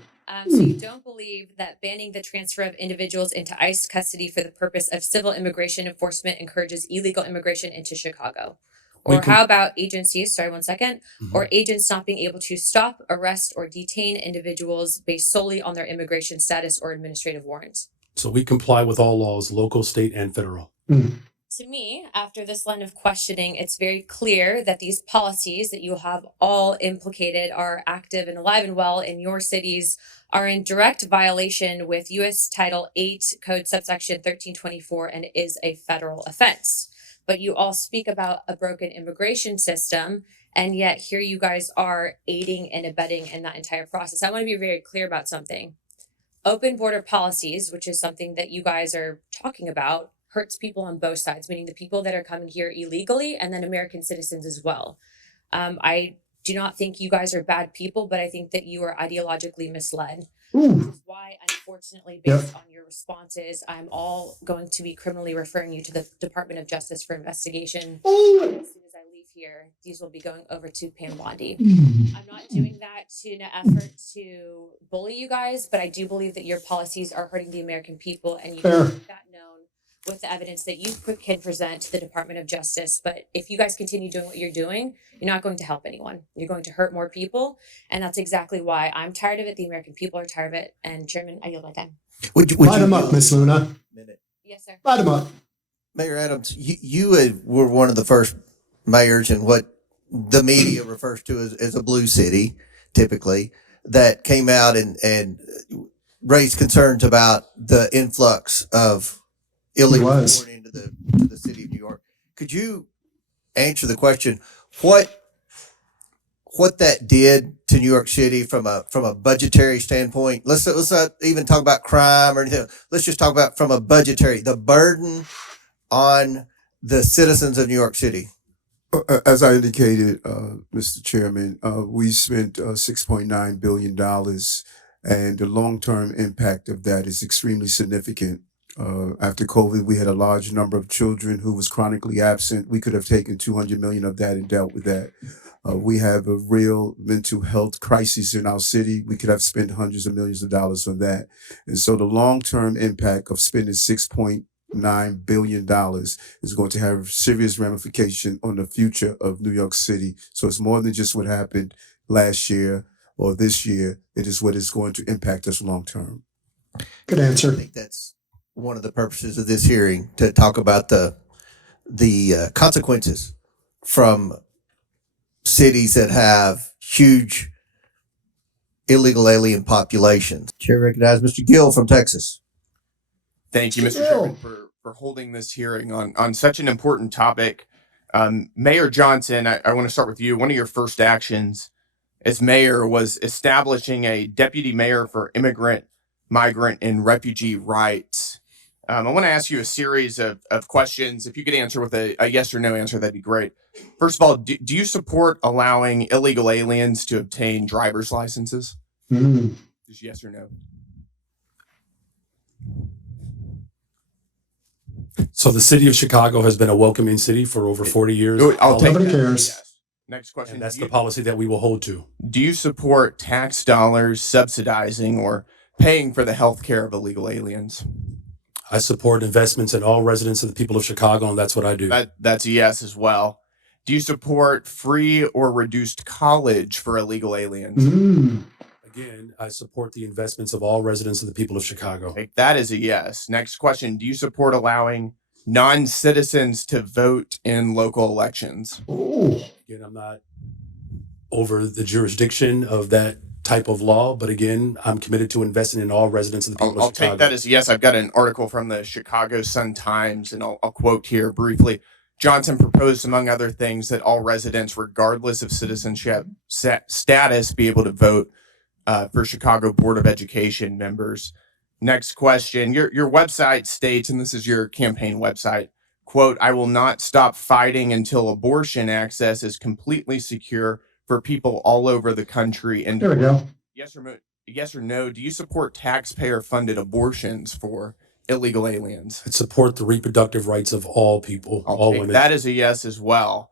So you don't believe that banning the transfer of individuals into ICE custody for the purpose of civil immigration enforcement encourages illegal immigration into Chicago? Or how about agencies, sorry, 1 second, or agents not being able to stop, arrest, or detain individuals based solely on their immigration status or administrative warrants? So we comply with all laws, local, state, and federal. To me, after this line of questioning, it's very clear that these policies that you have all implicated are active and alive and well in your cities, are in direct violation with U.S. Title 8 Code subsection 1324 and is a federal offense. But you all speak about a broken immigration system, and yet here you guys are aiding and abetting in that entire process. I want to be very clear about something. Open border policies, which is something that you guys are talking about, hurts people on both sides, meaning the people that are coming here illegally and then American citizens as well. I do not think you guys are bad people, but I think that you are ideologically misled. Which is why, unfortunately, based on your responses, I'm all going to be criminally referring you to the Department of Justice for investigation. As soon as I leave here, these will be going over to Pam Bondi. I'm not doing that in an effort to bully you guys, but I do believe that your policies are hurting the American people, and you can make that known with the evidence that you can present to the Department of Justice. But if you guys continue doing what you're doing, you're not going to help anyone. You're going to hurt more people. And that's exactly why I'm tired of it. The American people are tired of it. And Chairman, I yield my time. Light them up, Miss Luna. Yes, sir. Light them up. Mayor Adams, you were one of the first mayors in what the media refers to as a blue city, typically, that came out and raised concerns about the influx of illegal import into the city of New York. Could you answer the question, what that did to New York City from a budgetary standpoint? Let's not even talk about crime or anything. Let's just talk about from a budgetary, the burden on the citizens of New York City. As I indicated, Mr. Chairman, we spent $6.9 billion, and the long-term impact of that is extremely significant. After COVID, we had a large number of children who was chronically absent. We could have taken 200 million of that and dealt with that. We have a real mental health crisis in our city. We could have spent hundreds of millions of dollars on that. And so the long-term impact of spending $6.9 billion is going to have serious ramification on the future of New York City. So it's more than just what happened last year or this year. It is what is going to impact us long-term. Good answer. I think that's one of the purposes of this hearing, to talk about the consequences from cities that have huge illegal alien populations. Chair recognizes Mr. Gill from Texas. Thank you, Mr. Chairman, for holding this hearing on such an important topic. Mayor Johnson, I want to start with you. One of your first actions as mayor was establishing a deputy mayor for immigrant, migrant, and refugee rights. I want to ask you a series of questions. If you could answer with a yes or no answer, that'd be great. First of all, do you support allowing illegal aliens to obtain driver's licenses? Just yes or no? So the city of Chicago has been a welcoming city for over 40 years. I'll take Nobody that. cares. Yes. Next question. And that's the policy that we will hold to. Do you support tax dollars subsidizing or paying for the health care of illegal aliens? I support investments in all residents of the people of Chicago, and that's what I do. That's a yes as well. Do you support free or reduced college for illegal aliens? Again, I support the investments of all residents of the people of Chicago. Okay, that is a yes. Next question. Do you support allowing non-citizens to vote in local elections? Again, I'm not over the jurisdiction of that type of law, but again, I'm committed to investing in all residents of the people I'll of Chicago. take that as a yes. I've got an article from the Chicago Sun-Times, and I'll quote here briefly. Johnson proposed, among other things, that all residents, regardless of citizenship status, be able to vote for Chicago Board of Education members. Next question. Your website states, and this is your campaign website, quote, "I will not stop fighting until abortion access is completely secure for people all over the country." And There we go. Yes or no, do you support taxpayer-funded abortions for illegal aliens? I support the reproductive rights of all people, all women. That is a yes as well.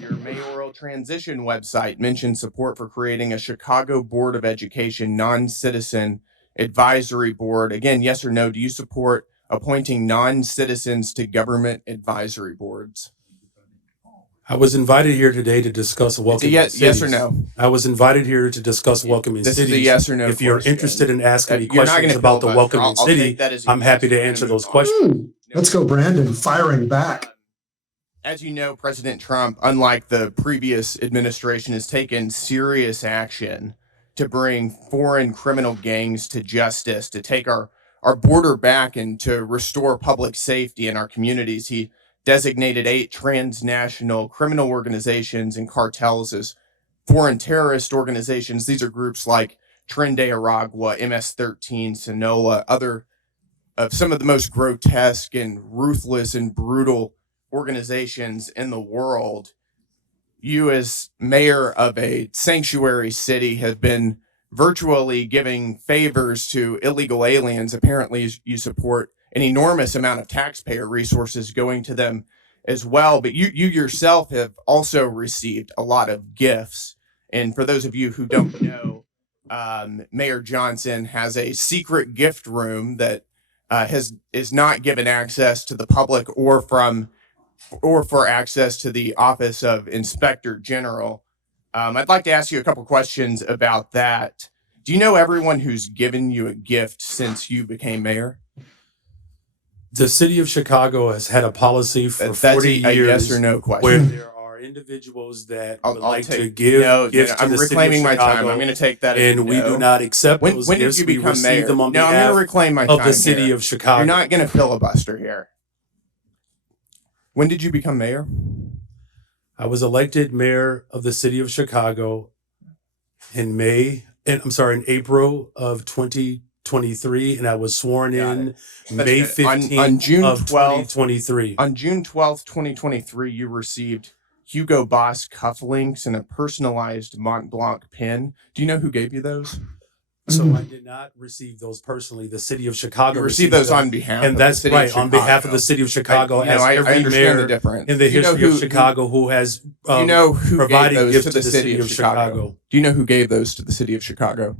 Your mayoral transition website mentions support for creating a Chicago Board of Education non-citizen advisory board. Again, yes or no, do you support appointing non-citizens to government advisory boards? I was invited here today to discuss welcoming cities. Yes or no? I was invited here to discuss welcoming This cities. is a yes or no If you're question. interested in asking me You're not questions gonna about the filibuster. welcoming I'll city, take that as a I'm yes. happy to answer those questions. Let's go, Brandon, firing back. As you know, President Trump, unlike the previous administration, has taken serious action to bring foreign criminal gangs to justice, to take our border back and to restore public safety in our communities. He designated 8 transnational criminal organizations and cartels as foreign terrorist organizations. These are groups like Tren de Aragua, MS-13, Sinaloa, other of some of the most grotesque and ruthless and brutal organizations in the world. You, as mayor of a sanctuary city, have been virtually giving favors to illegal aliens. Apparently, you support an enormous amount of taxpayer resources going to them as well. But you yourself have also received a lot of gifts. And for those of you who don't know, Mayor Johnson has a secret gift room that is not given access to the public or for access to the Office of Inspector General. I'd like to ask you a couple questions about that. Do you know everyone who's given you a gift since you became mayor? The city of Chicago has had a policy for That's 40 a years yes or no question. where there are individuals that would like to give gifts to I'm the city of reclaiming my Chicago, time. I'm going to take that as and we no. do not accept When those did gifts. you We become receive mayor? them on No, I'm behalf going to reclaim my of time the city here. of Chicago. You're not going to filibuster here. When did you become mayor? I was elected mayor of the city of Chicago in April of 2023, and I was sworn in May 15th on June of 12th, 2023. On June 12th, 2023, you received Hugo Boss cufflinks and a personalized Mont Blanc pin. Do you know who gave you those? So I did not receive those personally. The city of Chicago You received those them. on behalf and of that's the city right of on behalf of Chicago. the city of Chicago. I As every understand mayor the difference. in the You know history of who- Chicago who has Do you know who provided gave those gifts to the city of Chicago? Do you know who gave those to the city of Chicago?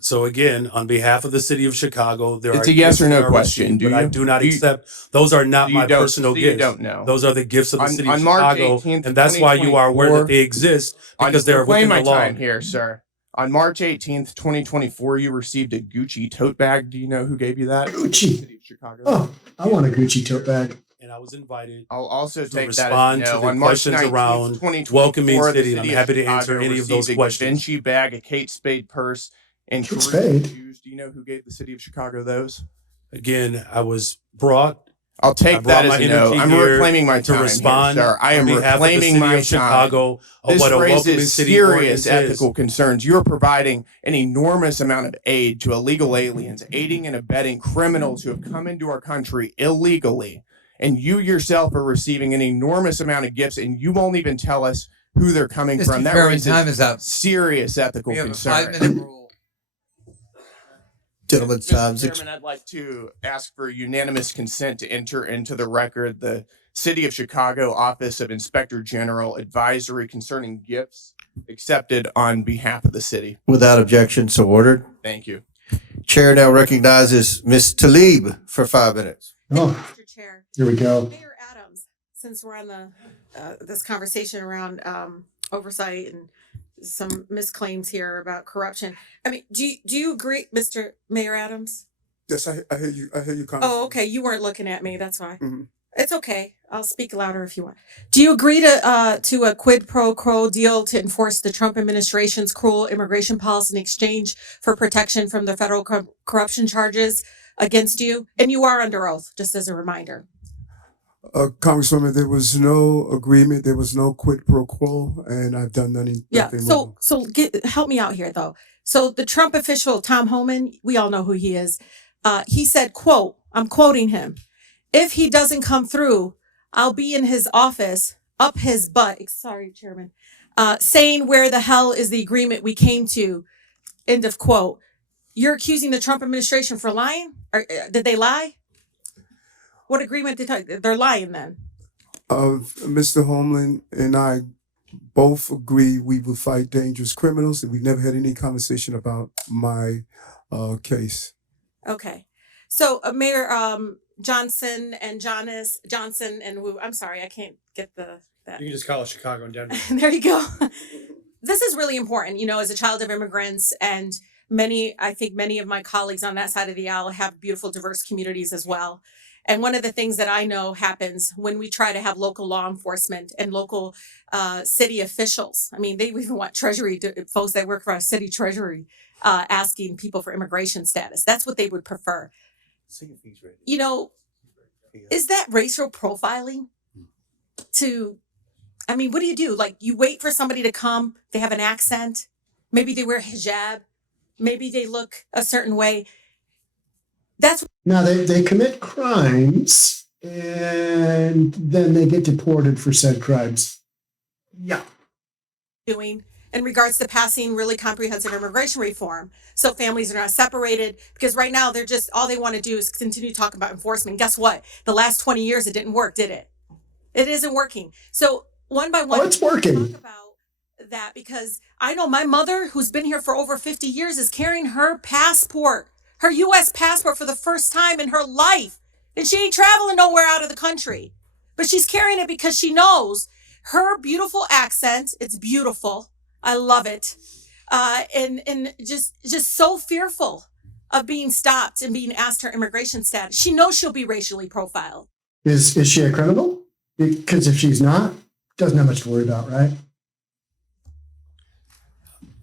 So again, on behalf of the city of Chicago, there It's are a yes gifts or no that are question. received, Do but I you? do not Do you- accept. Those are not Do you my don't- personal so you gifts. don't know. Those are the gifts of the city of on March Chicago, 18th, and that's why you are aware that they exist because they're reclaim within my the law. time here, sir. On March 18th, 2024, you received a Gucci tote bag. Do you know who gave you that? Gucci. City of Chicago. Oh, I want a Gucci tote bag. and I was invited I'll also to take that respond as to no. the On March questions 19th, around 2024, welcoming the city, and I'm city of happy to answer Chicago any of those received questions. a Da Vinci bag, a Kate Spade purse, and Kate Caribbean Spade? shoes. Do you know who gave the city of Chicago those? Again, I was brought. I'll I take brought that my as a no. energy I'm here reclaiming my to time respond here, sir. I am on behalf of the reclaiming city my of Chicago of This what a welcoming raises city serious ordinance ethical is. concerns. You're providing an enormous amount of aid to illegal aliens, aiding and abetting criminals who have come into our country illegally. And you yourself are receiving an enormous amount of gifts, and you won't even tell us who they're coming from. That Chairman, raises time is up. serious ethical We have a concerns. 5-minute rule. Gentlemen's time's Mr. Chairman, I'd like to ask for unanimous consent to enter into the record the City of Chicago Office of Inspector General advisory concerning gifts accepted on behalf of the city. Without objection, so ordered. Thank you. Chair now recognizes Ms. Talib for 5 minutes. Oh, Mr. Chair. here we go. Mayor Adams, since we're on the this conversation around oversight and some misclaims here about corruption, I mean, do you agree, Mr. Mayor Adams? Yes, I hear you. I hear you, Congressman. Oh, okay. You weren't looking at me. That's why. Mhm. It's okay. I'll speak louder if you want. Do you agree to a quid pro quo deal to enforce the Trump administration's cruel immigration policy in exchange for protection from the federal corruption charges against you? And you are under oath, just as a reminder. Congresswoman, there was no agreement. There was no quid pro quo, and I've done nothing. Yeah. nothing So wrong. help me out here though. So the Trump official Tom Homan, we all know who he is. He said, "quote," I'm quoting him, "If he doesn't come through, I'll be in his office up his butt." Sorry, Chairman. Saying, "Where the hell is the agreement we came to?" End of quote. You're accusing the Trump administration for lying? Or did they lie? What agreement they're lying then? Mr. Homeland and I both agree we will fight dangerous criminals, and we've never had any conversation about my case. Okay. So Mayor Johnson and Johnson and Wu, I'm sorry, I can't get that. You can just call it Chicago and Denver. There you go. This is really important, as a child of immigrants, and I think many of my colleagues on that side of the aisle have beautiful, diverse communities as well. And one of the things that I know happens when we try to have local law enforcement and local city officials. I mean, they even want folks that work for our city treasury asking people for immigration status. That's what they would prefer. Is that racial profiling? What do you do? Like, you wait for somebody to come, they have an accent, maybe they wear hijab, maybe they look a certain way. Now they commit crimes and then they get deported for said crimes. Yeah. Doing in regards to passing really comprehensive immigration reform, so families are not separated, because right now all they want to do is continue to talk about enforcement. Guess what? The last 20 years it didn't work, did it? It isn't working. So one by one, it's working. talk about that, because I know my mother, who's been here for over 50 years, is carrying her passport, her U.S. passport, for the first time in her life, and she ain't traveling nowhere out of the country, but she's carrying it because she knows her beautiful accent. It's beautiful. I love it. And just so fearful of being stopped and being asked her immigration status. She knows she'll be racially profiled. Is she a criminal? Because if she's not, doesn't have much to worry about, right?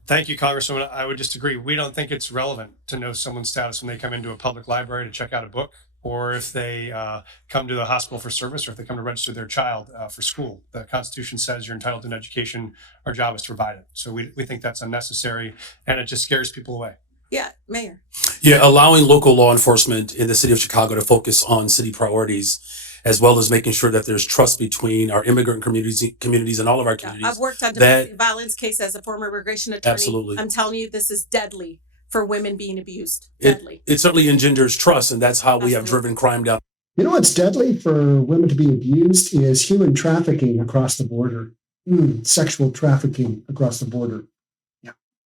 Thank you, Congresswoman. I would just agree. We don't think it's relevant to know someone's status when they come into a public library to check out a book, or if they come to the hospital for service, or if they come to register their child for school. The Constitution says you're entitled to an education. Our job is to provide it. So we think that's unnecessary, and it just scares people away. Yeah, Mayor. Yeah, allowing local law enforcement in the city of Chicago to focus on city priorities, as well as making sure that there's trust between our immigrant communities and all of our communities. I've worked on domestic violence cases as a former immigration attorney. Absolutely. I'm telling you, this is deadly for women being abused. Deadly. It certainly engenders trust, and that's how we have driven crime down. You know what's deadly for women to be abused is human trafficking across the border. Sexual trafficking across the border.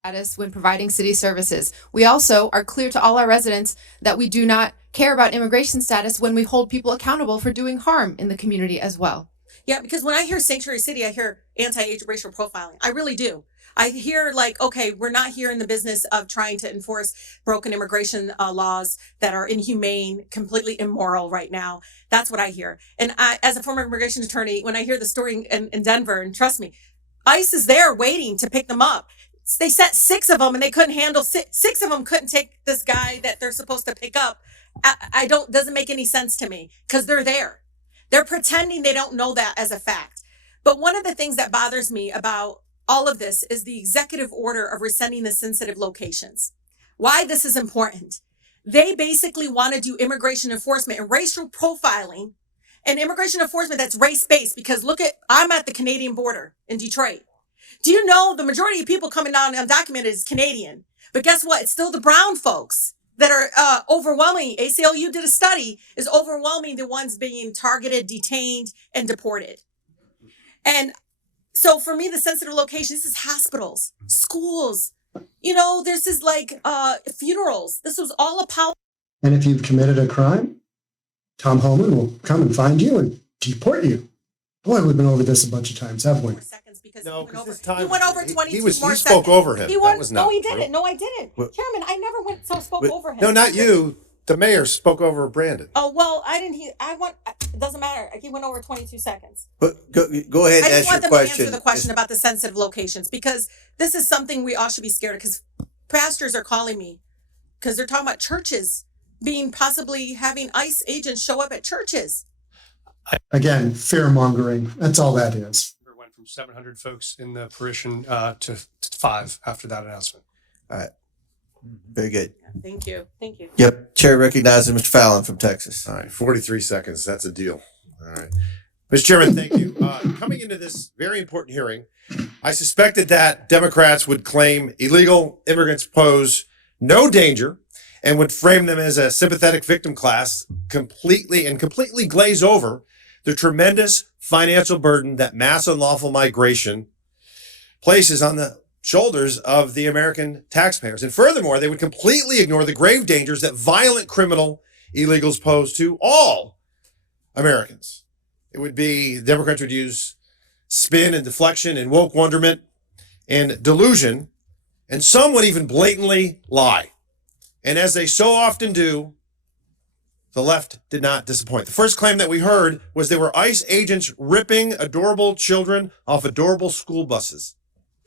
Status when providing city services. We also are clear to all our residents that we do not care about immigration status when we hold people accountable for doing harm in the community as well. Yeah, because when I hear sanctuary city, I hear anti-racial profiling. I really do. I hear like, okay, we're not here in the business of trying to enforce broken immigration laws that are inhumane, completely immoral right now. That's what I hear. And I, as a former immigration attorney, when I hear the story in Denver, and trust me, ICE is there waiting to pick them up. They sent 6 of them and they couldn't handle 6 of them couldn't take this guy that they're supposed to pick up. I don't, doesn't make any sense to me because they're there. They're pretending they don't know that as a fact. But one of the things that bothers me about all of this is the executive order of rescinding the sensitive locations. Why this is important. They basically want to do immigration enforcement and racial profiling and immigration enforcement that's race-based because look at, I'm at the Canadian border in Detroit. Do you know the majority of people coming down undocumented is Canadian? But guess what? It's still the brown folks that are overwhelming. ACLU did a study, is overwhelming the ones being targeted, detained, and deported. And so for me, the sensitive location, this is hospitals, schools, you know, this is like funerals. This was all a policy. And if you've committed a crime, Tom Homan will come and find you and deport you. Boy, we've been over this a bunch of times, haven't we? No, because this He time went over 22 more he seconds. spoke over him. He That went, was no, not he true. didn't. No, I didn't. What- Chairman, I never went spoke over him. No, not you. The mayor spoke over Brandon. Oh, well, I didn't. It doesn't matter. He went over 22 seconds. But go ahead I and just want ask your them to question. answer the question about the sensitive locations because this is something we all should be scared of because pastors are calling me because they're talking about churches being possibly having ICE agents show up at churches. Again, fear mongering. That's all that is. It went from 700 folks in the Parisian to 5 after that announcement. All right. Very good. Thank you. Thank you. Yep. Chair recognizes Mr. Fallon from Texas. All right, 43 seconds. That's a deal. All right. Mr. Chairman, thank you. Coming into this very important hearing, I suspected that Democrats would claim illegal immigrants pose no danger and would frame them as a sympathetic victim class completely glaze over the tremendous financial burden that mass unlawful migration places on the shoulders of the American taxpayers. And furthermore, they would completely ignore the grave dangers that violent criminal illegals pose to all Americans. It would be, the Democrats would use spin and deflection and woke wonderment and delusion, and some would even blatantly lie. And as they so often do, the left did not disappoint. The first claim that we heard was there were ICE agents ripping adorable children off adorable school buses.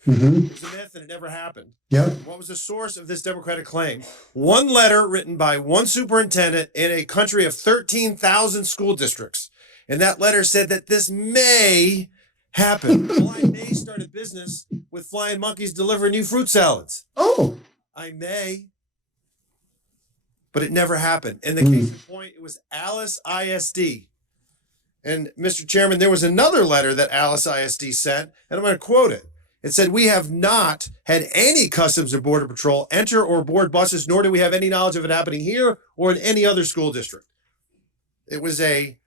Mm-hmm. It was a myth and it never happened. Yep. What was the source of this Democratic claim? One letter written by one superintendent in a country of 13,000 school districts. And that letter said that this may happen. Well, I may start a business with flying monkeys delivering you fruit salads. Oh. I may. But it never happened. In the case in point, it was Alice ISD. And Mr. Chairman, there was another letter that Alice ISD sent, and I'm going to quote it. It said, "We have not had any Customs or Border Patrol enter or board buses, nor do we have any knowledge of it happening here or in any other school district." It was a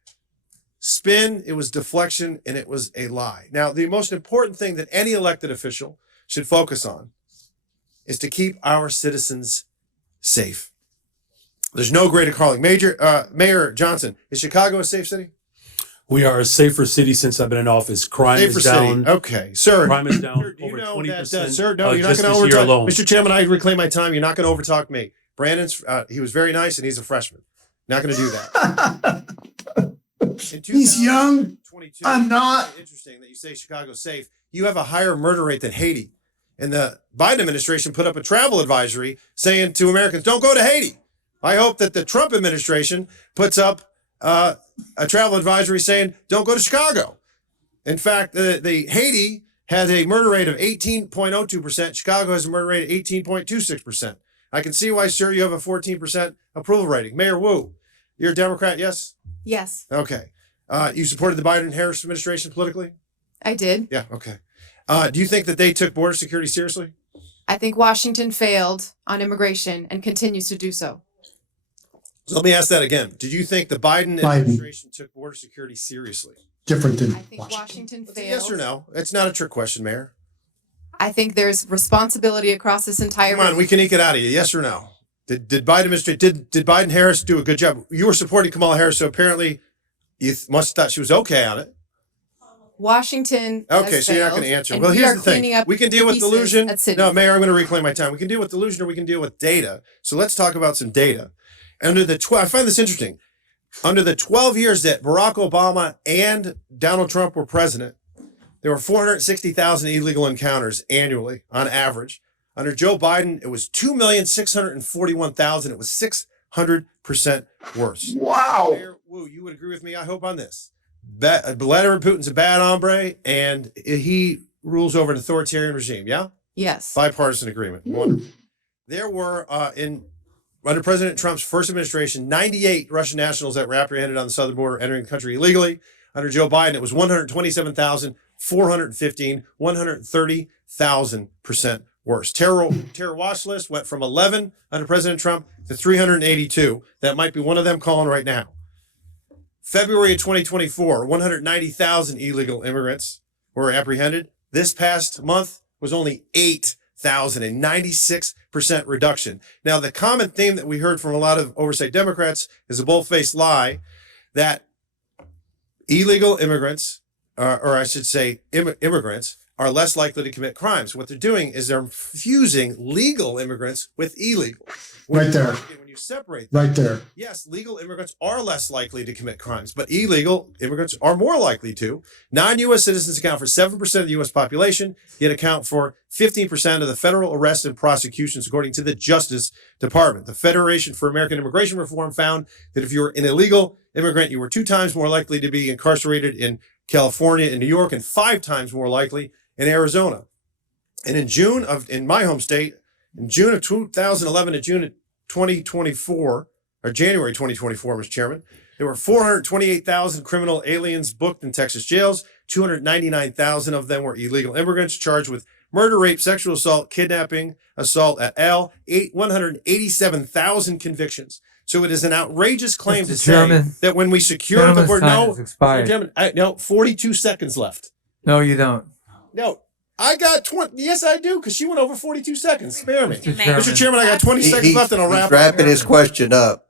spin, it was deflection, and it was a lie. Now, the most important thing that any elected official should focus on is to keep our citizens safe. There's no greater calling. Mayor Johnson, is Chicago a safe city? We are a safer city since I've been in office. Crime Safer is down. city. Okay, sir. Crime is down Do you over know 20%. that, sir, no, you're not just going to this year overtalk. alone. Mr. Chairman, I reclaim my time. You're not going to overtalk me. Brandon's, he was very nice and he's a freshman. Not going to do that. He's young. I'm not. Interesting that you say Chicago's safe. You have a higher murder rate than Haiti. And the Biden administration put up a travel advisory saying to Americans, don't go to Haiti. I hope that the Trump administration puts up a travel advisory saying, don't go to Chicago. In fact, the Haiti has a murder rate of 18.02%. Chicago has a murder rate of 18.26%. I can see why, sir, you have a 14% approval rating. Mayor Wu, you're a Democrat, yes? Yes, Okay. You supported the Biden-Harris administration politically? I did. Yeah, okay. Do you think that they took border security seriously? I think Washington failed on immigration and continues to do so. So let me ask that again. Did you think the Biden administration took border security seriously? Different than I think Washington failed. Yes or no? It's not a trick question, Mayor. I think there's responsibility across this entire. Come on, we can eke it out of you. Yes or no? Did Biden Harris do a good job? You were supporting Kamala Harris, so apparently you must have thought she was okay on it. Washington. Okay, has so you're not going failed, to answer. and Well, we here's are the thing. cleaning up We can deal with pieces delusion. at cities. No, Mayor, I'm going to reclaim my time. We can deal with delusion or we can deal with data. So let's talk about some data. Under the I find this interesting. Under the 12 years that Barack Obama and Donald Trump were president, there were 460,000 illegal encounters annually on average. Under Joe Biden, it was 2,641,000. It was 600% worse. Wow. Mayor Wu, you would agree with me, I hope, on this. Vladimir Putin's a bad hombre, and he rules over an authoritarian regime, yeah? Yes. Bipartisan agreement. Wonderful. There were, under President Trump's first administration, 98 Russian nationals that were apprehended on the southern border entering the country illegally. Under Joe Biden, it was 127,415, 130,000% worse. Terror watch list went from 11 under President Trump to 382. That might be one of them calling right now. February of 2024, 190,000 illegal immigrants were apprehended. This past month was only 8,000, a 96% reduction. Now, the common theme that we heard from a lot of oversight Democrats is a bold-faced lie that illegal immigrants, or I should say immigrants, are less likely to commit crimes. What they're doing is they're fusing legal immigrants with illegal. Right there. When you separate Right there. yes, legal immigrants are less likely to commit crimes, but illegal immigrants are more likely to. Non-U.S. citizens account for 7% of the U.S. population, yet account for 15% of the federal arrests and prosecutions, according to the Justice Department. The Federation for American Immigration Reform found that if you're an illegal immigrant, you were 2 times more likely to be incarcerated in California and New York, and 5 times more likely in Arizona. And in my home state, in June of 2011 to June of 2024, or January 2024, Mr. Chairman, there were 428,000 criminal aliens booked in Texas jails. 299,000 of them were illegal immigrants charged with murder, rape, sexual assault, kidnapping, assault et al. 187,000 convictions. So it is an outrageous claim to say that when we secure the border, no, 42 seconds left. No, you don't. No, I got 20. Yes, I do, because she went over 42 seconds. Spare me. Chairman. Mr. Chairman, I got 20 seconds left and I'll wrap He's wrapping his question up,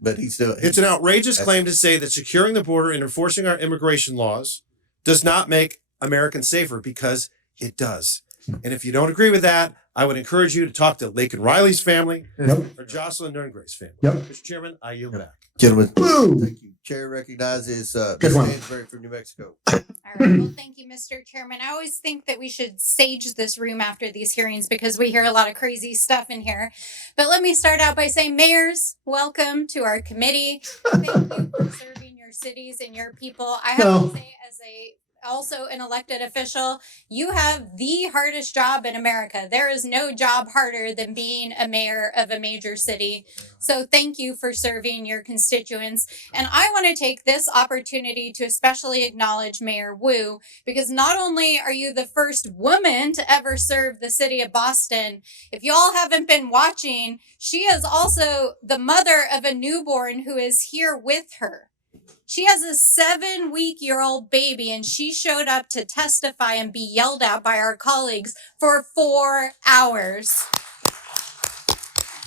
but he's doing It's an outrageous claim to say that securing the border and enforcing our immigration laws does not make Americans safer, because it does. And if you don't agree with that, I would encourage you to talk to Laken Riley's family or Jocelyn Nerngray's family. Mr. Chairman, I yield back. Gentlemen, Boom. thank you. Chair recognizes Good one. Stansbury from New Mexico. All right. Well, thank you, Mr. Chairman. I always think that we should sage this room after these hearings because we hear a lot of crazy stuff in here. But let me start out by saying, mayors, welcome to our committee. Thank you for serving your cities and your people. I have to say, as also an elected official, you have the hardest job in America. There is no job harder than being a mayor of a major city. So thank you for serving your constituents. And I want to take this opportunity to especially acknowledge Mayor Wu, because not only are you the first woman to ever serve the city of Boston, if y'all haven't been watching, she is also the mother of a newborn who is here with her. She has a 7-week-old baby, and she showed up to testify and be yelled at by our colleagues for 4 hours.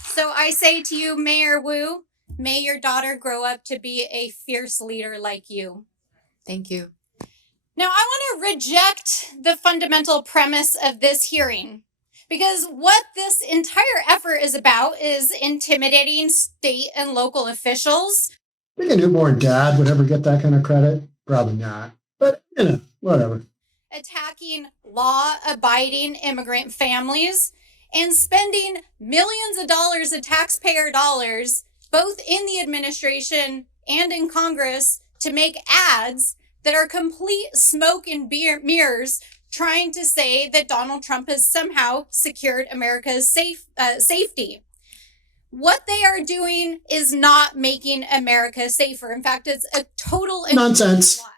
So I say to you, Mayor Wu, may your daughter grow up to be a fierce leader like you. Thank you. Now, I want to reject the fundamental premise of this hearing, because what this entire effort is about is intimidating state and local officials. Think a newborn dad would ever get that kind of credit? Probably not. But, whatever. Attacking law-abiding immigrant families and spending millions of dollars of taxpayer dollars, both in the administration and in Congress, to make ads that are complete smoke and mirrors, trying to say that Donald Trump has somehow secured America's safety. What they are doing is not making America safer. In fact, it's a total nonsense lie.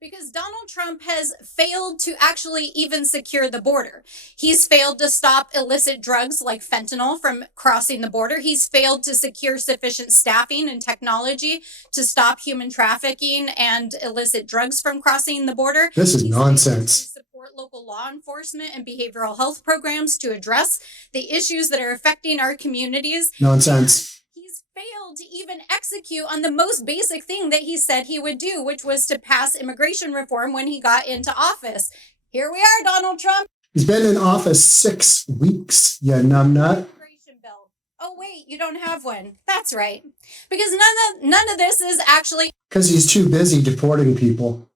Because Donald Trump has failed to actually even secure the border. He's failed to stop illicit drugs like fentanyl from crossing the border. He's failed to secure sufficient staffing and technology to stop human trafficking and illicit drugs from crossing the border. This is nonsense. Support local law enforcement and behavioral health programs to address the issues that are affecting our communities. Nonsense. He's failed to even execute on the most basic thing that he said he would do, which was to pass immigration reform when he got into office. Here we are, Donald Trump. He's been in office 6 weeks, you numbnut. Bill. Oh wait, you don't have one. That's right. Because none of this is actually Because he's too busy deporting people.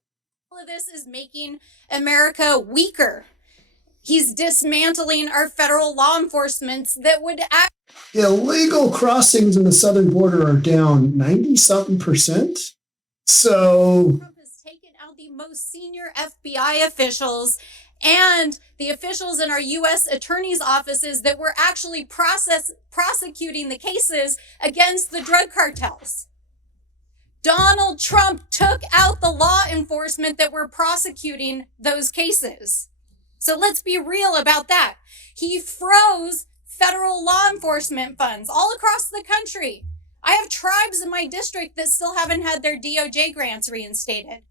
all of this is making America weaker. He's dismantling our federal law enforcement that would act. Illegal crossings in the southern border are down 90-something%. So Trump has taken out the most senior FBI officials and the officials in our U.S. attorney's offices that were actually prosecuting the cases against the drug cartels. Donald Trump took out the law enforcement that were prosecuting those cases. So let's be real about that. He froze federal law enforcement funds all across the country. I have tribes in my district that still haven't had their DOJ grants reinstated.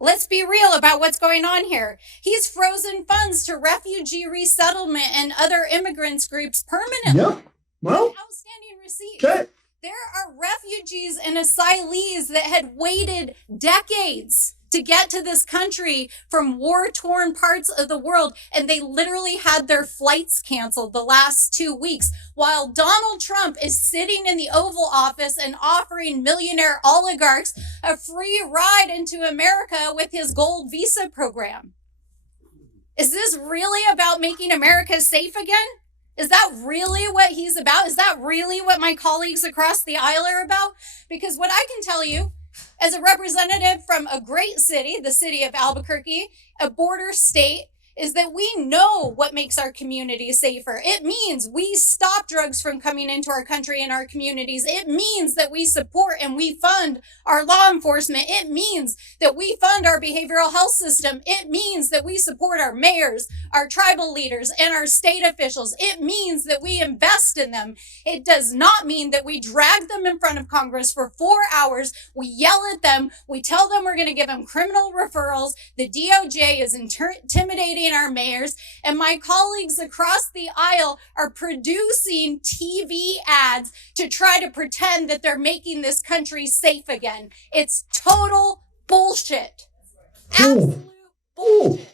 Let's be real about what's going on here. He's frozen funds to refugee resettlement and other immigrants groups permanently. Yep. Well, Outstanding receipts. okay. There are refugees and asylees that had waited decades to get to this country from war-torn parts of the world, and they literally had their flights canceled the last 2 weeks, while Donald Trump is sitting in the Oval Office and offering millionaire oligarchs a free ride into America with his gold visa program. Is this really about making America safe again? Is that really what he's about? Is that really what my colleagues across the aisle are about? Because what I can tell you, as a representative from a great city, the city of Albuquerque, a border state, is that we know what makes our communities safer. It means we stop drugs from coming into our country and our communities. It means that we support and we fund our law enforcement. It means that we fund our behavioral health system. It means that we support our mayors, our tribal leaders, and our state officials. It means that we invest in them. It does not mean that we drag them in front of Congress for 4 hours. We yell at them. We tell them we're going to give them criminal referrals. The DOJ is intimidating our mayors, and my colleagues across the aisle are producing TV ads to try to pretend that they're making this country safe again. It's total bullshit. Absolute bullshit.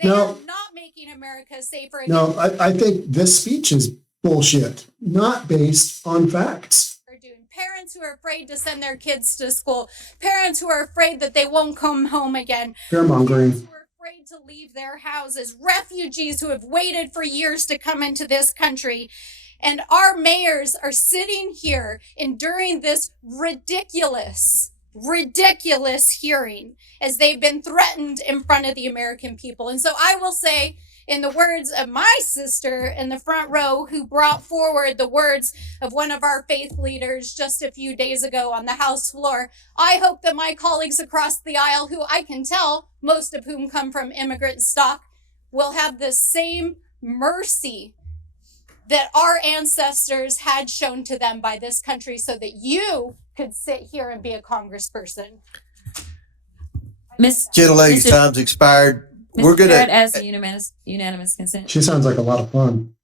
They No. are not making America safer again. No, I think this speech is bullshit, not based on facts. Parents who are afraid to send their kids to school, parents who are afraid that they won't come home again, Fear-mongering. afraid to leave their houses, refugees who have waited for years to come into this country. And our mayors are sitting here enduring this ridiculous hearing as they've been threatened in front of the American people. And so I will say, in the words of my sister in the front row who brought forward the words of one of our faith leaders just a few days ago on the House floor, I hope that my colleagues across the aisle, who I can tell, most of whom come from immigrant stock, will have the same mercy that our ancestors had shown to them by this country so that you could sit here and be a congressperson. Gentlelady's time's expired. We're Mr. gonna Barrett, as unanimous consent. She sounds like a lot of fun.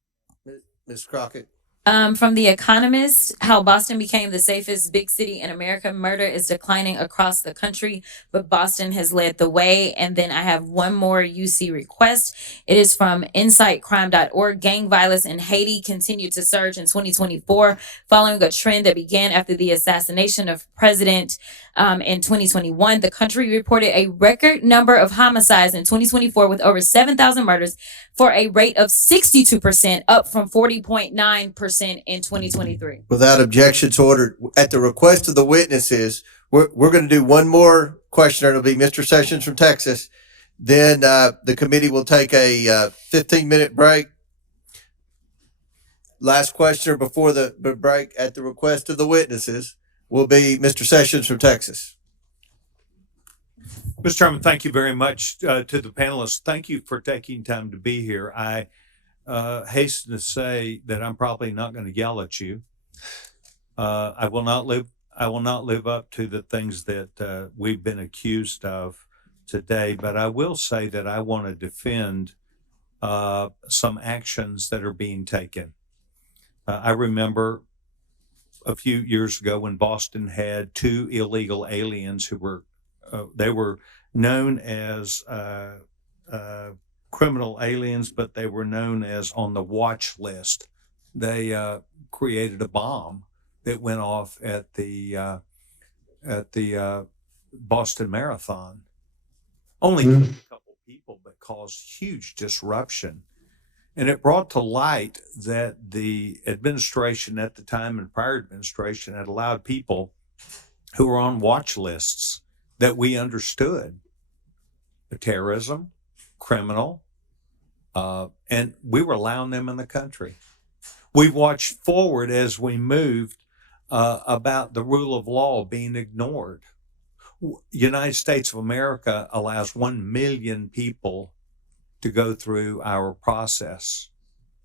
Ms. Crockett. From The Economist, how Boston became the safest big city in America. Murder is declining across the country, but Boston has led the way. And then I have one more UC request. It is from insightcrime.org. Gang violence in Haiti continued to surge in 2024, following a trend that began after the assassination of President in 2021. The country reported a record number of homicides in 2024 with over 7,000 murders for a rate of 62%, up from 40.9% in 2023. Without objections ordered, at the request of the witnesses, we're going to do one more questioner. It'll be Mr. Sessions from Texas. Then the committee will take a 15-minute break. Last questioner before the break, at the request of the witnesses, will be Mr. Sessions from Texas. Mr. Chairman, thank you very much to the panelists. Thank you for taking time to be here. I hasten to say that I'm probably not going to yell at you. I will not live up to the things that we've been accused of today, but I will say that I want to defend some actions that are being taken. I remember a few years ago when Boston had 2 illegal aliens who were they were known as criminal aliens, but they were known as on the watch list. They created a bomb that went off at the Boston Marathon. Only killed a couple people, but caused huge disruption. And it brought to light that the administration at the time and prior administration had allowed people who were on watch lists that we understood terrorism, criminal, and we were allowing them in the country. We watched forward as we moved about the rule of law being ignored. United States of America allows 1 million people to go through our process,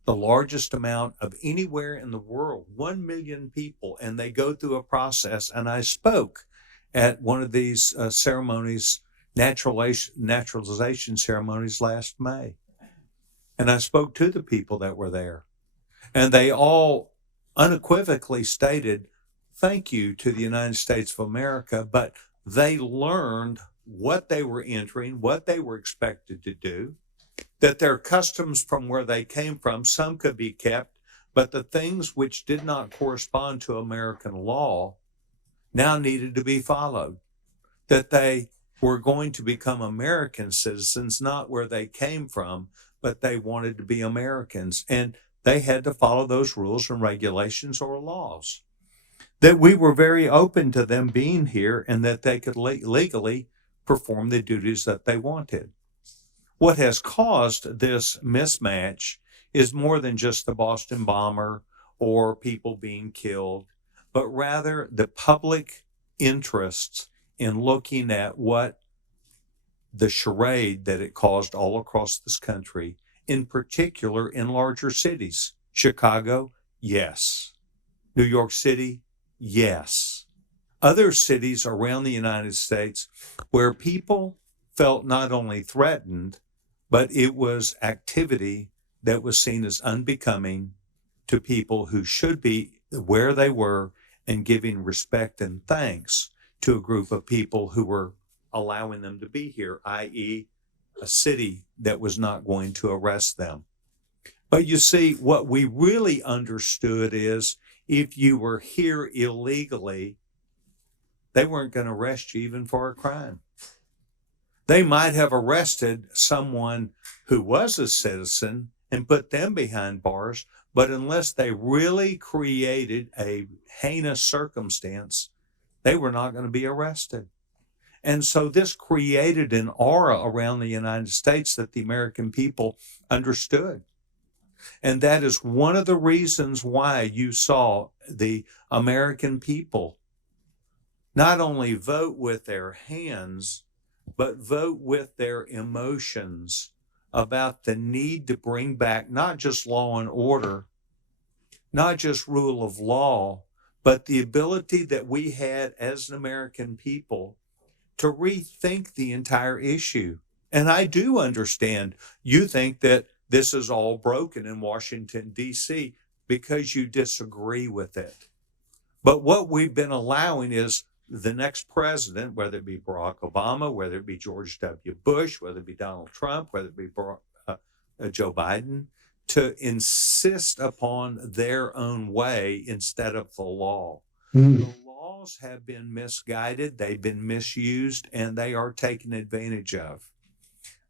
the largest amount of anywhere in the world, 1 million people, and they go through a process. And I spoke at one of these ceremonies, naturalization ceremonies last May. And I spoke to the people that were there, and they all unequivocally stated, thank you to the United States of America, but they learned what they were entering, what they were expected to do, that their customs from where they came from, some could be kept, but the things which did not correspond to American law now needed to be followed, that they were going to become American citizens, not where they came from, but they wanted to be Americans, and they had to follow those rules and regulations or laws. That we were very open to them being here and that they could legally perform the duties that they wanted. What has caused this mismatch is more than just the Boston bomber or people being killed, but rather the public interests in looking at what the charade that it caused all across this country, in particular in larger cities. Chicago, yes. New York City, yes. Other cities around the United States where people felt not only threatened, but it was activity that was seen as unbecoming to people who should be where they were and giving respect and thanks to a group of people who were allowing them to be here, i.e., a city that was not going to arrest them. But you see, what we really understood is if you were here illegally, they weren't going to arrest you even for a crime. They might have arrested someone who was a citizen and put them behind bars, but unless they really created a heinous circumstance, they were not going to be arrested. And so this created an aura around the United States that the American people understood. And that is one of the reasons why you saw the American people not only vote with their hands, but vote with their emotions about the need to bring back not just law and order, not just rule of law, but the ability that we had as an American people to rethink the entire issue. And I do understand you think that this is all broken in Washington, D.C. because you disagree with it. But what we've been allowing is the next president, whether it be Barack Obama, whether it be George W. Bush, whether it be Donald Trump, whether it be Joe Biden, to insist upon their own way instead of the law. The laws have been misguided, they've been misused, and they are taken advantage of.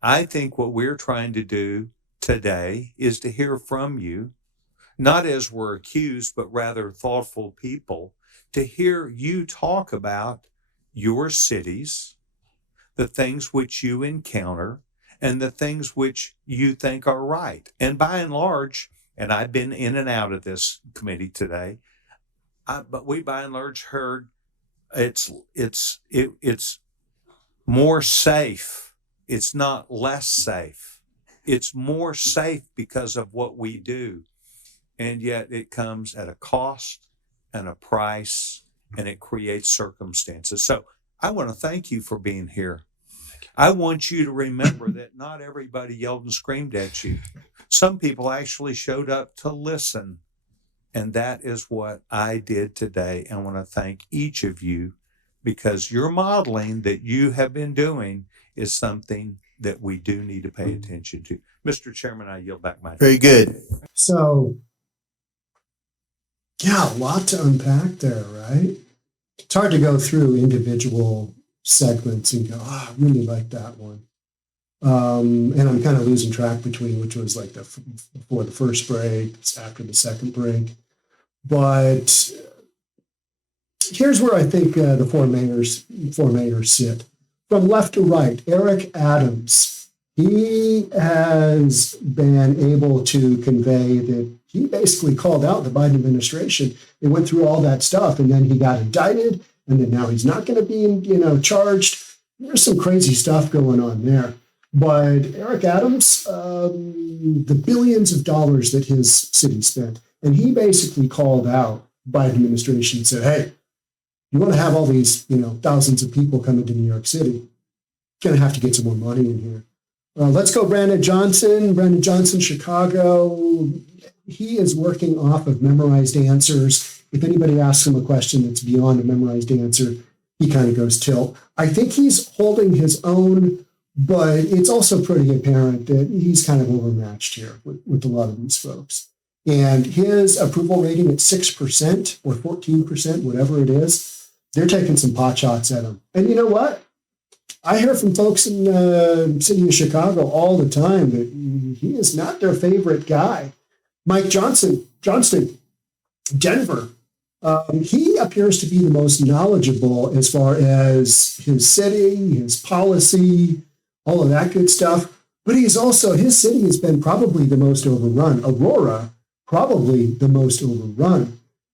I think what we're trying to do today is to hear from you, not as we're accused, but rather thoughtful people, to hear you talk about your cities, the things which you encounter, and the things which you think are right. And by and large, and I've been in and out of this committee today, but we by and large heard it's more safe. It's not less safe. It's more safe because of what we do. And yet it comes at a cost and a price, and it creates circumstances. So I want to thank you for being here. I want you to remember that not everybody yelled and screamed at you. Some people actually showed up to listen And that is what I did today. I want to thank each of you because your modeling that you have been doing is something that we do need to pay attention to. Mr. Chairman, I yield back my time. Very good. So, yeah, a lot to unpack there, right? It's hard to go through individual segments and go, I really like that one. And I'm kind of losing track between which was like before the first break, after the second break. But here's where I think the four mayors sit. From left to right, Eric Adams, he has been able to convey that he basically called out the Biden administration. They went through all that stuff, and then he got indicted, and then now he's not going to be, charged. There's some crazy stuff going on there. But Eric Adams, the billions of dollars that his city spent, and he basically called out the Biden administration and said, hey, you want to have all these, thousands of people coming to New York City, you're going to have to get some more money in here. Let's go Brandon Johnson. Brandon Johnson, Chicago. He is working off of memorized answers. If anybody asks him a question that's beyond a memorized answer, he kind of goes tilt. I think he's holding his own, but it's also pretty apparent that he's kind of overmatched here with a lot of these folks. And his approval rating at 6% or 14%, whatever it is, they're taking some pot shots at him. And you know what? I hear from folks in the city of Chicago all the time that he is not their favorite guy. Mike Johnston, Denver, he appears to be the most knowledgeable as far as his city, his policy, all of that good stuff. But his city has been probably the most overrun. Aurora, probably the most overrun.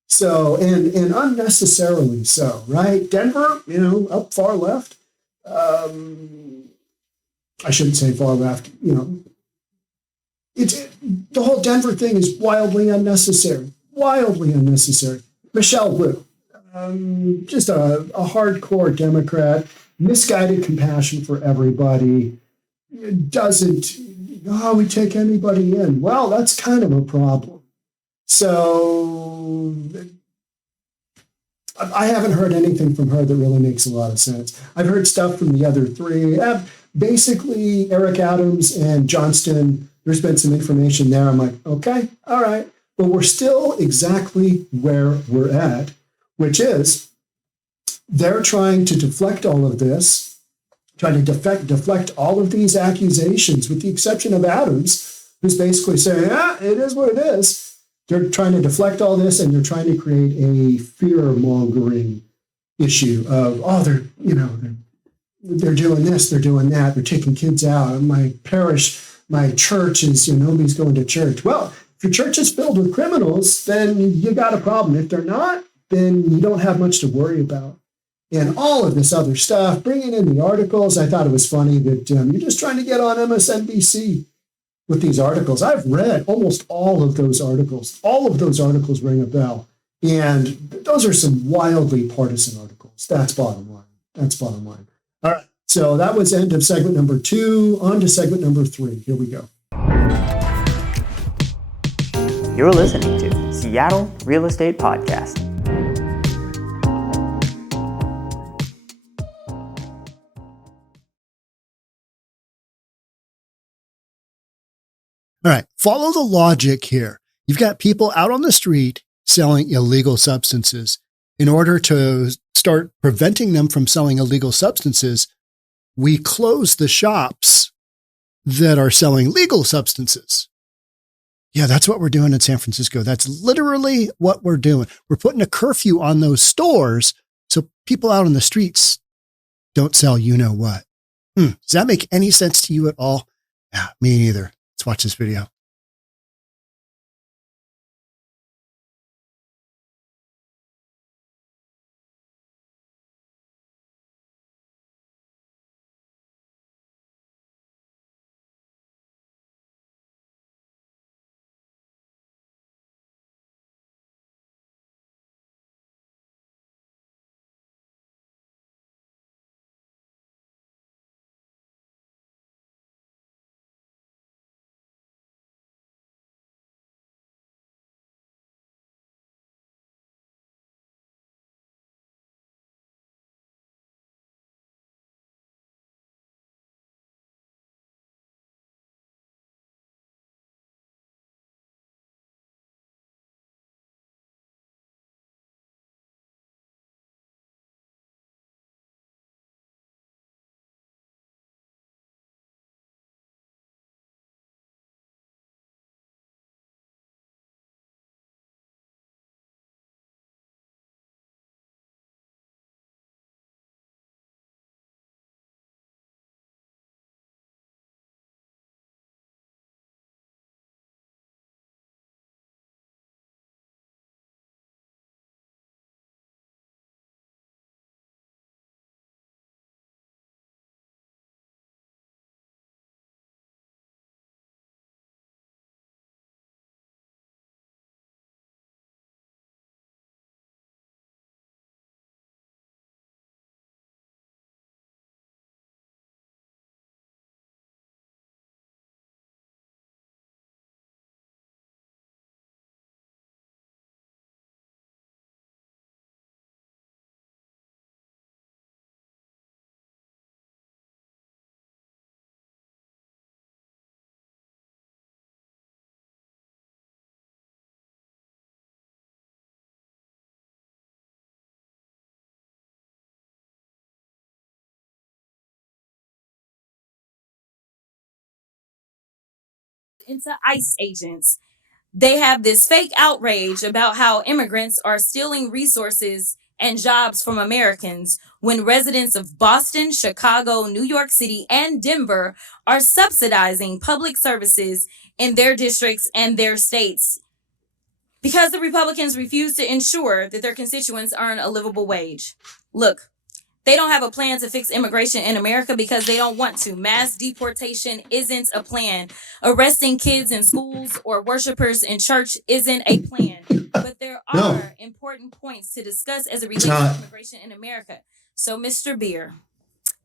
So, and unnecessarily so, right? Denver, up far left. I shouldn't say far left, the whole Denver thing is wildly unnecessary. Michelle Wu, just a hardcore Democrat, misguided compassion for everybody. Doesn't, we take anybody in. Well, that's kind of a problem. So I haven't heard anything from her that really makes a lot of sense. I've heard stuff from the other three. Basically, Eric Adams and Johnston, there's been some information there. I'm like, okay, all right. But we're still exactly where we're at, which is they're trying to deflect all of this, trying to deflect all of these accusations, with the exception of Adams, who's basically saying, it is what it is. They're trying to deflect all this, and they're trying to create a fear-mongering issue of, they're doing this, they're doing that, they're taking kids out. My parish, my church is, nobody's going to church. Well, if your church is filled with criminals, then you got a problem. If they're not, then you don't have much to worry about. And all of this other stuff, bringing in the articles, I thought it was funny that you're just trying to get on MSNBC with these articles. I've read almost all of those articles. All of those articles ring a bell. And those are some wildly partisan articles. That's bottom line. All right. So that was end of segment number 2. On to segment number 3. Here we go. You're listening to Seattle Real Estate Podcast. All right, follow the logic here. You've got people out on the street selling illegal substances. In order to start preventing them from selling illegal substances, we close the shops that are selling legal substances. Yeah, that's what we're doing in San Francisco. That's literally what we're doing. We're putting a curfew on those stores so people out on the streets don't sell you-know-what. Does that make any sense to you at all? Yeah, me neither. Let's watch this video. into ICE agents. They have this fake outrage about how immigrants are stealing resources and jobs from Americans when residents of Boston, Chicago, New York City, and Denver are subsidizing public services in their districts and their states because the Republicans refuse to ensure that their constituents earn a livable wage. Look, they don't have a plan to fix immigration in America because they don't want to. Mass deportation isn't a plan. Arresting kids in schools or worshipers in church isn't a plan. But there are important points to discuss as it relates to immigration in America. So, Mr. Beer,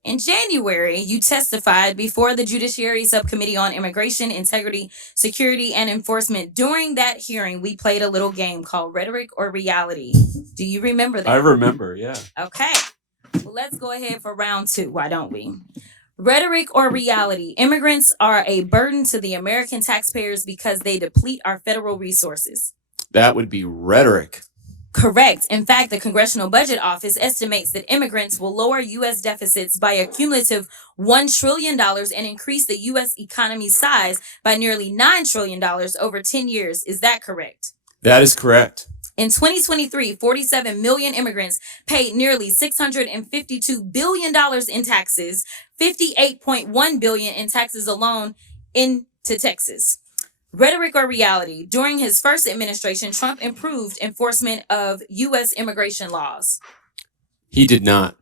in January, you testified before the Judiciary Subcommittee on Immigration, Integrity, Security, and Enforcement. During that hearing, we played a little game called Rhetoric or Reality. Do you remember that? I remember, yeah. Okay. Well, let's go ahead for round 2. Why don't we? Rhetoric or reality? Immigrants are a burden to the American taxpayers because they deplete our federal resources. That would be rhetoric. Correct. In fact, the Congressional Budget Office estimates that immigrants will lower U.S. deficits by a cumulative $1 trillion and increase the U.S. economy's size by nearly $9 trillion over 10 years. Is that correct? That is correct. In 2023, 47 million immigrants paid nearly $652 billion in taxes, $58.1 billion in taxes alone into Texas. Rhetoric or reality? During his first administration, Trump improved enforcement of U.S. immigration laws. He did not.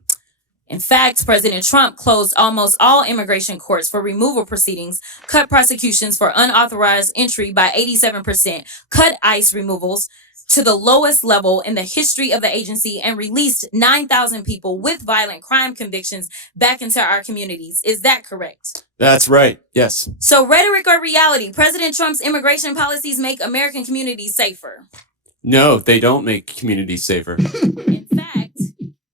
In fact, President Trump closed almost all immigration courts for removal proceedings, cut prosecutions for unauthorized entry by 87%, cut ICE removals to the lowest level in the history of the agency, and released 9,000 people with violent crime convictions back into our communities. Is that correct? That's right. Yes. So, rhetoric or reality? President Trump's immigration policies make American communities safer. No, they don't make communities safer. In fact,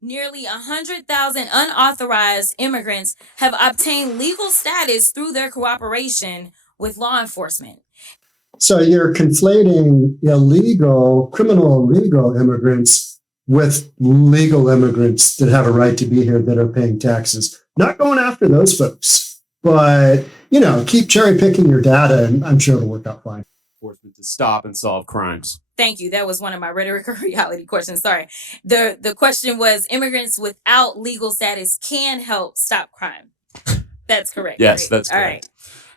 nearly 100,000 unauthorized immigrants have obtained legal status through their cooperation with law enforcement. So you're conflating criminal illegal immigrants with legal immigrants that have a right to be here that are paying taxes. Not going after those folks, but, keep cherry picking your data and I'm sure it'll work out fine. Enforcement to stop and solve crimes. Thank you. That was one of my rhetoric or reality questions. Sorry. The question was immigrants without legal status can help stop crime. That's correct. Yes, right? that's correct. All right.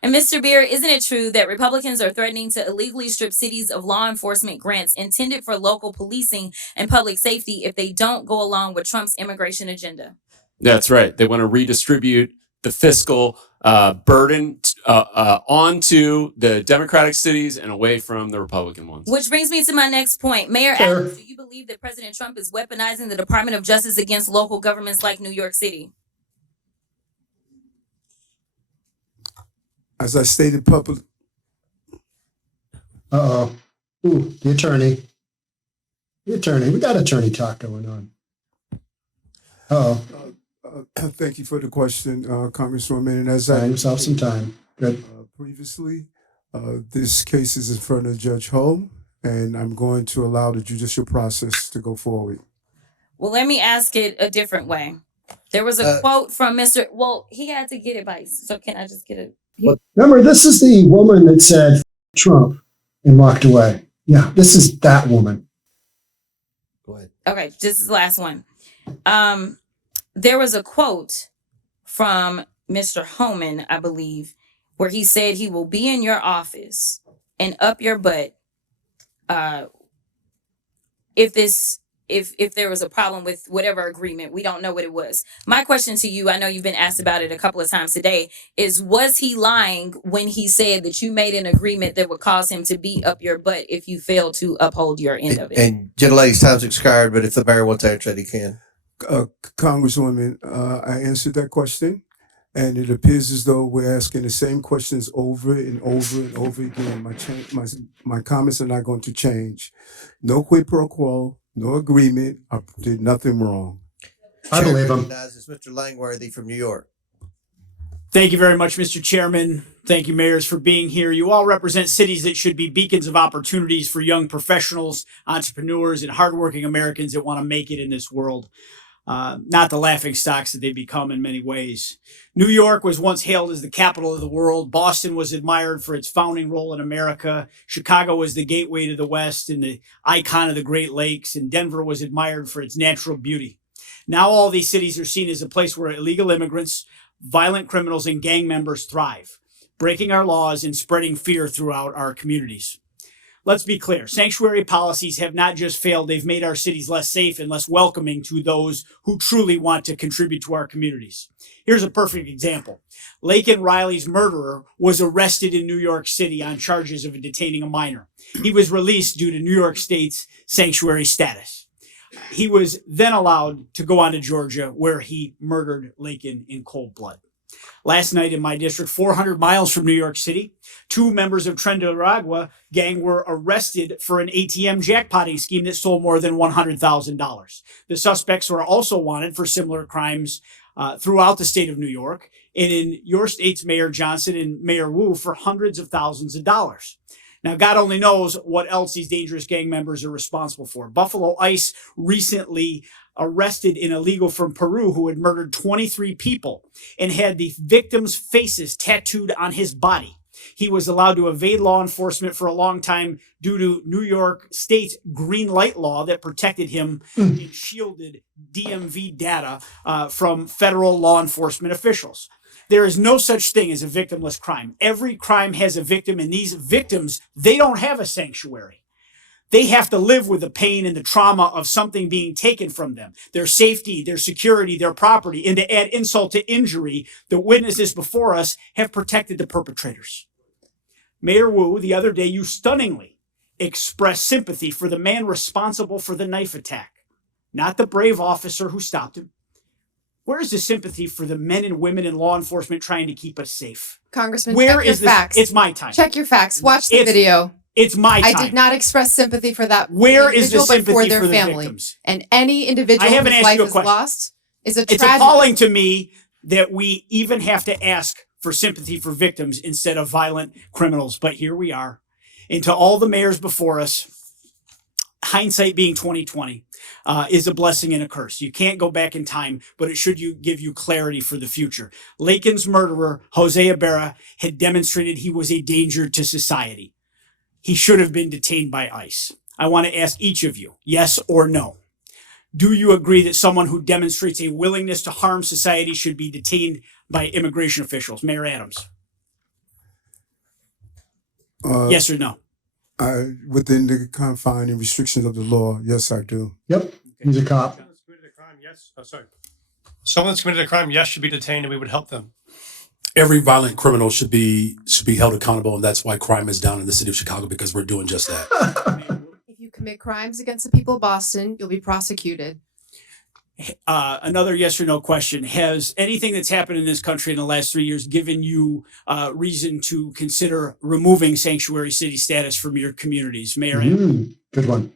And Mr. Beer, isn't it true that Republicans are threatening to illegally strip cities of law enforcement grants intended for local policing and public safety if they don't go along with Trump's immigration agenda? That's right. They want to redistribute the fiscal burden onto the Democratic cities and away from the Republican ones. Which brings me to my next point. Mayor Adams, do you believe that President Trump is weaponizing the Department of Justice against local governments like New York City? As I stated publicly. Uh-oh. Ooh, the attorney. We got attorney talk going on. Uh-oh. Thank you for the question, Congresswoman. And as Buy I yourself some time. Good. Previously, this case is in front of Judge Ho, and I'm going to allow the judicial process to go forward. Well, let me ask it a different way. There was a quote from Mr. Well, he had to get advice. So can I just get it? Remember, this is the woman that said Trump and walked away. Yeah, this is that woman. Go ahead. Okay, this is the last one. There was a quote from Mr. Homan, I believe, where he said he will be in your office and up your butt if there was a problem with whatever agreement. We don't know what it was. My question to you, I know you've been asked about it a couple of times today, is was he lying when he said that you made an agreement that would cause him to be up your butt if you failed to uphold your end of it? And gentlelady's time's expired, but if the mayor wants to answer it, he can. Congresswoman, I answered that question, and it appears as though we're asking the same questions over and over and over again. My comments are not going to change. No quid pro quo, no agreement. I did nothing wrong. I believe him. It's Mr. Langworthy from New York. Thank you very much, Mr. Chairman. Thank you, mayors, for being here. You all represent cities that should be beacons of opportunities for young professionals, entrepreneurs, and hardworking Americans that want to make it in this world. not the laughing stocks that they become in many ways. New York was once hailed as the capital of the world. Boston was admired for its founding role in America. Chicago was the gateway to the West and the icon of the Great Lakes. And Denver was admired for its natural beauty. Now all these cities are seen as a place where illegal immigrants, violent criminals, and gang members thrive, breaking our laws and spreading fear throughout our communities. Let's be clear. Sanctuary policies have not just failed, they've made our cities less safe and less welcoming to those who truly want to contribute to our communities. Here's a perfect example. Laken Riley's murderer was arrested in New York City on charges of detaining a minor. He was released due to New York State's sanctuary status. He was then allowed to go on to Georgia, where he murdered Laken in cold blood. Last night in my district, 400 miles from New York City, 2 members of Trendaragua gang were arrested for an ATM jackpotting scheme that stole more than $100,000. The suspects were also wanted for similar crimes throughout the state of New York, and in your state's Mayor Johnson and Mayor Wu for hundreds of thousands of dollars. Now, God only knows what else these dangerous gang members are responsible for. Buffalo ICE recently arrested an illegal from Peru who had murdered 23 people and had the victims' faces tattooed on his body. He was allowed to evade law enforcement for a long time due to New York State's green light law that protected him and shielded DMV data from federal law enforcement officials. There is no such thing as a victimless crime. Every crime has a victim, and these victims, they don't have a sanctuary. They have to live with the pain and the trauma of something being taken from them, their safety, their security, their property. And to add insult to injury, the witnesses before us have protected the perpetrators. Mayor Wu, the other day, you stunningly expressed sympathy for the man responsible for the knife attack, not the brave officer who stopped him. Where is the sympathy for the men and women in law enforcement trying to keep us safe? Congressman, Where check your is this? facts. It's my time. Check your facts. Watch the video. It's my time. I did not express sympathy for that Where is the individual, but for sympathy their for the family. victims? And any individual I haven't whose asked life you a is question. lost is a It's tragedy. appalling to me that we even have to ask for sympathy for victims instead of violent criminals. But here we are. And to all the mayors before us, hindsight being 2020, is a blessing and a curse. You can't go back in time, but it should give you clarity for the future. Laken's murderer, Jose Ibarra, had demonstrated he was a danger to society. He should have been detained by ICE. I want to ask each of you, yes or no. Do you agree that someone who demonstrates a willingness to harm society should be detained by immigration officials? Mayor Adams. Yes or no? Within the confine and restrictions of the law, yes, I do. Yep, he's a cop. Yes. Oh, sorry. Someone that's committed a crime, yes, should be detained, and we would help them. Every violent criminal should be held accountable, and that's why crime is down in the city of Chicago, because we're doing just that. If you commit crimes against the people of Boston, you'll be prosecuted. Another yes or no question. Has anything that's happened in this country in the last 3 years given you reason to consider removing sanctuary city status from your communities? Mayor Adams? Good one.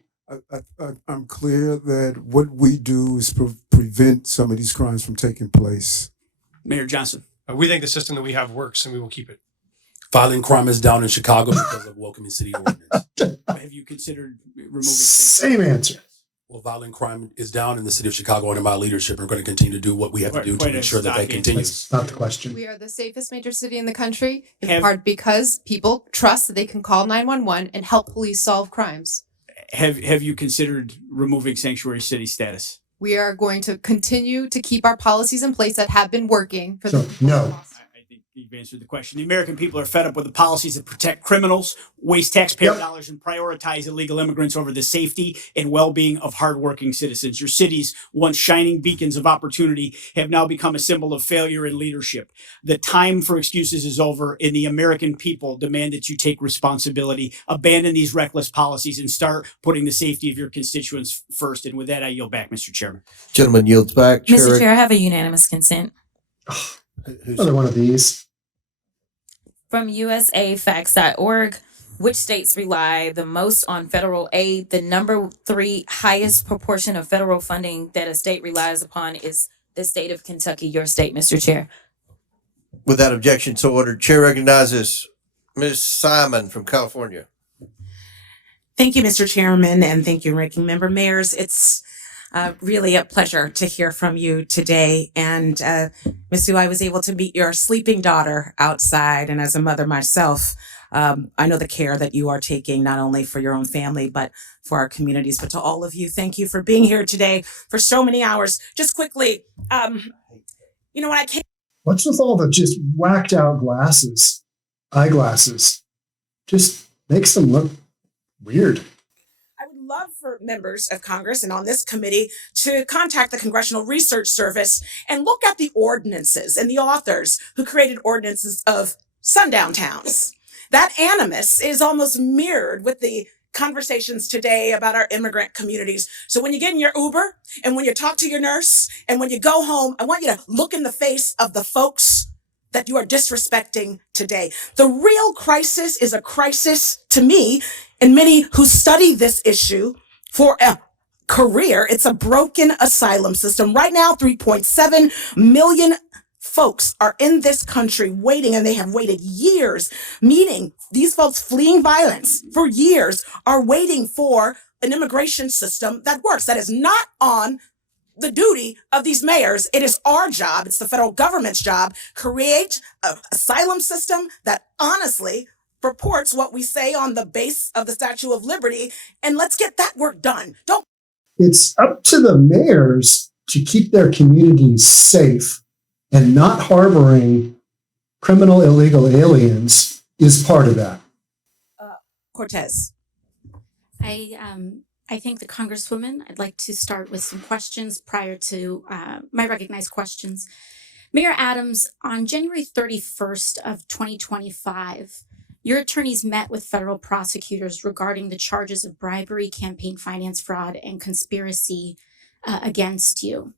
I'm clear that what we do is prevent some of these crimes from taking place. Mayor Johnson. We think the system that we have works, and we will keep it. Violent crime is down in Chicago because of welcoming city ordinance. Have you considered removing Same answer. Well, violent crime is down in the city of Chicago under my leadership. We're going to continue to do what we have to do to ensure that continues. That's not the question. We are the safest major city in the country, in Have- part because people trust that they can call 911 and help police solve crimes. Have you considered removing sanctuary city status? We are going to continue to keep our policies in place that have been working for So, no. I think you've answered the question. The American people are fed up with the policies that protect criminals, waste taxpayer dollars, and prioritize illegal immigrants over the safety and well-being of hardworking citizens. Your cities, once shining beacons of opportunity, have now become a symbol of failure in leadership. The time for excuses is over, and the American people demand that you take responsibility, abandon these reckless policies, and start putting the safety of your constituents first. And with that, I yield back, Mr. Chairman. Gentleman yields back. Mr. Chair, I have a unanimous consent. Another one of these. From usafacts.org, which states rely the most on federal aid? The number 3 highest proportion of federal funding that a state relies upon is the state of Kentucky, your state, Mr. Chair. Without objection, so ordered. Chair recognizes Ms. Simon from California. Thank you, Mr. Chairman, and thank you, Ranking Member Mayors. It's Really a pleasure to hear from you today. And Ms. Sue, I was able to meet your sleeping daughter outside. And as a mother myself, I know the care that you are taking, not only for your own family, but for our communities. But to all of you, thank you for being here today for so many hours. Just quickly, when I came. What's with all the just whacked out eyeglasses? Just makes them look weird. I would love for members of Congress and on this committee to contact the Congressional Research Service and look at the ordinances and the authors who created ordinances of sundown towns. That animus is almost mirrored with the conversations today about our immigrant communities. So when you get in your Uber and when you talk to your nurse and when you go home, I want you to look in the face of the folks that you are disrespecting today. The real crisis is a crisis to me and many who study this issue for a career. It's a broken asylum system. Right now, 3.7 million folks are in this country waiting, and they have waited years, meaning these folks fleeing violence for years are waiting for an immigration system that works, that is not on the duty of these mayors. It is our job, it's the federal government's job, create an asylum system that honestly purports what we say on the base of the Statue of Liberty, and let's get that work done. It's up to the mayors to keep their communities safe, and not harboring criminal illegal aliens is part of that. Cortez. I thank the Congresswoman. I'd like to start with some questions prior to my recognized questions. Mayor Adams, on January 31st of 2025, your attorneys met with federal prosecutors regarding the charges of bribery, campaign finance fraud, and conspiracy against you.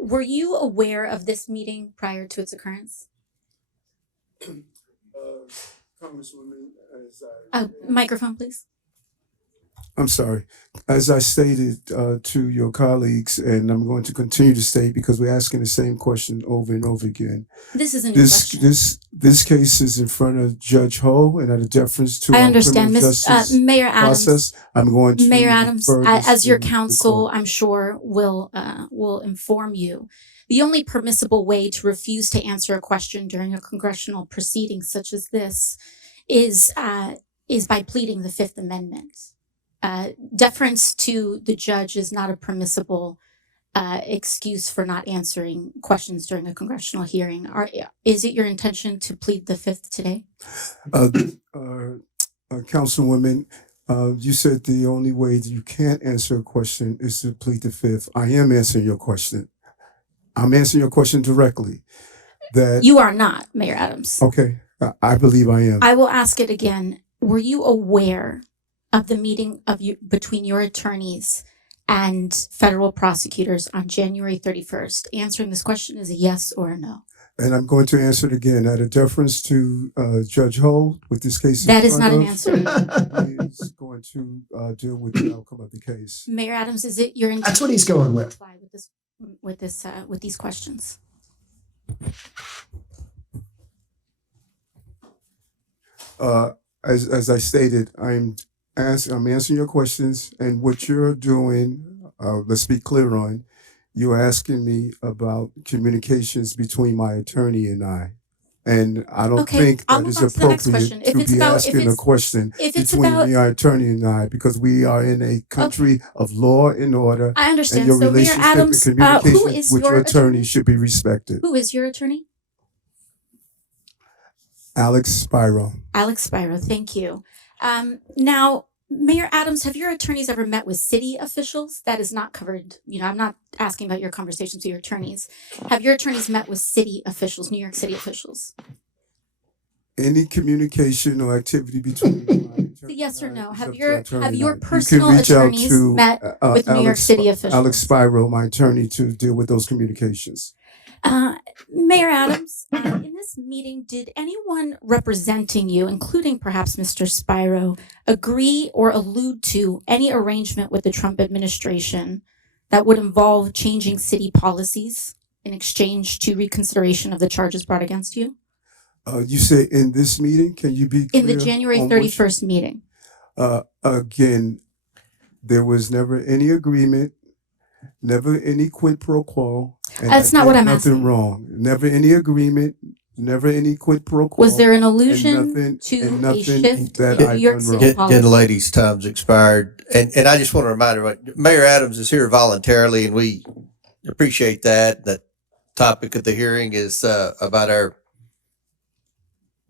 Were you aware of this meeting prior to its occurrence? Congresswoman, Microphone, please. I'm sorry. As I stated to your colleagues, and I'm going to continue to state because we're asking the same question over and over again. This is a new question. This case is in front of Judge Ho, and out of deference to I our understand, criminal Miss justice Mayor Adams. process, I'm going to Mayor Adams, refer this as your to the counsel, court. I'm sure will inform you. The only permissible way to refuse to answer a question during a congressional proceeding such as this is by pleading the Fifth Amendment. Deference to the judge is not a permissible excuse for not answering questions during a congressional hearing. Is it your intention to plead the Fifth today? Councilwoman, you said the only way that you can't answer a question is to plead the Fifth. I am answering your question. I'm answering your question directly. That You are not, Mayor Adams. Okay, I believe I am. I will ask it again. Were you aware of the meeting between your attorneys and federal prosecutors on January 31st? Answering this question is a yes or a no. And I'm going to answer it again. Out of deference to Judge Ho, with this case, That is not an answer. Is going to deal with the outcome of the case. Mayor Adams, is it your intention? That's what he's going with. Comply with these questions? As I stated, I'm answering your questions, and what you're doing. Let's be clear on. You're asking me about communications between my attorney and I. And I don't Okay, think I'll that move is on to the next appropriate question. If to it's be about- if asking a it's- question if it's between about- my attorney and I, because we are in a country of law and order. I understand. And your So, Mayor relationship Adams, and who communication is with your your attorney should be respected. Who is your attorney? Alex Spiro. Alex Spiro, thank you. Now, Mayor Adams, have your attorneys ever met with city officials? That is not covered. I'm not asking about your conversations with your attorneys. Have your attorneys met with city officials, New York City officials? Any communication or activity between Yes or no? Have up to your attorney have and your I. You can personal reach out attorneys to, met with New York City officials? Alex Spiro, my attorney, to deal with those communications. Mayor Adams, in this meeting, did anyone representing you, including perhaps Mr. Spiro, agree or allude to any arrangement with the Trump administration that would involve changing city policies in exchange to reconsideration of the charges brought against you? You say in this meeting? Can you be In the clear January on 31st meeting? Again, there was never any agreement Never any quid pro quo. And That's I not what did I'm nothing asking. wrong. Never any agreement. Never any quid pro quo. Was there an and allusion nothing, to and a nothing shift that in I've New York done City wrong. policy? Again, ladies, time's expired. And I just want to remind everybody, Mayor Adams is here voluntarily, and we appreciate that. The topic of the hearing is about our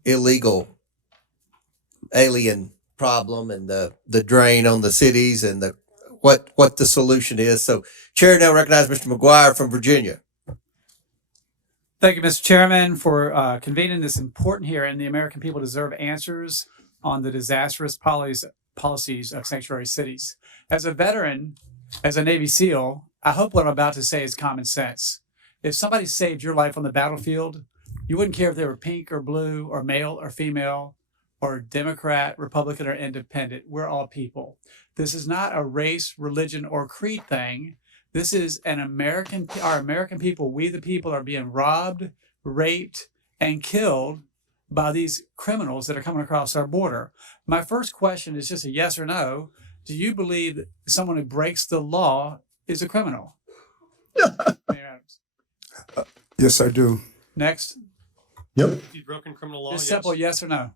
illegal alien problem and the drain on the cities and what the solution is. So, Chair, now recognize Mr. McGuire from Virginia. Thank you, Mr. Chairman, for convening this important hearing. The American people deserve answers on the disastrous policies of sanctuary cities. As a veteran, as a Navy SEAL, I hope what I'm about to say is common sense. If somebody saved your life on the battlefield, you wouldn't care if they were pink or blue or male or female or Democrat, Republican, or independent. We're all people. This is not a race, religion, or creed thing. This is our American people. We the people are being robbed, raped, and killed by these criminals that are coming across our border. My first question is just a yes or no. Do you believe that someone who breaks the law is a criminal? Mayor Adams. Yes, I do. Next. Yep. If you've broken criminal law, Just yes. simple yes or no.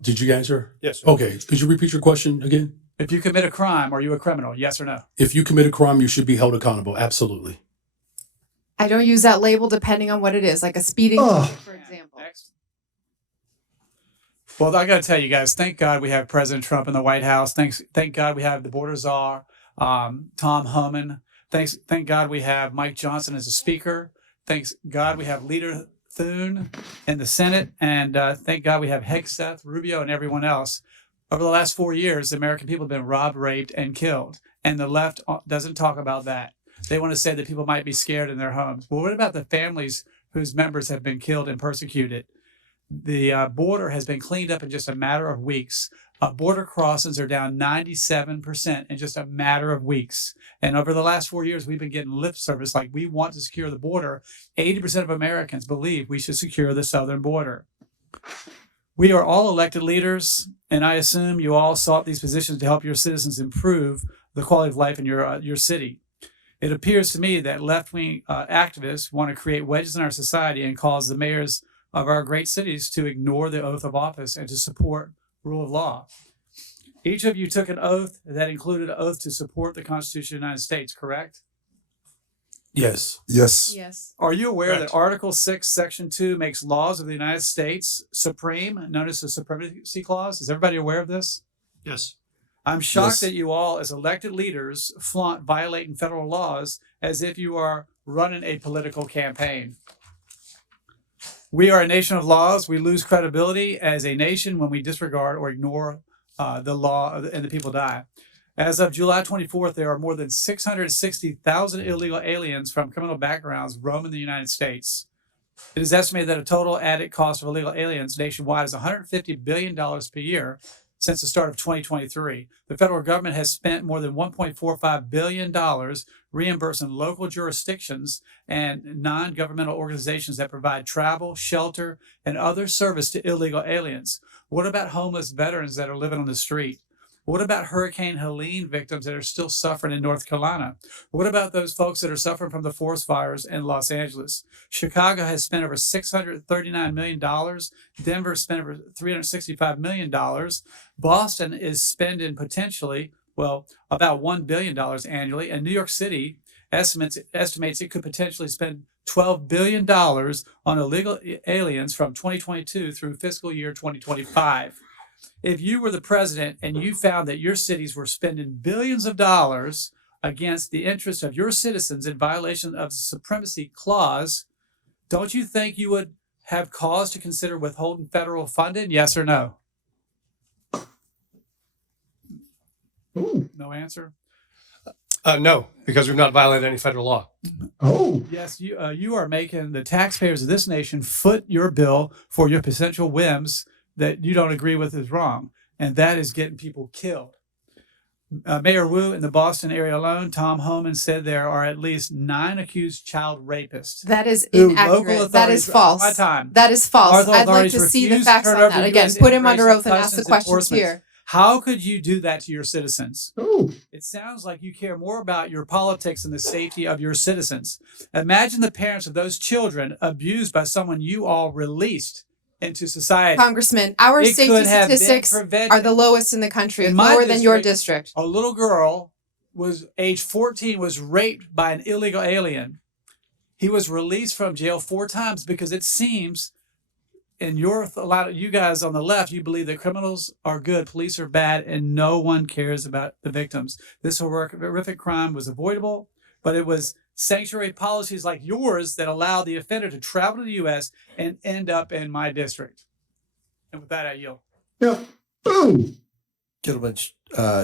Did you answer? Yes, sir. Okay. Could you repeat your question again? If you commit a crime, are you a criminal? Yes or no? If you commit a crime, you should be held accountable. Absolutely. I don't use that label depending on what it is, like a speeding Oh. ticket, for example. Next. Well, I got to tell you guys, thank God we have President Trump in the White House. Thank God we have the border czar, Tom Homan. Thank God we have Mike Johnson as a speaker. Thanks God we have Leader Thune in the Senate. And thank God we have Hegseth, Rubio, and everyone else. Over the last 4 years, the American people have been robbed, raped, and killed. And the left doesn't talk about that. They want to say that people might be scared in their homes. Well, what about the families whose members have been killed and persecuted? The border has been cleaned up in just a matter of weeks. Border crossings are down 97% in just a matter of weeks. And over the last 4 years, we've been getting lip service like we want to secure the border. 80% of Americans believe we should secure the southern border. We are all elected leaders, and I assume you all sought these positions to help your citizens improve the quality of life in your city. It appears to me that left-wing activists want to create wedges in our society and cause the mayors of our great cities to ignore the oath of office and to support rule of law. Each of you took an oath that included an oath to support the Constitution of the United States, correct? Yes. Yes. Yes. Are you aware Correct. that Article 6, Section 2 makes laws of the United States supreme, known as the Supremacy Clause? Is everybody aware of this? Yes. I'm shocked Yes. that you all, as elected leaders, flaunt violating federal laws as if you are running a political campaign. We are a nation of laws. We lose credibility as a nation when we disregard or ignore the law and the people die. As of July 24th, there are more than 660,000 illegal aliens from criminal backgrounds roaming the United States. It is estimated that a total added cost of illegal aliens nationwide is $150 billion per year since the start of 2023. The federal government has spent more than $1.45 billion reimbursing local jurisdictions and non-governmental organizations that provide travel, shelter, and other service to illegal aliens. What about homeless veterans that are living on the street? What about Hurricane Helene victims that are still suffering in North Carolina? What about those folks that are suffering from the forest fires in Los Angeles? Chicago has spent over $639 million. Denver spent over $365 million. Boston is spending potentially, about $1 billion annually. And New York City estimates it could potentially spend $12 billion on illegal aliens from 2022 through fiscal year 2025. If you were the president and you found that your cities were spending billions of dollars against the interests of your citizens in violation of the Supremacy Clause, don't you think you would have cause to consider withholding federal funding? Yes or no? Ooh. No answer? No, because we've not violated any federal law. Oh. Yes, you are making the taxpayers of this nation foot your bill for your potential whims that you don't agree with is wrong, and that is getting people killed. Mayor Wu in the Boston area alone, Tom Homan said there are at least 9 accused child rapists. That is Who inaccurate. That is false. My time. That is false. Local I'd like authorities to see the refused facts turn on over that. Again, US put him under Immigration oath and ask the Customs questions Enforcement. here. How could you do that to your citizens? Oh, It sounds like you care more about your politics and the safety of your citizens. Imagine the parents of those children abused by someone you all released into society. Congressman, our It safety could have been statistics prevented. are the lowest in the country, In my lower than your district. A little girl was age 14, was raped by an illegal alien. He was released from jail 4 times because it seems, and a lot of you guys on the left, you believe that criminals are good, police are bad, and no one cares about the victims. This horrific crime was avoidable, but it was sanctuary policies like yours that allowed the offender to travel to the U.S. and end up in my district. And with that, I yield. yeah. Boom. Gentlemen,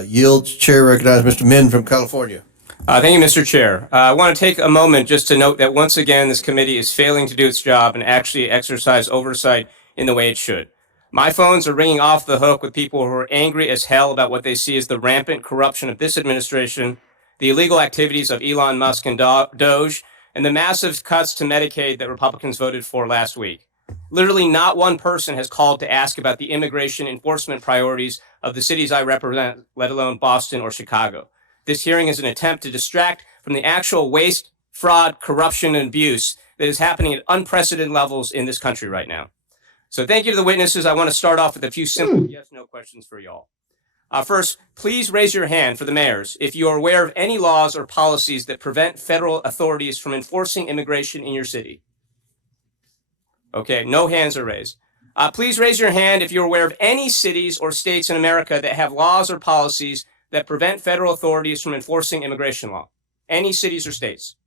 yields. Chair recognizes Mr. Min from California. Thank you, Mr. Chair. I want to take a moment just to note that once again, this committee is failing to do its job and actually exercise oversight in the way it should. My phones are ringing off the hook with people who are angry as hell about what they see as the rampant corruption of this administration, the illegal activities of Elon Musk and Doge, and the massive cuts to Medicaid that Republicans voted for last week. Literally not one person has called to ask about the immigration enforcement priorities of the cities I represent, let alone Boston or Chicago. This hearing is an attempt to distract from the actual waste, fraud, corruption, and abuse that is happening at unprecedented levels in this country right now. So thank you to the witnesses. I want to start off with a few simple yes/no questions for y'all. First, please raise your hand for the mayors if you are aware of any laws or policies that prevent federal authorities from enforcing immigration in your city. Okay, no hands are raised. Please raise your hand if you're aware of any cities or states in America that have laws or policies that prevent federal authorities from enforcing immigration law. Any cities or states.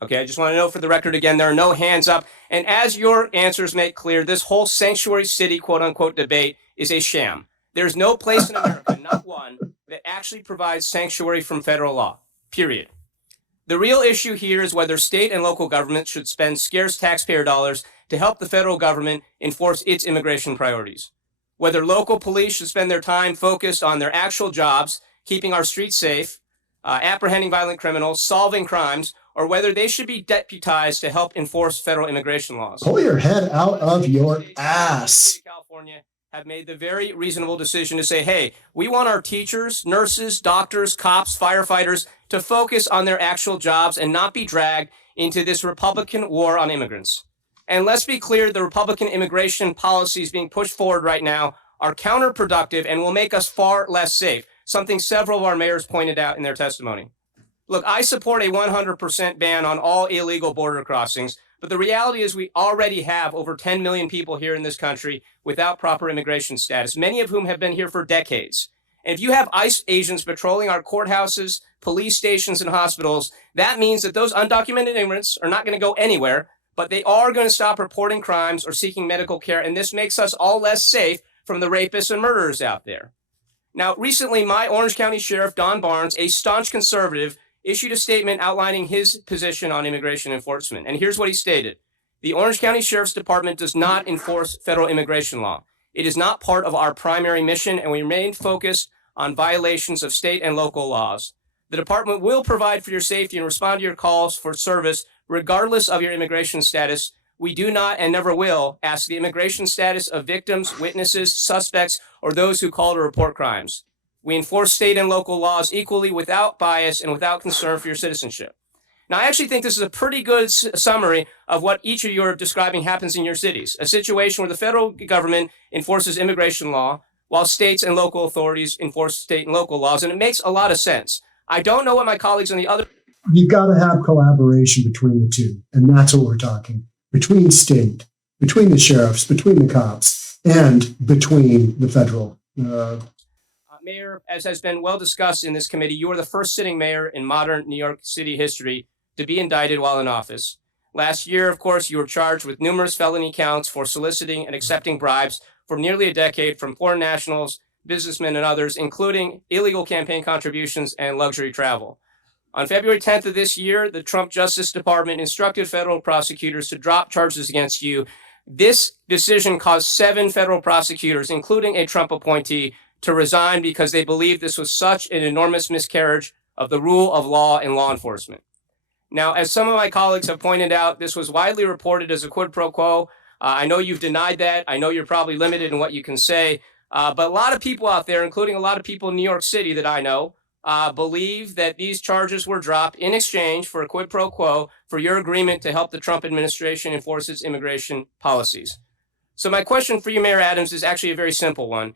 Okay, I just want to note for the record again, there are no hands up. And as your answers make clear, this whole sanctuary city, quote unquote, debate is a sham. There's no place in America, not one, that actually provides sanctuary from federal law, period. The real issue here is whether state and local governments should spend scarce taxpayer dollars to help the federal government enforce its immigration priorities. Whether local police should spend their time focused on their actual jobs, keeping our streets safe, apprehending violent criminals, solving crimes, or whether they should be deputized to help enforce federal immigration laws. Pull your head out of your ass. California have made the very reasonable decision to say, hey, we want our teachers, nurses, doctors, cops, firefighters to focus on their actual jobs and not be dragged into this Republican war on immigrants. And let's be clear, the Republican immigration policies being pushed forward right now are counterproductive and will make us far less safe, something several of our mayors pointed out in their testimony. Look, I support a 100% ban on all illegal border crossings, but the reality is we already have over 10 million people here in this country without proper immigration status, many of whom have been here for decades. And if you have ICE agents patrolling our courthouses, police stations, and hospitals, that means that those undocumented immigrants are not going to go anywhere, but they are going to stop reporting crimes or seeking medical care, and this makes us all less safe from the rapists and murderers out there. Now, recently, my Orange County Sheriff, Don Barnes, a staunch conservative, issued a statement outlining his position on immigration enforcement. And here's what he stated. The Orange County Sheriff's Department does not enforce federal immigration law. It is not part of our primary mission, and we remain focused on violations of state and local laws. The department will provide for your safety and respond to your calls for service regardless of your immigration status. We do not and never will ask the immigration status of victims, witnesses, suspects, or those who call to report crimes. We enforce state and local laws equally without bias and without concern for your citizenship. Now, I actually think this is a pretty good summary of what each of you are describing happens in your cities, a situation where the federal government enforces immigration law while states and local authorities enforce state and local laws, and it makes a lot of sense. I don't know what my colleagues on the other... You've got to have collaboration between the two, and that's what we're talking. Between state, between the sheriffs, between the cops, and between the federal. Mayor, as has been well discussed in this committee, you are the first sitting mayor in modern New York City history to be indicted while in office. Last year, of course, you were charged with numerous felony counts for soliciting and accepting bribes for nearly a decade from foreign nationals, businessmen, and others, including illegal campaign contributions and luxury travel. On February 10th of this year, the Trump Justice Department instructed federal prosecutors to drop charges against you. This decision caused 7 federal prosecutors, including a Trump appointee, to resign because they believed this was such an enormous miscarriage of the rule of law in law enforcement. Now, as some of my colleagues have pointed out, this was widely reported as a quid pro quo. I know you've denied that. I know you're probably limited in what you can say. But a lot of people out there, including a lot of people in New York City that I know, believe that these charges were dropped in exchange for a quid pro quo for your agreement to help the Trump administration enforce its immigration policies. So my question for you, Mayor Adams, is actually a very simple one.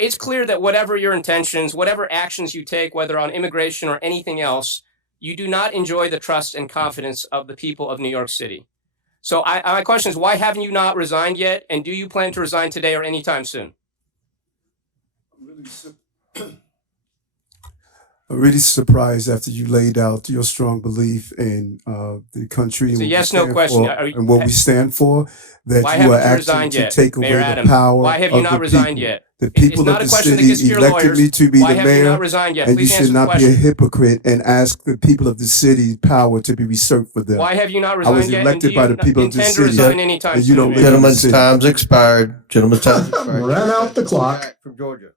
It's clear that whatever your intentions, whatever actions you take, whether on immigration or anything else, you do not enjoy the trust and confidence of the people of New York City. So my question is, why haven't you not resigned yet? And do you plan to resign today or anytime soon? I'm really surprised after you laid out your strong belief in the country It's a and, yes/no question. and what we stand for, that Why you are haven't you acting resigned to yet, take away Mayor the Adams? power Why have you of not the resigned people. yet? The It's people not of a the question that city gets to your elected lawyers. me to be Why the have you mayor, not resigned yet? and Please you answer should the not be a question. hypocrite and ask the people of the city power to be reserved for them. Why have you not I was resigned yet? And do elected by you the people of the intend to city, resign anytime and you soon, don't Mayor? live in the Gentlemen's city. time's expired. Gentlemen's time's expired. Ran out the clock. From Georgia.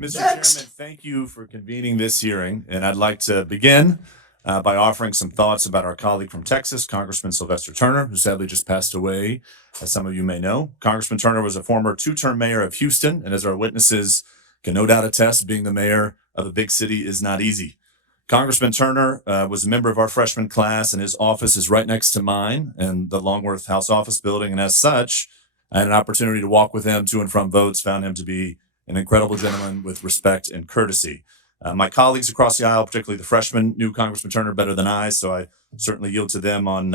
Mr. Chairman, thank you for convening this hearing, and I'd like to begin by offering some thoughts about our colleague from Texas, Congressman Sylvester Turner, who sadly just passed away, as some of you may know. Congressman Turner was a former two-term mayor of Houston, and as our witnesses can no doubt attest, being the mayor of a big city is not easy. Congressman Turner was a member of our freshman class, and his office is right next to mine in the Longworth House Office Building, and as such, I had an opportunity to walk with him to and from votes, found him to be an incredible gentleman with respect and courtesy. My colleagues across the aisle, particularly the freshmen, knew Congressman Turner better than I, so I certainly yield to them on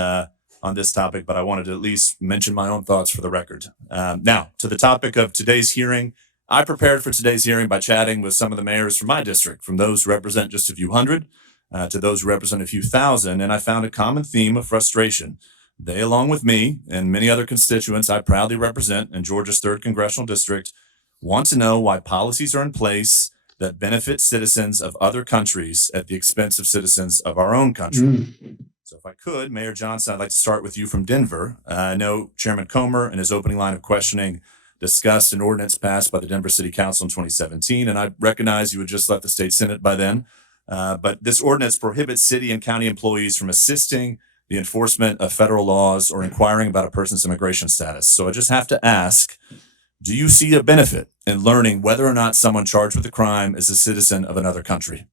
this topic, but I wanted to at least mention my own thoughts for the record. Now, to the topic of today's hearing, I prepared for today's hearing by chatting with some of the mayors from my district, from those who represent just a few hundred to those who represent a few thousand, and I found a common theme of frustration. They, along with me and many other constituents I proudly represent in Georgia's 3rd Congressional District, want to know why policies are in place that benefit citizens of other countries at the expense of citizens of our own country. So if I could, Mayor Johnson, I'd like to start with you from Denver. I know Chairman Comer in his opening line of questioning discussed an ordinance passed by the Denver City Council in 2017, and I recognize you had just left the state Senate by then. But this ordinance prohibits city and county employees from assisting the enforcement of federal laws or inquiring about a person's immigration status. So I just have to ask, do you see a benefit in learning whether or not someone charged with a crime is a citizen of another country?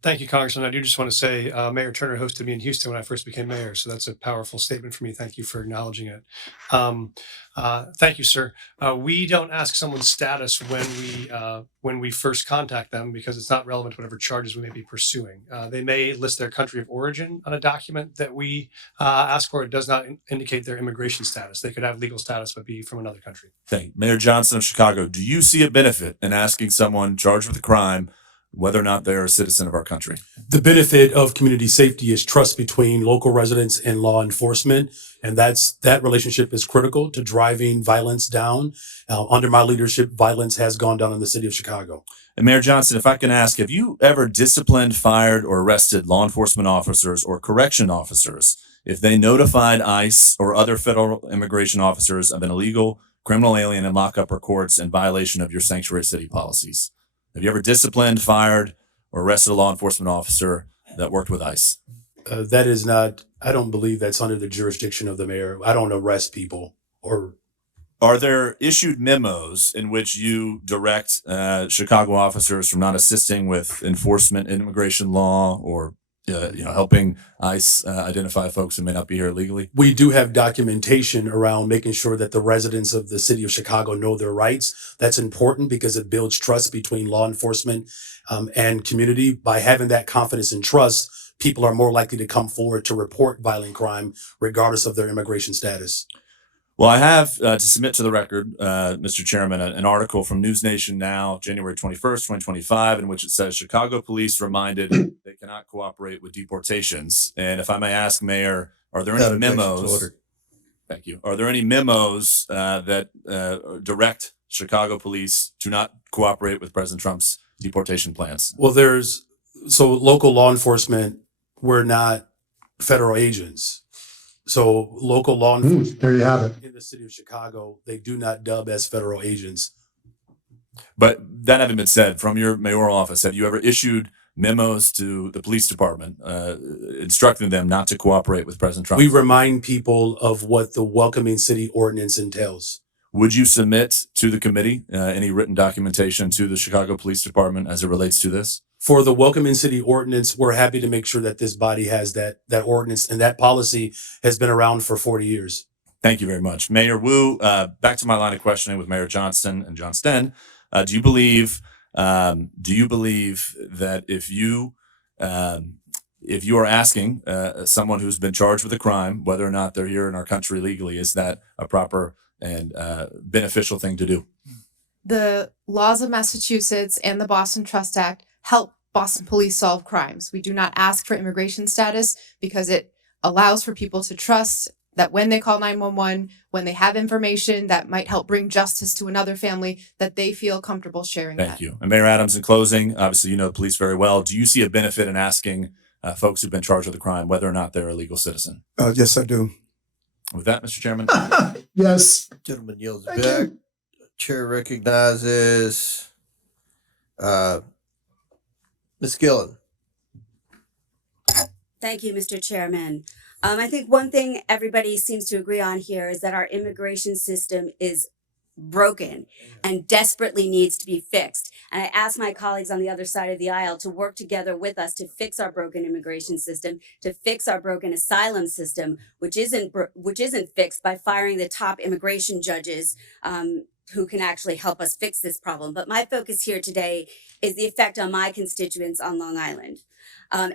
Thank you, Congressman. I do just want to say Mayor Turner hosted me in Houston when I first became mayor, so that's a powerful statement for me. Thank you for acknowledging it. Thank you, sir. We don't ask someone's status when we first contact them because it's not relevant to whatever charges we may be pursuing. They may list their country of origin on a document that we ask for. It does not indicate their immigration status. They could have legal status but be from another country. Thank you. Mayor Johnson of Chicago, do you see a benefit in asking someone charged with a crime whether or not they're a citizen of our country? The benefit of community safety is trust between local residents and law enforcement. And that relationship is critical to driving violence down. Under my leadership, violence has gone down in the city of Chicago. And Mayor Johnson, if I can ask, have you ever disciplined, fired, or arrested law enforcement officers or correction officers if they notified ICE or other federal immigration officers of an illegal criminal alien in lockup or courts in violation of your sanctuary city policies? Have you ever disciplined, fired, or arrested a law enforcement officer that worked with ICE? That is not, I don't believe that's under the jurisdiction of the mayor. I don't arrest people or. Are there issued memos in which you direct Chicago officers from not assisting with enforcement in immigration law or helping ICE identify folks who may not be here illegally? We do have documentation around making sure that the residents of the city of Chicago know their rights. That's important because it builds trust between law enforcement and community. By having that confidence and trust, people are more likely to come forward to report violent crime regardless of their immigration status. Well, I have to submit to the record, Mr. Chairman, an article from News Nation Now, January 21st, 2025, in which it says Chicago police reminded they cannot cooperate with deportations. And if I may ask, Mayor, are there any memos? Thank you. Are there any memos that direct Chicago police to not cooperate with President Trump's deportation plans? Well, so local law enforcement, we're not federal agents. So local law enforcement there you have it. in the city of Chicago, they do not dub as federal agents. But that having been said, from your mayoral office, have you ever issued memos to the police department instructing them not to cooperate with President Trump? We remind people of what the welcoming city ordinance entails. Would you submit to the committee any written documentation to the Chicago Police Department as it relates to this? For the Welcome in City ordinance, we're happy to make sure that this body has that ordinance, and that policy has been around for 40 years. Thank you very much. Mayor Wu, back to my line of questioning with Mayor Johnston and John Sten. Do you believe that if you are asking someone who's been charged with a crime, whether or not they're here in our country legally, is that a proper and beneficial thing to do? The laws of Massachusetts and the Boston Trust Act help Boston police solve crimes. We do not ask for immigration status because it allows for people to trust that when they call 911, when they have information that might help bring justice to another family, that they feel comfortable sharing that. Thank you. And Mayor Adams, in closing, obviously you know the police very well. Do you see a benefit in asking folks who've been charged with a crime whether or not they're a legal citizen? Yes, I do. With that, Mr. Chairman. Yes. Gentleman yields Thank back. you. Chair recognizes Ms. Gillen. Thank you, Mr. Chairman. I think one thing everybody seems to agree on here is that our immigration system is broken and desperately needs to be fixed. And I ask my colleagues on the other side of the aisle to work together with us to fix our broken immigration system, to fix our broken asylum system, which isn't fixed by firing the top immigration judges who can actually help us fix this problem. But my focus here today is the effect on my constituents on Long Island.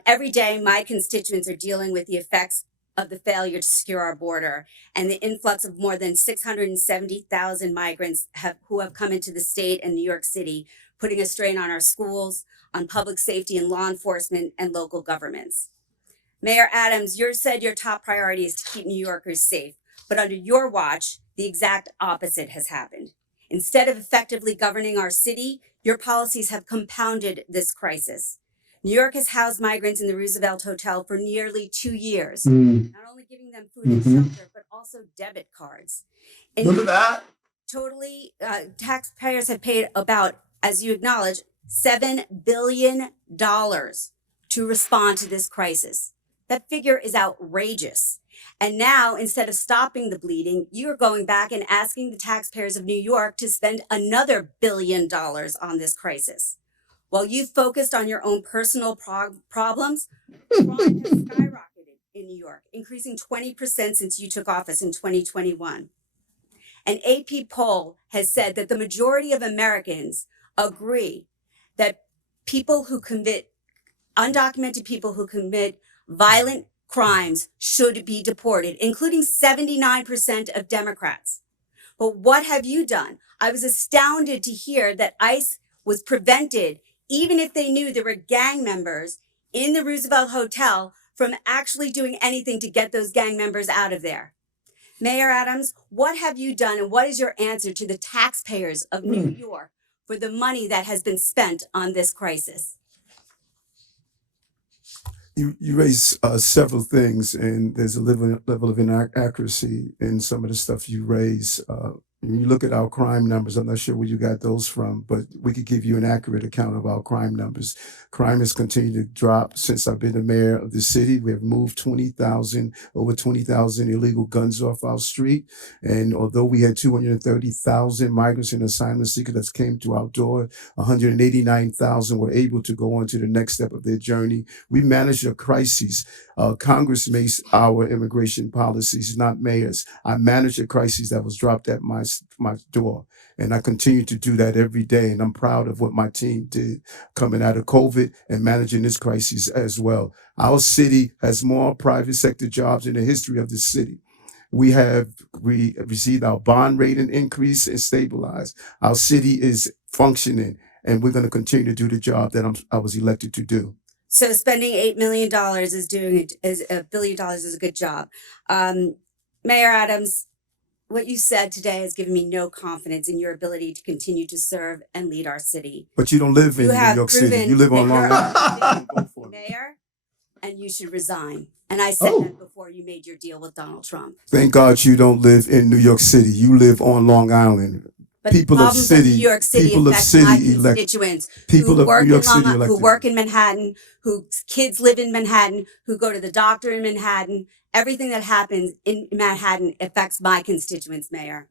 Every day, my constituents are dealing with the effects of the failure to secure our border and the influx of more than 670,000 migrants who have come into the state and New York City, putting a strain on our schools, on public safety and law enforcement and local governments. Mayor Adams, you said your top priority is to keep New Yorkers safe, but under your watch, the exact opposite has happened. Instead of effectively governing our city, your policies have compounded this crisis. New York has housed migrants in the Roosevelt Hotel for nearly 2 years, not only giving them food and shelter, but also debit cards. Look at that. Totally, taxpayers have paid about, as you acknowledge, $7 billion to respond to this crisis. That figure is outrageous. And now, instead of stopping the bleeding, you're going back and asking the taxpayers of New York to spend another $1 billion on this crisis. While you focused on your own personal problems, crime has skyrocketed in New York, increasing 20% since you took office in 2021. An AP poll has said that the majority of Americans agree that undocumented people who commit violent crimes should be deported, including 79% of Democrats. But what have you done? I was astounded to hear that ICE was prevented, even if they knew there were gang members in the Roosevelt Hotel, from actually doing anything to get those gang members out of there. Mayor Adams, what have you done and what is your answer to the taxpayers of New York for the money that has been spent on this crisis? You raise several things, and there's a level of inaccuracy in some of the stuff you raise. When you look at our crime numbers, I'm not sure where you got those from, but we could give you an accurate account of our crime numbers. Crime has continued to drop since I've been the mayor of the city. We have moved over 20,000 illegal guns off our street. And although we had 230,000 migrants and asylum seekers that came to our door, 189,000 were able to go on to the next step of their journey. We managed a crisis. Congress makes our immigration policies, not mayors. I managed a crisis that was dropped at my door. And I continue to do that every day. And I'm proud of what my team did coming out of COVID and managing this crisis as well. Our city has more private sector jobs in the history of the city. We received our bond rating increase and stabilized. Our city is functioning, and we're going to continue to do the job that I was elected to do. So spending $8 million is $1 billion is a good job. Mayor Adams, what you said today has given me no confidence in your ability to continue to serve and lead our city. But you don't live in New York City. You live on Long Island. Mayor, and you should resign. And I said that before you made your deal with Donald Trump. Thank God you don't live in New York City. You live on Long Island. But People the of problems city, New York City people of affect city my elect, constituents people who of work New York in Long City Island, who elected. work in Manhattan, whose kids live in Manhattan, who go to the doctor in Manhattan. Everything that happens in Manhattan affects my constituents, Mayor.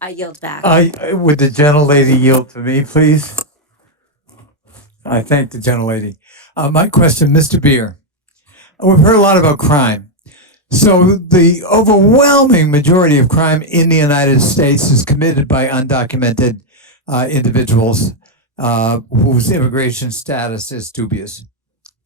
I yield back. Would the gentlelady yield to me, please? I thank the gentlelady. My question, Mr. Beer. We've heard a lot about crime. So the overwhelming majority of crime in the United States is committed by undocumented individuals whose immigration status is dubious.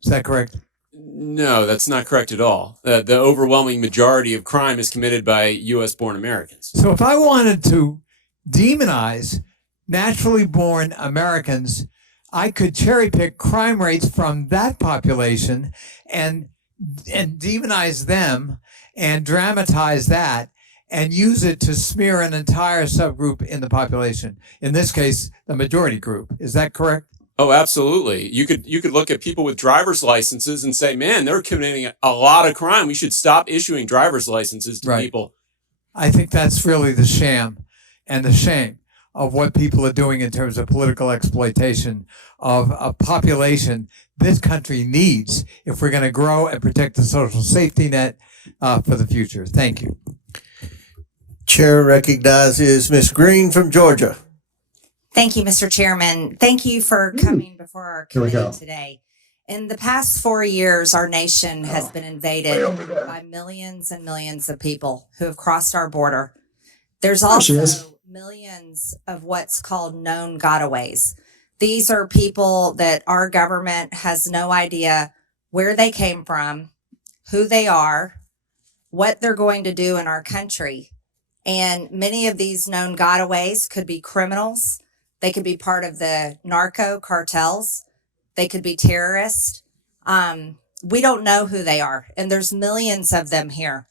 Is that correct? No, that's not correct at all. The overwhelming majority of crime is committed by U.S. born Americans. So if I wanted to demonize naturally born Americans, I could cherry pick crime rates from that population and demonize them and dramatize that and use it to smear an entire subgroup in the population. In this case, the majority group. Is that correct? Oh, absolutely. You could look at people with driver's licenses and say, man, they're committing a lot of crime. We should stop issuing driver's licenses to people. I think that's really the sham and the shame of what people are doing in terms of political exploitation of a population this country needs if we're going to grow and protect the social safety net for the future. Thank you. Chair recognizes Ms. Green from Georgia. Thank you, Mr. Chairman. Thank you for coming before our committee today. In the past 4 years, our nation has been invaded by millions and millions of people who have crossed our border. There's also millions of what's called known gotaways. These are people that our government has no idea where they came from, who they are, what they're going to do in our country. And many of these known gotaways could be criminals. They could be part of the narco cartels. They could be terrorists. We don't know who they are, and there's millions of them here.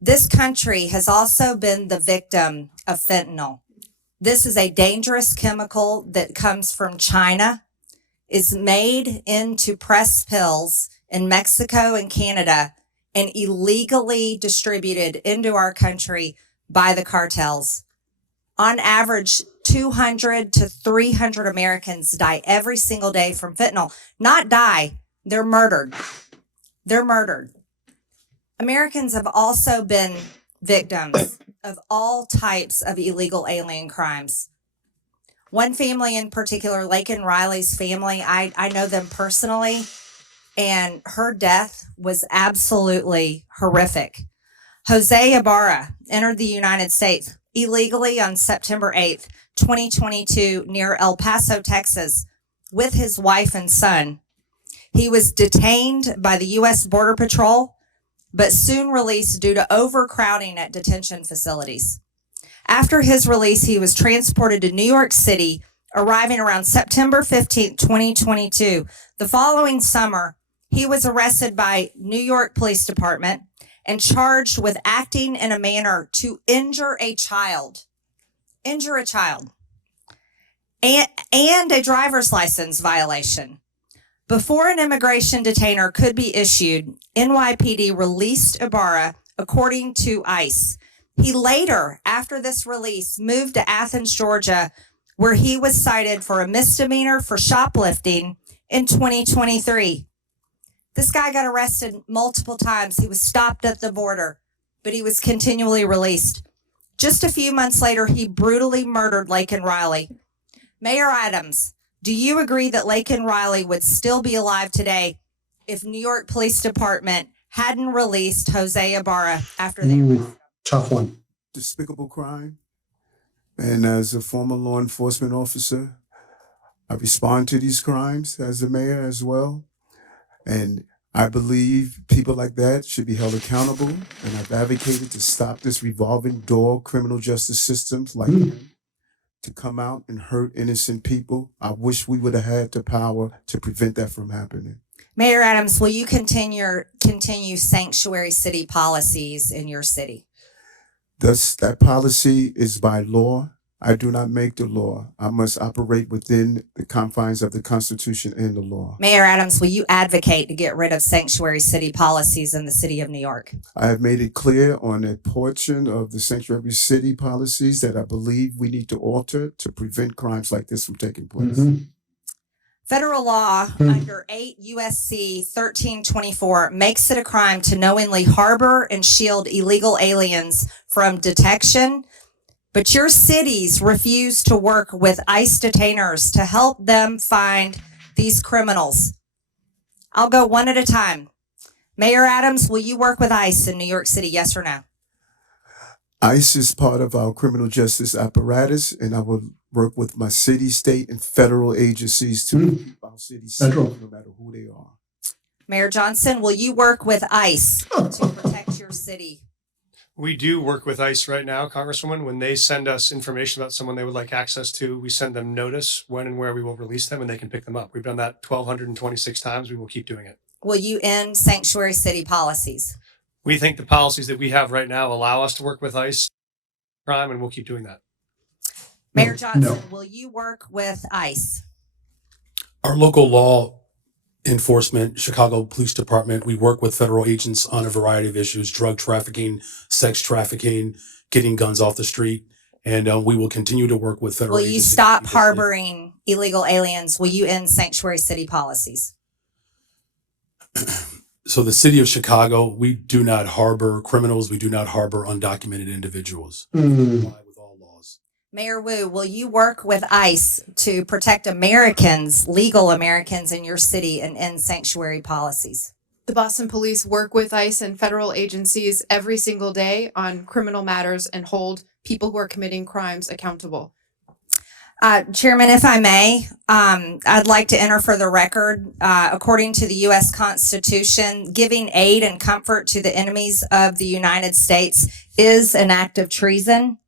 This country has also been the victim of fentanyl. This is a dangerous chemical that comes from China, is made into pressed pills in Mexico and Canada, and illegally distributed into our country by the cartels. On average, 200 to 300 Americans die every single day from fentanyl. Not die, they're murdered. They're murdered. Americans have also been victims of all types of illegal alien crimes. One family in particular, Laken Riley's family, I know them personally, and her death was absolutely horrific. Jose Ibarra entered the United States illegally on September 8th, 2022, near El Paso, Texas, with his wife and son. He was detained by the U.S. Border Patrol, but soon released due to overcrowding at detention facilities. After his release, he was transported to New York City, arriving around September 15th, 2022. The following summer, he was arrested by New York Police Department and charged with acting in a manner to injure a child, and a driver's license violation. Before an immigration detainer could be issued, NYPD released Ibarra according to ICE. He later, after this release, moved to Athens, Georgia, where he was cited for a misdemeanor for shoplifting in 2023. This guy got arrested multiple times. He was stopped at the border, but he was continually released. Just a few months later, he brutally murdered Laken Riley. Mayor Adams, do you agree that Laken Riley would still be alive today if New York Police Department hadn't released Jose Ibarra after they... Tough one. Despicable crime. And as a former law enforcement officer, I respond to these crimes as a mayor as well. And I believe people like that should be held accountable. And I've advocated to stop this revolving door criminal justice systems like them to come out and hurt innocent people. I wish we would have had the power to prevent that from happening. Mayor Adams, will you continue sanctuary city policies in your city? Thus, that policy is by law. I do not make the law. I must operate within the confines of the Constitution and the law. Mayor Adams, will you advocate to get rid of sanctuary city policies in the city of New York? I have made it clear on a portion of the sanctuary city policies that I believe we need to alter to prevent crimes like this from taking place. Federal law under 8 USC 1324 makes it a crime to knowingly harbor and shield illegal aliens from detection, but your cities refuse to work with ICE detainers to help them find these criminals. I'll go one at a time. Mayor Adams, will you work with ICE in New York City, yes or no? ICE is part of our criminal justice apparatus, and I will work with my city, state, and federal agencies to keep our cities safe, no matter who they are. Mayor Johnson, will you work with ICE to protect your city? We do work with ICE right now, Congresswoman. When they send us information about someone they would like access to, we send them notice when and where we will release them, and they can pick them up. We've done that 1,226 times. We will keep doing it. Will you end sanctuary city policies? We think the policies that we have right now allow us to work with ICE crime, and we'll keep doing that. Mayor Johnson, will you work with ICE? Our local law enforcement, Chicago Police Department, we work with federal agents on a variety of issues: drug trafficking, sex trafficking, getting guns off the street. And we will continue to work with federal Will agencies. you stop harboring illegal aliens? Will you end sanctuary city policies? So the city of Chicago, we do not harbor criminals. We do not harbor undocumented individuals. Mayor Wu, will you work with ICE to protect Americans, legal Americans in your city, and end sanctuary policies? The Boston Police work with ICE and federal agencies every single day on criminal matters and hold people who are committing crimes accountable. Chairman, if I may, I'd like to enter for the record, according to the U.S. Constitution, giving aid and comfort to the enemies of the United States is an act of treason,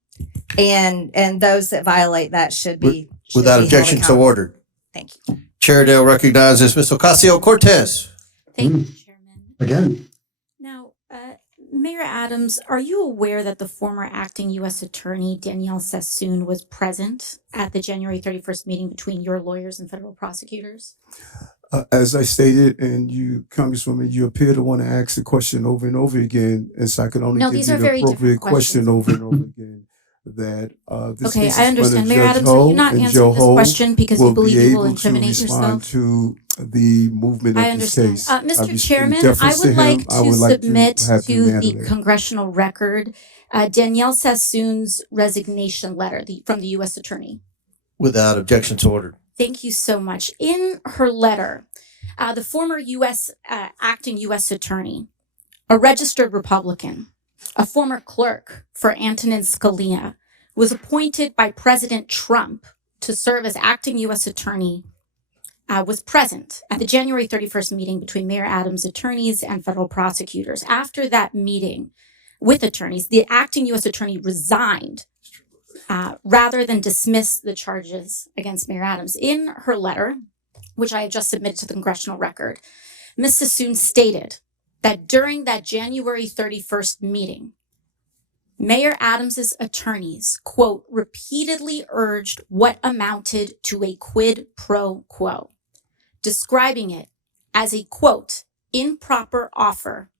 and those that violate that should be Without held objection, so accountable. ordered. Thank you. Chair Dale recognizes Ms. Ocasio-Cortez. Thank you, Chairman. Again. Now, Mayor Adams, are you aware that the former acting U.S. Attorney Danielle Sassoon was present at the January 31st meeting between your lawyers and federal prosecutors? As I stated, and you, Congresswoman, you appear to want to ask the question over and over again, and so I can only No, give these you are the very different appropriate question questions. over and over again. That this Okay, case I is understand. whether Mayor Judge Adams, are Ho you not and answering Joe this Ho question because you will believe be you will able to incriminate respond yourself? to the movement I of this understand. case. Mr. Chairman, I deference would him. like I to would like submit have him to handle the it. congressional record Danielle Sassoon's resignation letter from the U.S. Attorney. Without objection, so ordered. Thank you so much. In her letter, the former acting U.S. Attorney, a registered Republican, a former clerk for Antonin Scalia, was appointed by President Trump to serve as acting U.S. Attorney, was present at the January 31st meeting between Mayor Adams' attorneys and federal prosecutors. After that meeting with attorneys, the acting U.S. Attorney resigned rather than dismiss the charges against Mayor Adams. In her letter, which I have just submitted to the congressional record, Ms. Sassoon stated that during that January 31st meeting, Mayor Adams's attorneys, quote, repeatedly urged what amounted to a quid pro quo, describing it as a, quote, improper offer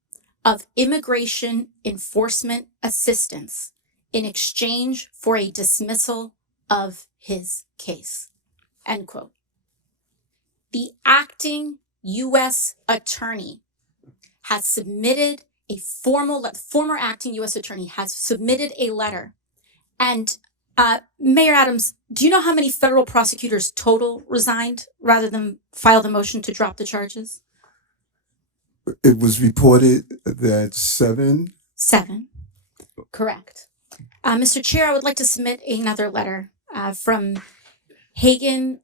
of immigration enforcement assistance in exchange for a dismissal of his case, end quote. The acting U.S. Attorney has submitted a former acting U.S. Attorney has submitted a letter. And Mayor Adams, do you know how many federal prosecutors total resigned rather than file the motion to drop the charges? It was reported that 7. 7. Correct. Mr. Chair, I would like to submit another letter from Hagan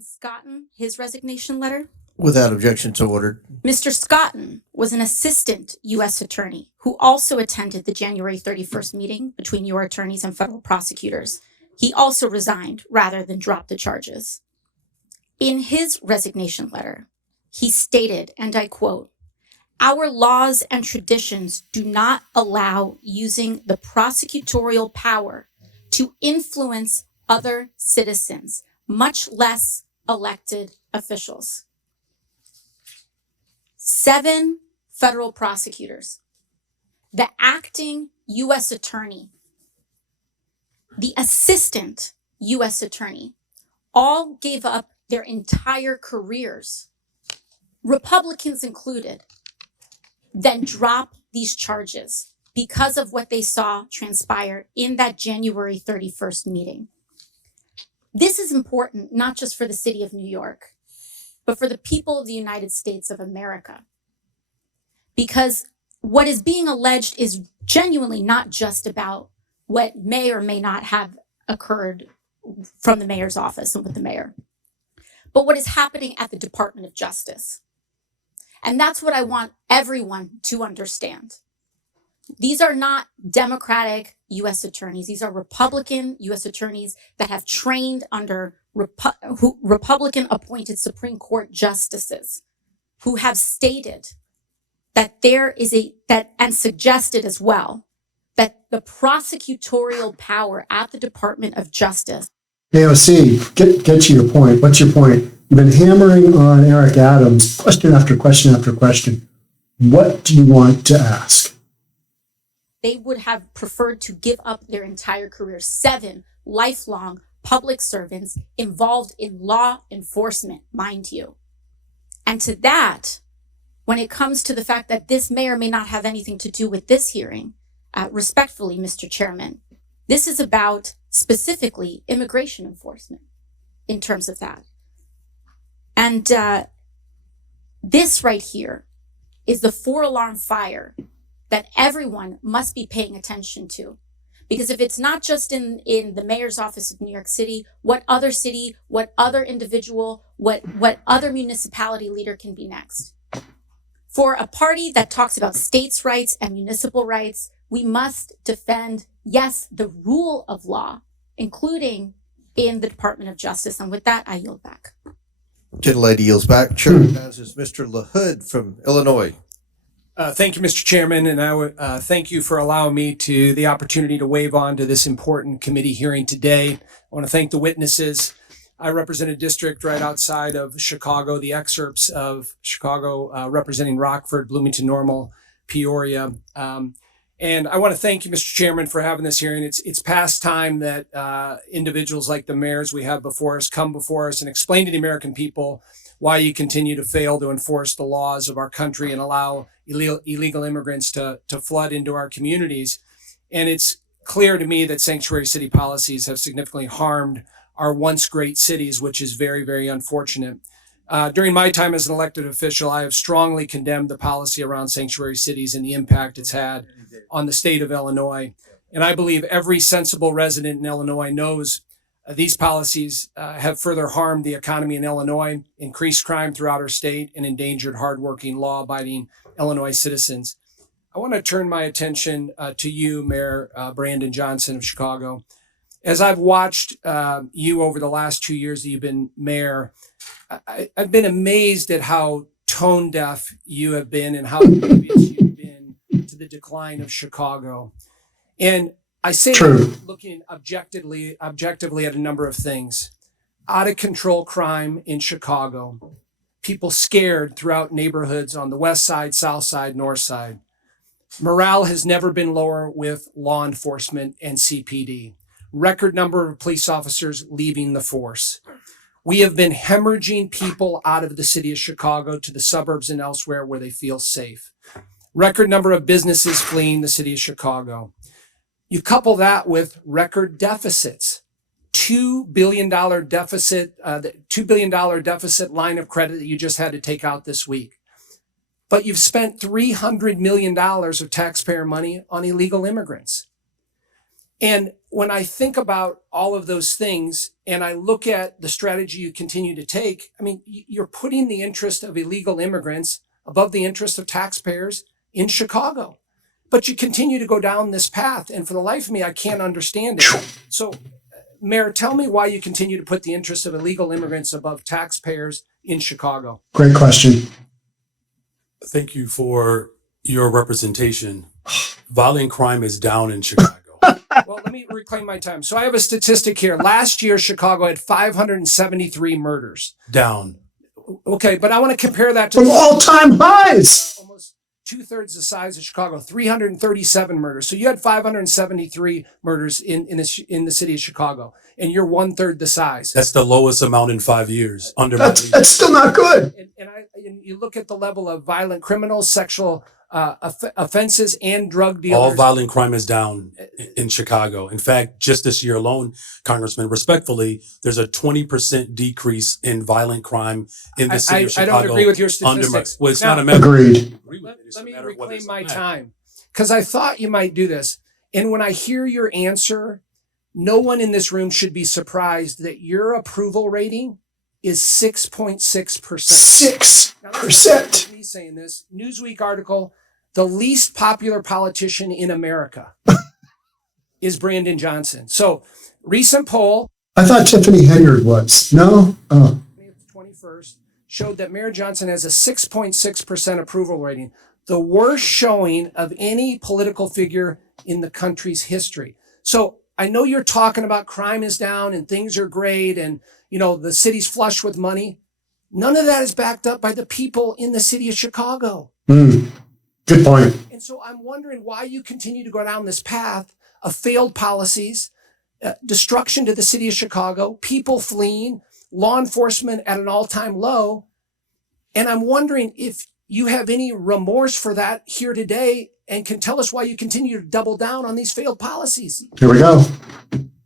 Scotton, his resignation letter. Without objection, so ordered. Mr. Scotton was an assistant U.S. attorney who also attended the January 31st meeting between your attorneys and federal prosecutors. He also resigned rather than drop the charges. In his resignation letter, he stated, and I quote, "Our laws and traditions do not allow using the prosecutorial power to influence other citizens, much less elected officials." 7 federal prosecutors, the acting U.S. attorney, the assistant U.S. attorney, all gave up their entire careers, Republicans included, then drop these charges because of what they saw transpire in that January 31st meeting. This is important not just for the city of New York, but for the people of the United States of America. Because what is being alleged is genuinely not just about what may or may not have occurred from the mayor's office and with the mayor, but what is happening at the Department of Justice. And that's what I want everyone to understand. These are not Democratic U.S. attorneys. These are Republican U.S. attorneys that have trained under Republican appointed Supreme Court justices who have stated that there is and suggested as well, that the prosecutorial power at the Department of Justice. AOC, get to your point. What's your point? You've been hammering on Eric Adams, question after question after question. What do you want to ask? They would have preferred to give up their entire career. 7 lifelong public servants involved in law enforcement, mind you. And to that, when it comes to the fact that this may or may not have anything to do with this hearing, respectfully, Mr. Chairman, this is about specifically immigration enforcement in terms of that. And this right here is the 4-alarm fire that everyone must be paying attention to. Because if it's not just in the mayor's office of New York City, what other city, what other individual, what other municipality leader can be next? For a party that talks about states' rights and municipal rights, we must defend, yes, the rule of law, including in the Department of Justice. And with that, I yield back. Gentlelady yields back. Chair recognizes Mr. LaHood from Illinois. Thank you, Mr. Chairman, and I would thank you for allowing me the opportunity to wave on to this important committee hearing today. I want to thank the witnesses. I represent a district right outside of Chicago, the excerpts of Chicago representing Rockford, Bloomington Normal, Peoria. And I want to thank you, Mr. Chairman, for having this hearing. It's past time that individuals like the mayors we have before us come before us and explain to the American people why you continue to fail to enforce the laws of our country and allow illegal immigrants to flood into our communities. And it's clear to me that sanctuary city policies have significantly harmed our once great cities, which is very, very unfortunate. During my time as an elected official, I have strongly condemned the policy around sanctuary cities and the impact it's had on the state of Illinois. And I believe every sensible resident in Illinois knows these policies have further harmed the economy in Illinois, increased crime throughout our state, and endangered hardworking, law-abiding Illinois citizens. I want to turn my attention to you, Mayor Brandon Johnson of Chicago. As I've watched you over the last 2 years that you've been mayor, I've been amazed at how tone deaf you have been and how oblivious you've been to the decline of Chicago. And I say that looking objectively at a number of things. Out of control crime in Chicago, people scared throughout neighborhoods on the west side, south side, north side. Morale has never been lower with law enforcement and CPD. Record number of police officers leaving the force. We have been hemorrhaging people out of the city of Chicago to the suburbs and elsewhere where they feel safe. Record number of businesses fleeing the city of Chicago. You couple that with record deficits, $2 billion deficit, the $2 billion deficit line of credit that you just had to take out this week. But you've spent $300 million of taxpayer money on illegal immigrants. And when I think about all of those things and I look at the strategy you continue to take, I mean, you're putting the interest of illegal immigrants above the interest of taxpayers in Chicago. But you continue to go down this path. And for the life of me, I can't understand it. So, Mayor, tell me why you continue to put the interest of illegal immigrants above taxpayers in Chicago. Great question. Thank you for your representation. Violent crime is down in Chicago. Well, let me reclaim my time. So I have a statistic here. Last year, Chicago had 573 murders. Down. Okay, but I want to compare that to from all-time highs. Almost 2/3 the size of Chicago, 337 murders. So you had 573 murders in the city of Chicago, and you're 1/3 the size. That's the lowest amount in 5 years. That's still not good. And you look at the level of violent criminals, sexual offenses, and drug dealers. All violent crime is down in Chicago. In fact, just this year alone, Congressman, respectfully, there's a 20% decrease in violent crime in the city of Chicago. I don't agree with your statistics. Well, it's Now, not a matter. Agreed. Let me reclaim my time, because I thought you might do this. And when I hear your answer, no one in this room should be surprised that your approval rating is 6.6%. 6%. Me saying this Newsweek article: the least popular politician in America is Brandon Johnson. So, recent poll. I thought Tiffany Henyard was. No? Oh. 21st showed that Mayor Johnson has a 6.6% approval rating, the worst showing of any political figure in the country's history. So I know you're talking about crime is down and things are great and, you know, the city's flush with money. None of that is backed up by the people in the city of Chicago. Good point. And so I'm wondering why you continue to go down this path of failed policies, destruction to the city of Chicago, people fleeing, law enforcement at an all-time low. And I'm wondering if you have any remorse for that here today and can tell us why you continue to double down on these failed policies. Here we go.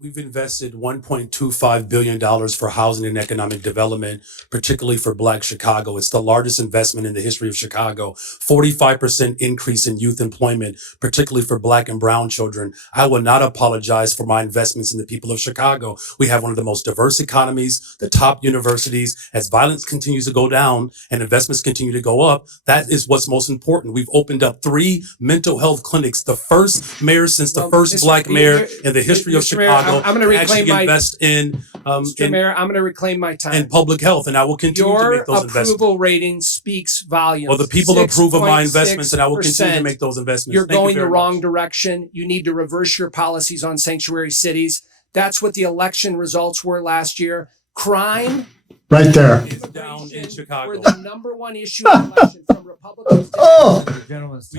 We've invested $1.25 billion for housing and economic development, particularly for Black Chicago. It's the largest investment in the history of Chicago. 45% increase in youth employment, particularly for Black and brown children. I will not apologize for my investments in the people of Chicago. We have one of the most diverse economies, the top universities. As violence continues to go down and investments continue to go up, that is what's most important. We've opened up 3 mental health clinics, the first mayor since the first Black mayor in the history of Chicago. I'm going to reclaim my invest in Mr. Mayor, I'm going to reclaim my time. in public health, and I will continue to make those Your investments. approval rating speaks volumes. Well, the people approve of my investments, and I will continue to 6.6%. make those investments. You're Thank you going the very wrong much. direction. You need to reverse your policies on sanctuary cities. That's what the election results were last year. Crime Right there. It's down in Chicago. were the number one issue in the election from Republicans. Oh,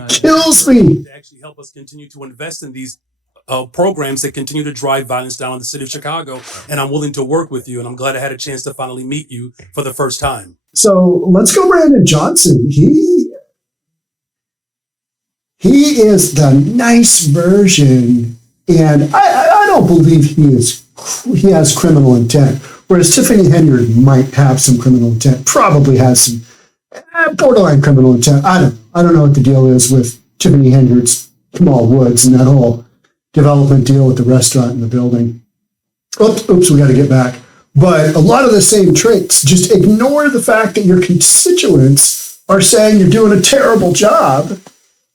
kills me. To actually help us continue to invest in these programs that continue to drive violence down in the city of Chicago. And I'm willing to work with you. And I'm glad I had a chance to finally meet you for the first time. So let's go Brandon Johnson. He is the nice version. And I don't believe he has criminal intent. Whereas Tiffany Henyard might have some criminal intent, probably has some borderline criminal intent. I don't know what the deal is with Tiffany Henyard's Small Woods and that whole development deal with the restaurant and the building. Oops, we got to get back. But a lot of the same traits. Just ignore the fact that your constituents are saying you're doing a terrible job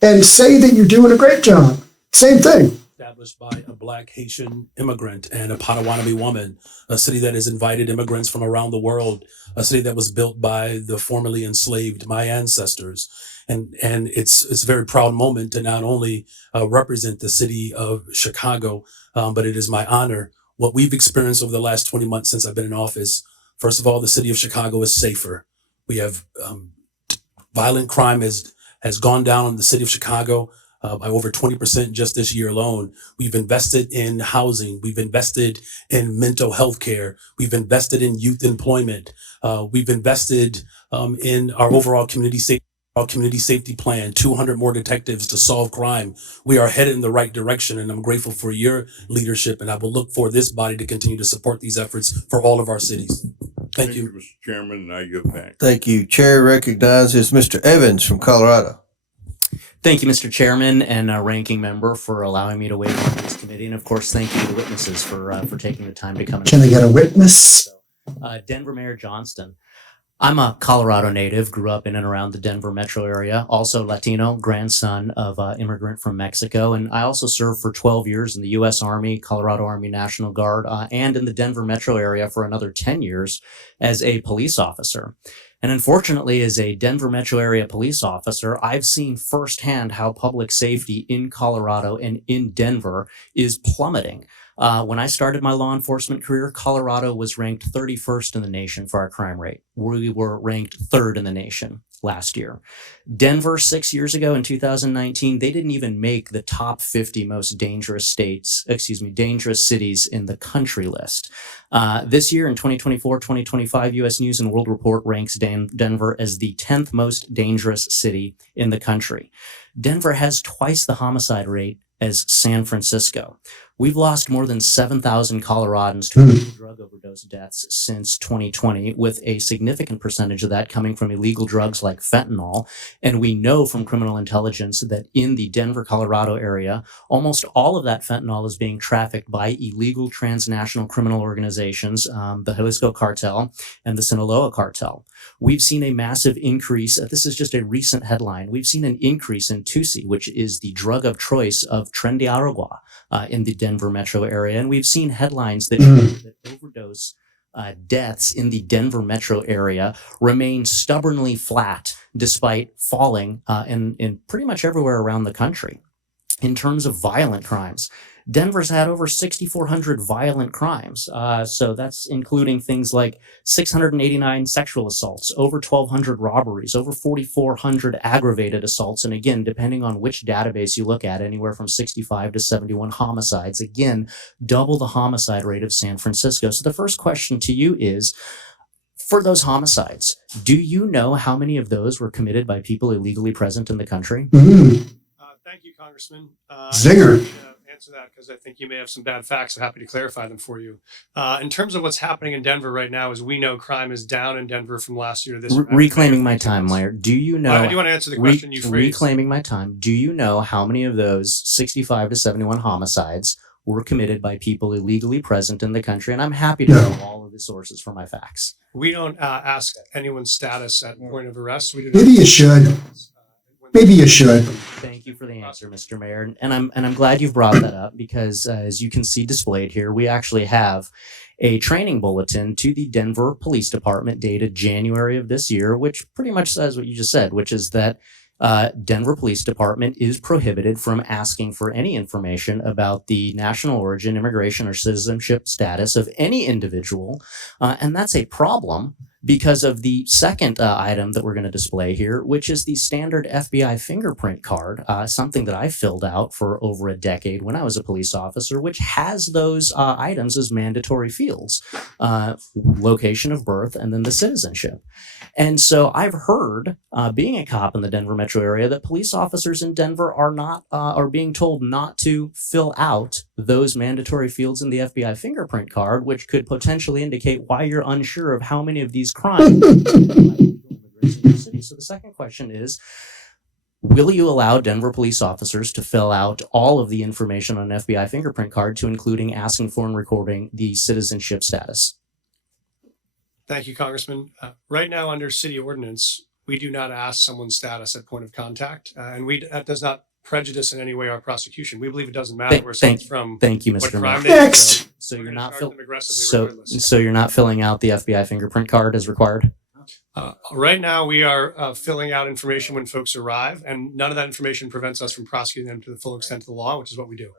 and say that you're doing a great job. Same thing. Established by a Black Haitian immigrant and a Potawatomi woman, a city that has invited immigrants from around the world, a city that was built by the formerly enslaved, my ancestors. And it's a very proud moment to not only represent the city of Chicago, but it is my honor. What we've experienced over the last 20 months since I've been in office, first of all, the city of Chicago is safer. We have violent crime has gone down in the city of Chicago by over 20% just this year alone. We've invested in housing. We've invested in mental health care. We've invested in youth employment. We've invested in our overall community safety plan, 200 more detectives to solve crime. We are headed in the right direction, and I'm grateful for your leadership, and I will look for this body to continue to support these efforts for all of our cities. Thank you. Mr. Chairman, and I give back. Thank you. Chair recognizes Mr. Evans from Colorado. Thank you, Mr. Chairman and Ranking Member, for allowing me to weigh in on this committee. And of course, thank you to the witnesses for taking the time to come. Can I get a witness? Denver Mayor Johnston. I'm a Colorado native, grew up in and around the Denver metro area, also Latino, grandson of an immigrant from Mexico. And I also served for 12 years in the U.S. Army, Colorado Army National Guard, and in the Denver metro area for another 10 years as a police officer. And unfortunately, as a Denver metro area police officer, I've seen firsthand how public safety in Colorado and in Denver is plummeting. When I started my law enforcement career, Colorado was ranked 31st in the nation for our crime rate. We were ranked 3rd in the nation last year. Denver, 6 years ago in 2019, they didn't even make the top 50 most dangerous dangerous cities in the country list. This year in 2024-2025, U.S. News and World Report ranks Denver as the 10th most dangerous city in the country. Denver has twice the homicide rate as San Francisco. We've lost more than 7,000 Coloradans to illegal drug overdose deaths since 2020, with a significant percentage of that coming from illegal drugs like fentanyl. And we know from criminal intelligence that in the Denver, Colorado area, almost all of that fentanyl is being trafficked by illegal transnational criminal organizations, the Jalisco cartel and the Sinaloa cartel. We've seen a massive increase. This is just a recent headline. We've seen an increase in Tusi, which is the drug of choice of Tren de Aragua in the Denver metro area. And we've seen headlines that show that overdose deaths in the Denver metro area remain stubbornly flat despite falling in pretty much everywhere around the country. In terms of violent crimes, Denver's had over 6,400 violent crimes. So that's including things like 689 sexual assaults, over 1,200 robberies, over 4,400 aggravated assaults. And again, depending on which database you look at, anywhere from 65 to 71 homicides. Again, double the homicide rate of San Francisco. So the first question to you is, for those homicides, do you know how many of those were committed by people illegally present in the country? Thank you, Congressman. Zinger. Answer that because I think you may have some bad facts. I'm happy to clarify them for you. In terms of what's happening in Denver right now, as we know, crime is down in Denver from last year to this year. Reclaiming my time, Mayor. Do you know? I do want to answer the question you phrased. Reclaiming my time. Do you know how many of those 65 to 71 homicides were committed by people illegally present in the country? And I'm happy to know all of the sources for my facts. We don't ask anyone's status at point of arrest. We do Maybe you should. Maybe you should. Thank you for the answer, Mr. Mayor. And I'm glad you've brought that up because as you can see displayed here, we actually have a training bulletin to the Denver Police Department dated January of this year, which pretty much says what you just said, which is that Denver Police Department is prohibited from asking for any information about the national origin, immigration, or citizenship status of any individual. And that's a problem because of the second item that we're going to display here, which is the standard FBI fingerprint card, something that I filled out for over a decade when I was a police officer, which has those items as mandatory fields, location of birth, and then the citizenship. And so I've heard, being a cop in the Denver metro area, that police officers in Denver are being told not to fill out those mandatory fields in the FBI fingerprint card, which could potentially indicate why you're unsure of how many of these crimes. So the second question is, will you allow Denver police officers to fill out all of the information on an FBI fingerprint card to including asking for and recording the citizenship status? Thank you, Congressman. Right now, under city ordinance, we do not ask someone's status at point of contact, and that does not prejudice in any way our prosecution. We believe it doesn't matter where someone's from. Thank you, what Mr. crime Mayor. they Next. did. So you're not regardless. you're not filling out the FBI fingerprint card as required? Right now, we are filling out information when folks arrive, and none of that information prevents us from prosecuting them to the full extent of the law, which is what we do.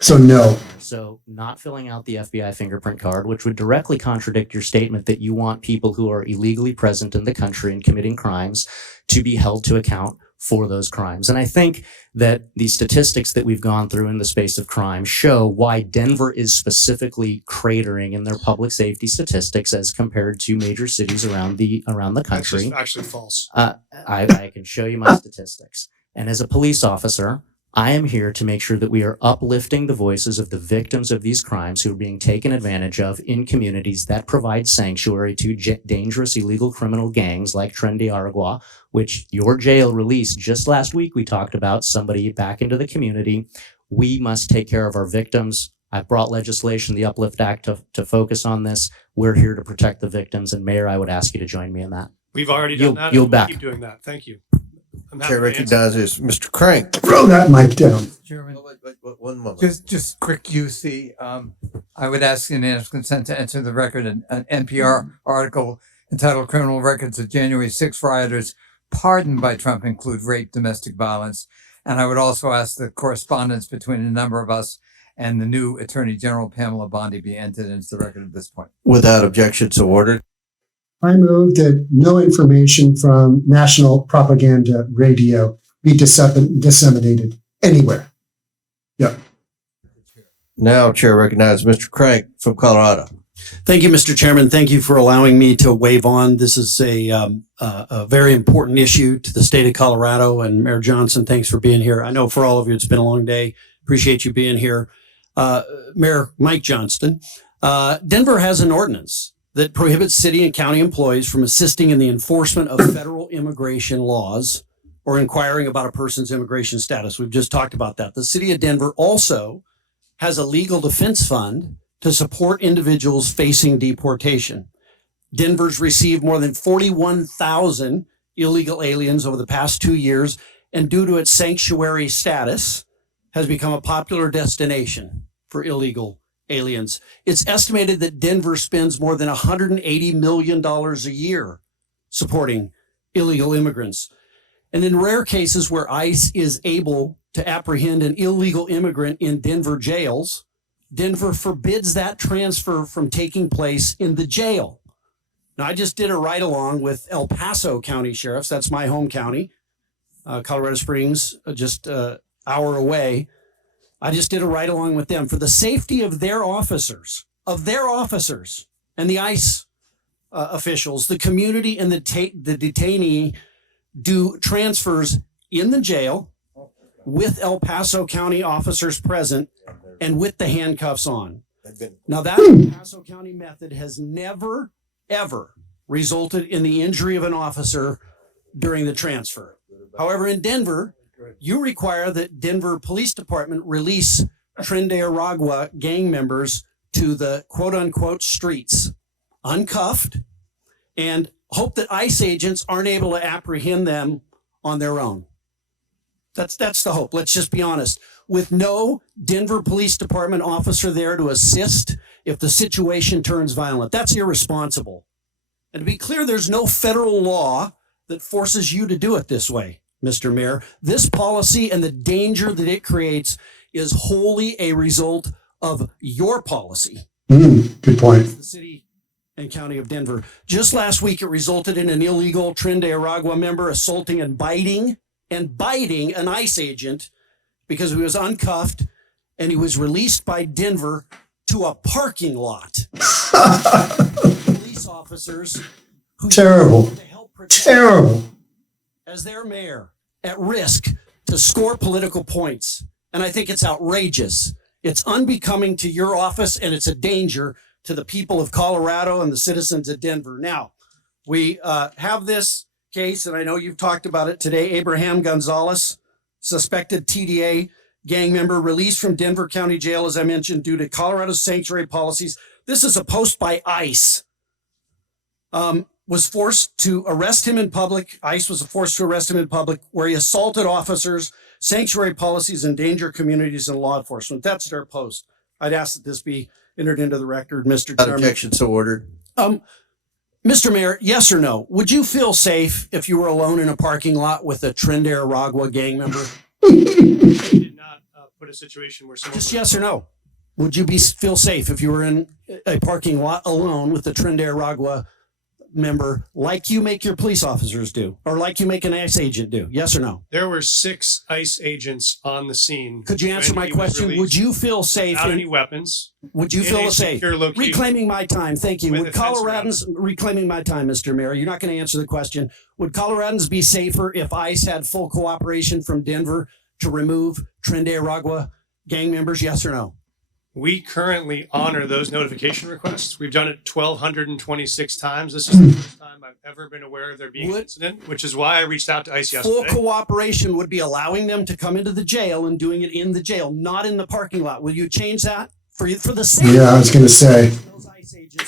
So no. So not filling out the FBI fingerprint card, which would directly contradict your statement that you want people who are illegally present in the country and committing crimes to be held to account for those crimes. And I think that the statistics that we've gone through in the space of crime show why Denver is specifically cratering in their public safety statistics as compared to major cities around the country. That's just actually false. I can show you my statistics. And as a police officer, I am here to make sure that we are uplifting the voices of the victims of these crimes who are being taken advantage of in communities that provide sanctuary to dangerous illegal criminal gangs like Tren de Aragua, which your jail released just last week. We talked about somebody back into the community. We must take care of our victims. I brought legislation, the Uplift Act, to focus on this. We're here to protect the victims. And Mayor, I would ask you to join me in that. We've already done that. Yield and back. We'll keep doing that. Thank you. Chair recognizes Mr. Crank. Throw that mic down. Chairman, one moment. just quick UC. I would ask unanimous consent to enter the record an NPR article entitled "Criminal Records of January 6 Rioters Pardoned by Trump Include Rape, Domestic Violence." And I would also ask the correspondence between a number of us and the new Attorney General Pamela Bondi be entered into the record at this point. Without objection, so ordered. I move that no information from national propaganda radio be disseminated anywhere. Yeah. Now, Chair recognizes Mr. Crank from Colorado. Thank you, Mr. Chairman. Thank you for allowing me to wave on. This is a very important issue to the state of Colorado. And Mayor Johnson, thanks for being here. I know for all of you, it's been a long day. Appreciate you being here. Mayor Mike Johnston, Denver has an ordinance that prohibits city and county employees from assisting in the enforcement of federal immigration laws or inquiring about a person's immigration status. We've just talked about that. The city of Denver also has a legal defense fund to support individuals facing deportation. Denver's received more than 41,000 illegal aliens over the past 2 years, and due to its sanctuary status, has become a popular destination for illegal aliens. It's estimated that Denver spends more than $180 million a year supporting illegal immigrants. And in rare cases where ICE is able to apprehend an illegal immigrant in Denver jails, Denver forbids that transfer from taking place in the jail. Now, I just did a ride along with El Paso County Sheriffs. That's my home county. Colorado Springs, just an hour away. I just did a ride along with them for the safety of their officers, and the ICE officials. The community and the detainee do transfers in the jail with El Paso County officers present and with the handcuffs on. Now, that El Paso County method has never, ever resulted in the injury of an officer during the transfer. However, in Denver, you require that Denver Police Department release Tren de Aragua gang members to the quote unquote streets, uncuffed, and hope that ICE agents aren't able to apprehend them on their own. That's the hope. Let's just be honest. With no Denver Police Department officer there to assist if the situation turns violent, that's irresponsible. And to be clear, there's no federal law that forces you to do it this way, Mr. Mayor. This policy and the danger that it creates is wholly a result of your policy. Good point. The city and county of Denver. Just last week, it resulted in an illegal Tren de Aragua member assaulting and biting an ICE agent because he was uncuffed and he was released by Denver to a parking lot. Police officers who Terrible. As their mayor at risk to score political points. And I think it's outrageous. It's unbecoming to your office, and it's a danger to the people of Colorado and the citizens of Denver. Now, we have this case, and I know you've talked about it today. Abraham Gonzalez, suspected TDA gang member, released from Denver County Jail, as I mentioned, due to Colorado's sanctuary policies. This is a post by ICE. Was forced to arrest him in public. ICE was forced to arrest him in public where he assaulted officers, sanctuary policies, endanger communities, and law enforcement. That's their post. I'd ask that this be entered into the record, Mr. Chairman. Objection, so ordered. Mr. Mayor, yes or no? Would you feel safe if you were alone in a parking lot with a Tren de Aragua gang member? Did not put a situation where someone Just yes or no. Would you feel safe if you were in a parking lot alone with a Tren de Aragua member, like you make your police officers do, or like you make an ICE agent do? Yes or no? There were 6 ICE agents on the scene. Could you answer my question? Would you feel safe? Without any weapons. Would you in feel a safe? secure location Reclaiming my time. Thank you. with Would a fence Coloradans, reclaiming my time, Mr. Mayor, you're not going to answer the question. Would Coloradans be safer if ICE had full cooperation from Denver to remove Tren de Aragua gang members? Yes or no? We currently honor those notification requests. We've done it 1,226 times. This is the first time I've ever been aware of there being an incident, which is why I reached out to ICE yesterday. Full cooperation would be allowing them to come into the jail and doing it in the jail, not in the parking lot. Will you change that for the safety? Yeah, I was going to say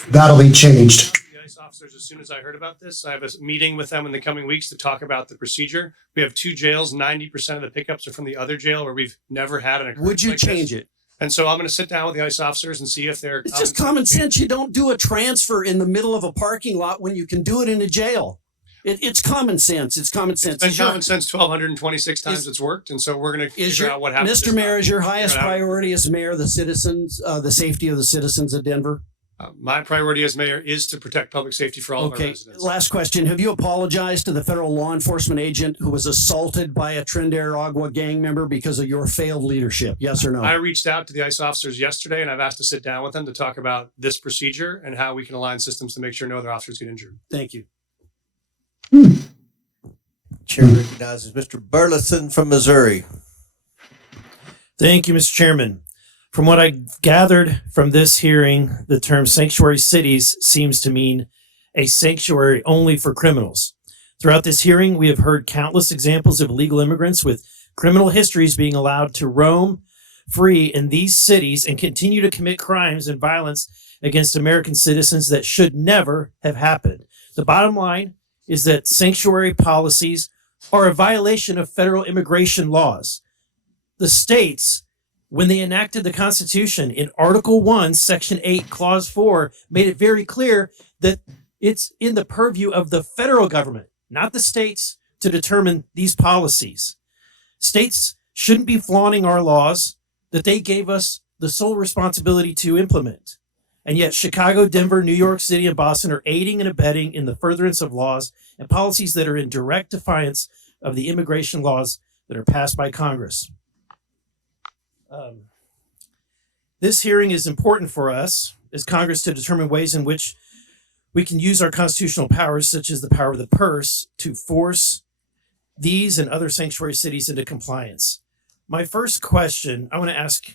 that'll be changed. The ICE officers, as soon as I heard about this, I have a meeting with them in the coming weeks to talk about the procedure. We have 2 jails. 90% of the pickups are from the other jail where we've never had an occurrence. Would you change it? And so I'm going to sit down with the ICE officers and see if they're. It's just common sense. You don't do a transfer in the middle of a parking lot when you can do it in a jail. It's common sense. It's common sense. It's been common sense 1,226 times it's worked, and so we're going to figure out what happens. Mr. Mayor, is your highest priority as mayor the citizens, the safety of the citizens of Denver? My priority as mayor is to protect public safety for all of our residents. Last question. Have you apologized to the federal law enforcement agent who was assaulted by a Trinidad Agua gang member because of your failed leadership? Yes or no? I reached out to the ICE officers yesterday, and I've asked to sit down with them to talk about this procedure and how we can align systems to make sure no other officers get injured. Thank you. Chair recognizes Mr. Burleson from Missouri. Thank you, Mr. Chairman. From what I gathered from this hearing, the term sanctuary cities seems to mean a sanctuary only for criminals. Throughout this hearing, we have heard countless examples of illegal immigrants with criminal histories being allowed to roam free in these cities and continue to commit crimes and violence against American citizens that should never have happened. The bottom line is that sanctuary policies are a violation of federal immigration laws. The states, when they enacted the Constitution in Article 1, Section 8, Clause 4, made it very clear that it's in the purview of the federal government, not the states, to determine these policies. States shouldn't be flaunting our laws that they gave us the sole responsibility to implement. And yet Chicago, Denver, New York City, and Boston are aiding and abetting in the furtherance of laws and policies that are in direct defiance of the immigration laws that are passed by Congress. This hearing is important for us as Congress to determine ways in which we can use our constitutional powers, such as the power of the purse, to force these and other sanctuary cities into compliance. My first question, I want to ask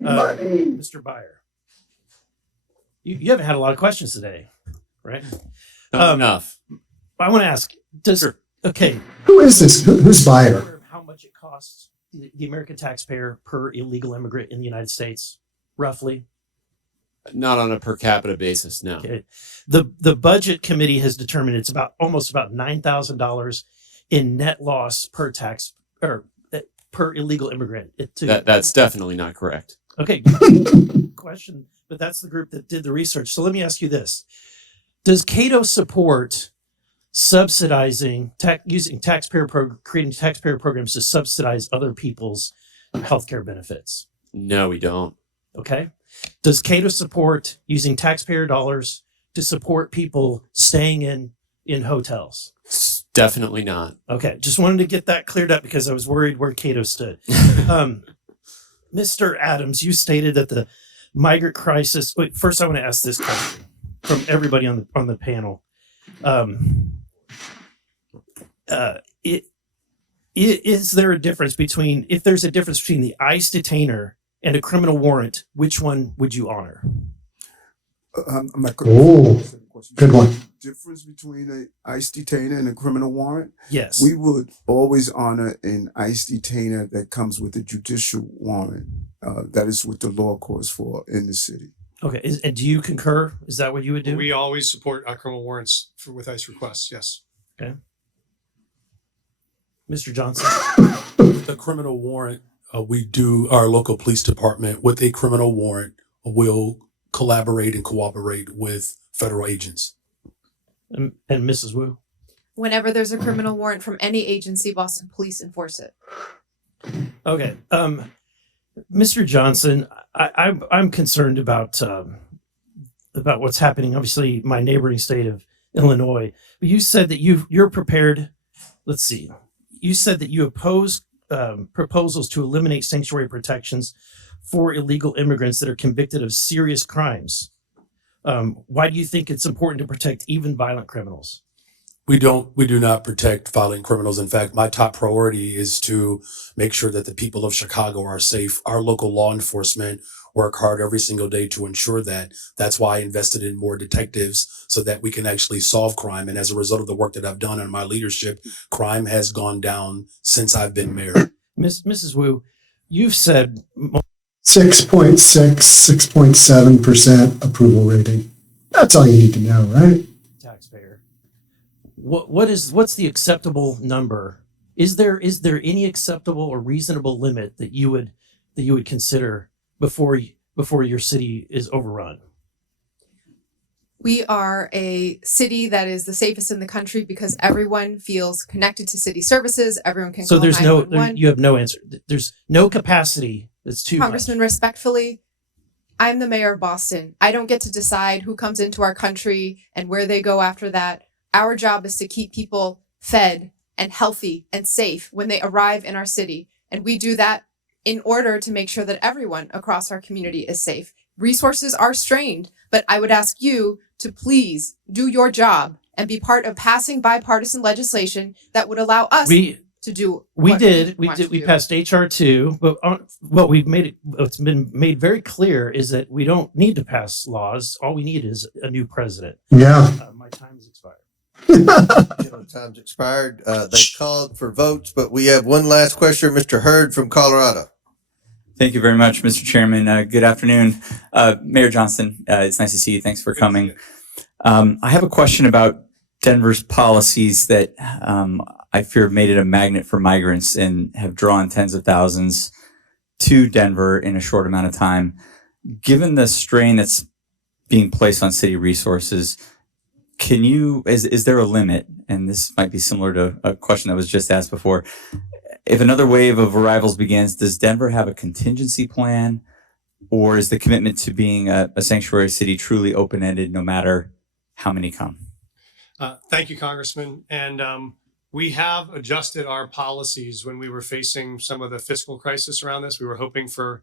Mr. Byer. You haven't had a lot of questions today, right? Not enough. I want to ask, okay. Who is this? Who's buyer? How much it costs the American taxpayer per illegal immigrant in the United States, roughly? Not on a per capita basis, no. Okay. The budget committee has determined it's almost about $9,000 in net loss per tax or per illegal immigrant. That's definitely not correct. Okay. Question, but that's the group that did the research. So let me ask you this: does Cato support subsidizing creating taxpayer programs to subsidize other people's healthcare benefits? No, we don't. Okay. Does Cato support using taxpayer dollars to support people staying in hotels? Definitely not. Okay. Just wanted to get that cleared up because I was worried where Cato stood. Mr. Adams, you stated that the migrant crisis. Wait, first I want to ask this question from everybody on the panel. Is there a difference between, if there's a difference between the ICE detainer and a criminal warrant, which one would you honor? Good one. Difference between an ICE detainer and a criminal warrant? Yes. We would always honor an ICE detainer that comes with a judicial warrant. That is what the law calls for in the city. Okay. And do you concur? Is that what you would do? We always support our criminal warrants with ICE requests, yes. Okay. Mr. Johnson? The criminal warrant, our local police department with a criminal warrant will collaborate and cooperate with federal agents. And Mrs. Wu? Whenever there's a criminal warrant from any agency, Boston Police enforce it. Okay. Mr. Johnson, I'm concerned about what's happening. Obviously, my neighboring state of Illinois. But you said that you're prepared. Let's see. You said that you oppose proposals to eliminate sanctuary protections for illegal immigrants that are convicted of serious crimes. Why do you think it's important to protect even violent criminals? We do not protect violent criminals. In fact, my top priority is to make sure that the people of Chicago are safe. Our local law enforcement work hard every single day to ensure that. That's why I invested in more detectives so that we can actually solve crime. And as a result of the work that I've done in my leadership, crime has gone down since I've been mayor. Mrs. Wu, you've said 6.6, 6.7% approval rating. That's all you need to know, right? Taxpayer. What's the acceptable number? Is there any acceptable or reasonable limit that you would consider before your city is overrun? We are a city that is the safest in the country because everyone feels connected to city services. Everyone can So call there's no, 911. you have no answer. There's no capacity. It's too much. Congressman, respectfully, I'm the mayor of Boston. I don't get to decide who comes into our country and where they go after that. Our job is to keep people fed and healthy and safe when they arrive in our city. And we do that in order to make sure that everyone across our community is safe. Resources are strained, but I would ask you to please do your job and be part of passing bipartisan legislation that would allow us to do We what did. want to We do. passed HR2, but what's been made very clear is that we don't need to pass laws. All we need is a new president. Yeah. My time has expired. Time's expired. They called for votes, but we have one last question. Mr. Hurd from Colorado. Thank you very much, Mr. Chairman. Good afternoon. Mayor Johnston, it's nice to see you. Thanks for coming. I have a question about Denver's policies that I fear have made it a magnet for migrants and have drawn tens of thousands to Denver in a short amount of time. Given the strain that's being placed on city resources, is there a limit? And this might be similar to a question that was just asked before. If another wave of arrivals begins, does Denver have a contingency plan, or is the commitment to being a sanctuary city truly open-ended no matter how many come? Thank you, Congressman. And we have adjusted our policies when we were facing some of the fiscal crisis around this. We were hoping for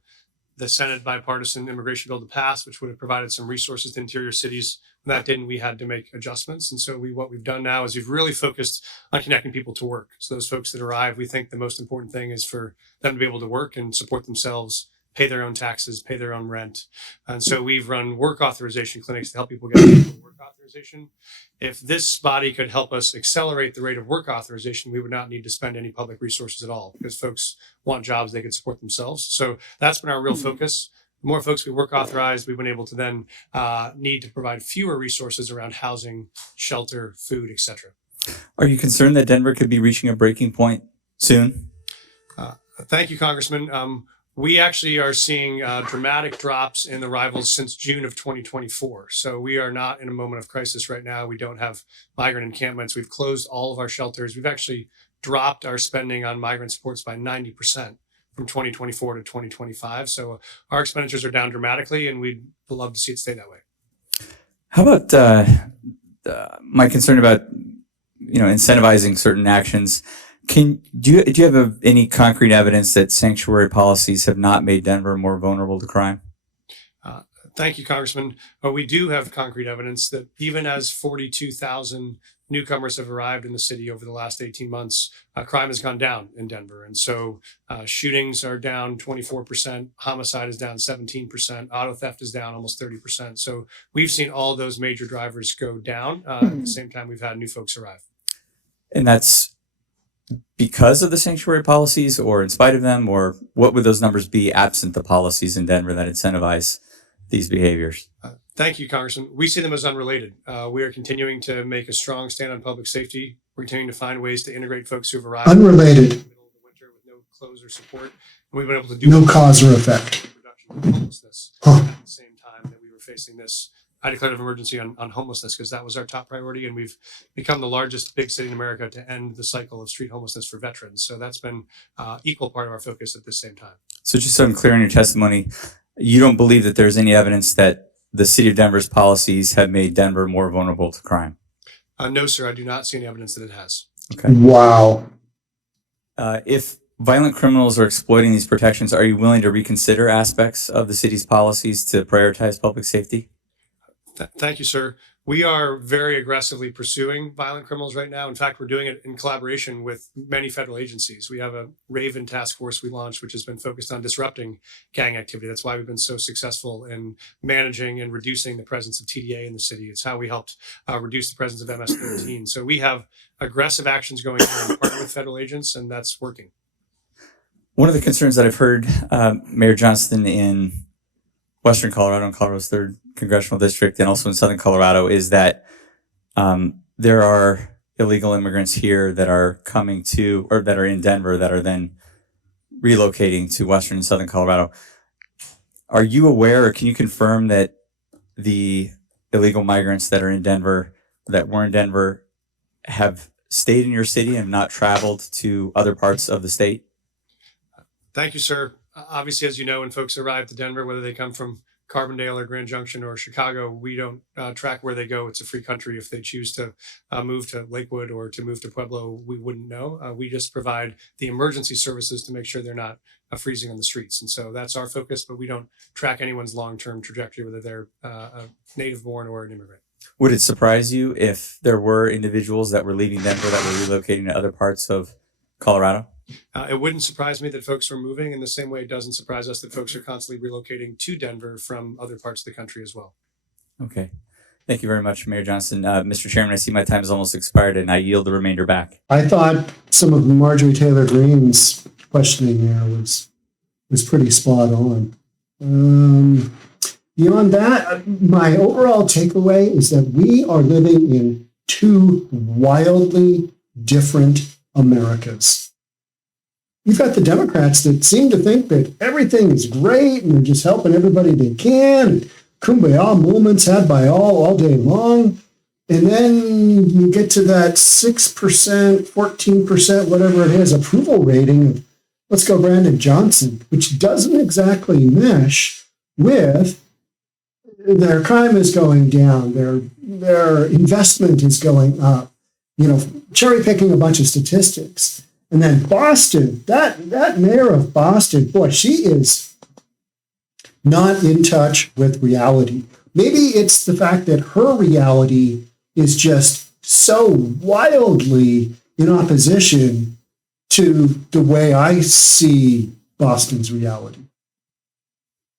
the Senate bipartisan immigration bill to pass, which would have provided some resources to interior cities. When that didn't, we had to make adjustments. And so what we've done now is we've really focused on connecting people to work. So those folks that arrive, we think the most important thing is for them to be able to work and support themselves, pay their own taxes, pay their own rent. And so we've run work authorization clinics to help people get work authorization. If this body could help us accelerate the rate of work authorization, we would not need to spend any public resources at all because folks want jobs they can support themselves. So that's been our real focus. The more folks we work authorized, we've been able to then need to provide fewer resources around housing, shelter, food, etc. Are you concerned that Denver could be reaching a breaking point soon? Thank you, Congressman. We actually are seeing dramatic drops in arrivals since June of 2024. So we are not in a moment of crisis right now. We don't have migrant encampments. We've closed all of our shelters. We've actually dropped our spending on migrant supports by 90% from 2024 to 2025. So our expenditures are down dramatically, and we'd love to see it stay that way. How about my concern about incentivizing certain actions? Do you have any concrete evidence that sanctuary policies have not made Denver more vulnerable to crime? Thank you, Congressman. We do have concrete evidence that even as 42,000 newcomers have arrived in the city over the last 18 months, crime has gone down in Denver. And so shootings are down 24%, homicide is down 17%, auto theft is down almost 30%. So we've seen all those major drivers go down. At the same time, we've had new folks arrive. And that's because of the sanctuary policies or in spite of them, or what would those numbers be absent the policies in Denver that incentivize these behaviors? Thank you, Congressman. We see them as unrelated. We are continuing to make a strong stand on public safety. We're continuing to find ways to integrate folks who've arrived Unrelated. in the middle of the winter with no clothes or support. And we've been able to do No cause or effect. reduction of homelessness Huh. at the same time that we were facing this high declarative emergency on homelessness, because that was our top priority. And we've become the largest big city in America to end the cycle of street homelessness for veterans. So that's been equal part of our focus at the same time. So just so I'm clear in your testimony, you don't believe that there's any evidence that the city of Denver's policies have made Denver more vulnerable to crime? No, sir, I do not see any evidence that it has. Okay. Wow. If violent criminals are exploiting these protections, are you willing to reconsider aspects of the city's policies to prioritize public safety? Thank you, sir. We are very aggressively pursuing violent criminals right now. In fact, we're doing it in collaboration with many federal agencies. We have a Raven task force we launched, which has been focused on disrupting gang activity. That's why we've been so successful in managing and reducing the presence of TDA in the city. It's how we helped reduce the presence of MS-13. So we have aggressive actions going on in partner with federal agents, and that's working. One of the concerns that I've heard Mayor Johnston in Western Colorado and Colorado's 3rd congressional district and also in Southern Colorado is that there are illegal immigrants here that are coming to, or that are in Denver that are then relocating to Western and Southern Colorado. Are you aware, or can you confirm that the illegal migrants that are in Denver, that were in Denver, have stayed in your city and not traveled to other parts of the state? Thank you, sir. Obviously, as you know, when folks arrive to Denver, whether they come from Carbondale or Grand Junction or Chicago, we don't track where they go. It's a free country. If they choose to move to Lakewood or to move to Pueblo, we wouldn't know. We just provide the emergency services to make sure they're not freezing on the streets. And so that's our focus, but we don't track anyone's long-term trajectory, whether they're a native born or an immigrant. Would it surprise you if there were individuals that were leaving Denver that were relocating to other parts of Colorado? It wouldn't surprise me that folks were moving in the same way it doesn't surprise us that folks are constantly relocating to Denver from other parts of the country as well. Okay. Thank you very much, Mayor Johnson. Mr. Chairman, I see my time has almost expired and I yield the remainder back. I thought some of Marjorie Taylor Greene's questioning there was pretty spot on. Beyond that, my overall takeaway is that we are living in two wildly different Americas. You've got the Democrats that seem to think that everything is great and they're just helping everybody they can. And kumbaya moments had by all day long. And then you get to that 6%, 14%, whatever it is, approval rating of let's go Brandon Johnson, which doesn't exactly mesh with their crime is going down, their investment is going up, cherry picking a bunch of statistics. And then Boston, that mayor of Boston, boy, she is not in touch with reality. Maybe it's the fact that her reality is just so wildly in opposition to the way I see Boston's reality,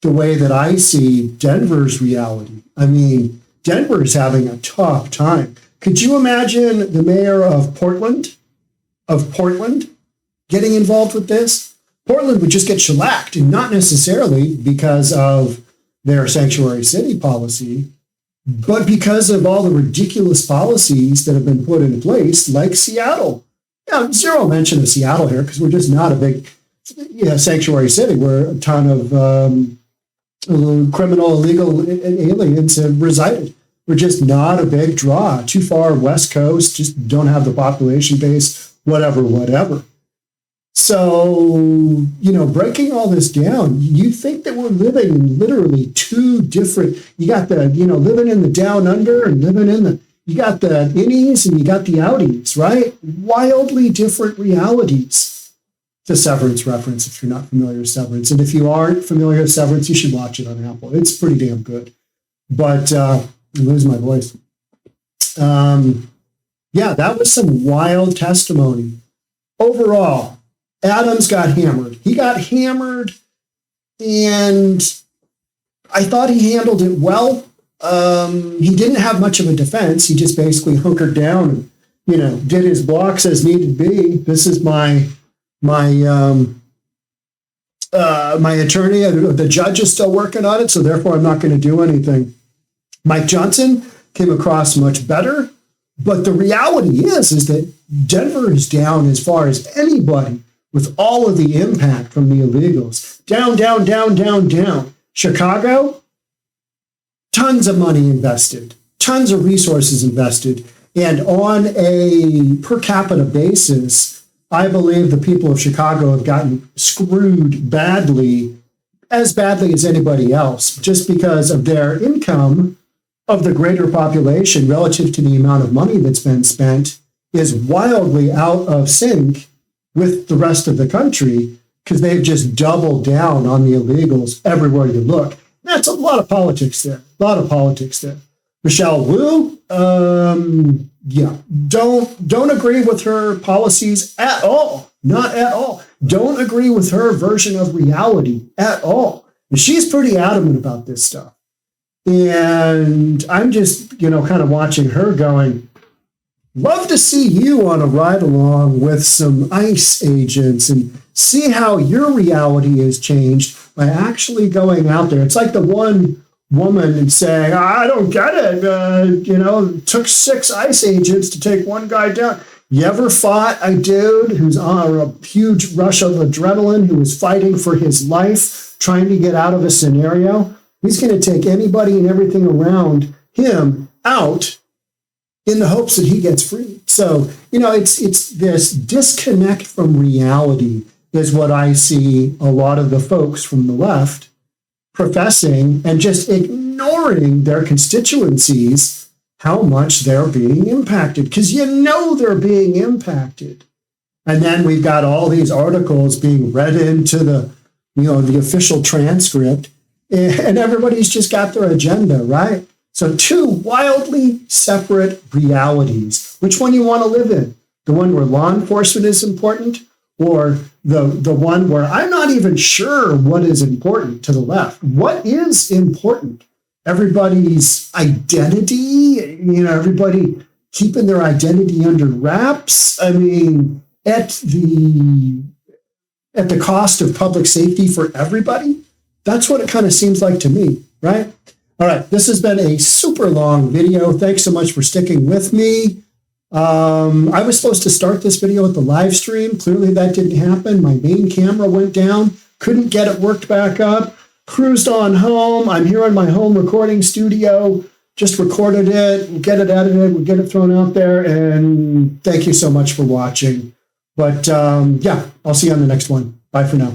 the way that I see Denver's reality. I mean, Denver is having a tough time. Could you imagine the mayor of Portland getting involved with this? Portland would just get shellacked, and not necessarily because of their sanctuary city policy, but because of all the ridiculous policies that have been put in place, like Seattle. Now, zero mention of Seattle here because we're just not a big sanctuary city where a ton of criminal, illegal aliens have resided. We're just not a big draw. Too far West Coast, just don't have the population base, whatever. So, breaking all this down, you think that we're living in literally two different, you got the, living in the down under and you got the innies and you got the outies, right? Wildly different realities. The Severance reference, if you're not familiar with Severance. And if you aren't familiar with Severance, you should watch it on Apple. It's pretty damn good. But I lose my voice. That was some wild testimony. Overall, Adams got hammered. He got hammered, and I thought he handled it well. He didn't have much of a defense. He just basically hunkered down and, did his blocks as needed be. This is my attorney. The judge is still working on it, so therefore I'm not going to do anything. Mike Johnson came across much better, but the reality is that Denver is down as far as anybody with all of the impact from the illegals. Down. Chicago, tons of money invested, tons of resources invested, and on a per capita basis, I believe the people of Chicago have gotten screwed badly, as badly as anybody else, just because of their income of the greater population relative to the amount of money that's been spent is wildly out of sync with the rest of the country because they've just doubled down on the illegals everywhere you look. That's a lot of politics there. Michelle Wu, don't agree with her policies at all. Not at all. Don't agree with her version of reality at all. And she's pretty adamant about this stuff. And I'm just, kind of watching her going, love to see you on a ride along with some ICE agents and see how your reality has changed by actually going out there. It's like the one woman and saying, I don't get it. It took 6 ICE agents to take one guy down. You ever fought a dude who's on a huge rush of adrenaline, who was fighting for his life, trying to get out of a scenario? He's going to take anybody and everything around him out in the hopes that he gets free. So, it's this disconnect from reality is what I see a lot of the folks from the left professing and just ignoring their constituencies, how much they're being impacted, because they're being impacted. And then we've got all these articles being read into the official transcript, and everybody's just got their agenda, right? So two wildly separate realities. Which one you want to live in? The one where law enforcement is important, or the one where I'm not even sure what is important to the left? What is important? Everybody's identity, everybody keeping their identity under wraps. I mean, at the cost of public safety for everybody. That's what it kind of seems like to me, right? All right, this has been a super long video. Thanks so much for sticking with me. I was supposed to start this video with the live stream. Clearly that didn't happen. My main camera went down. Couldn't get it worked back up. Cruised on home. I'm here in my home recording studio. Just recorded it. We'll get it edited. We'll get it thrown out there. And thank you so much for watching. But I'll see you on the next one. Bye for now.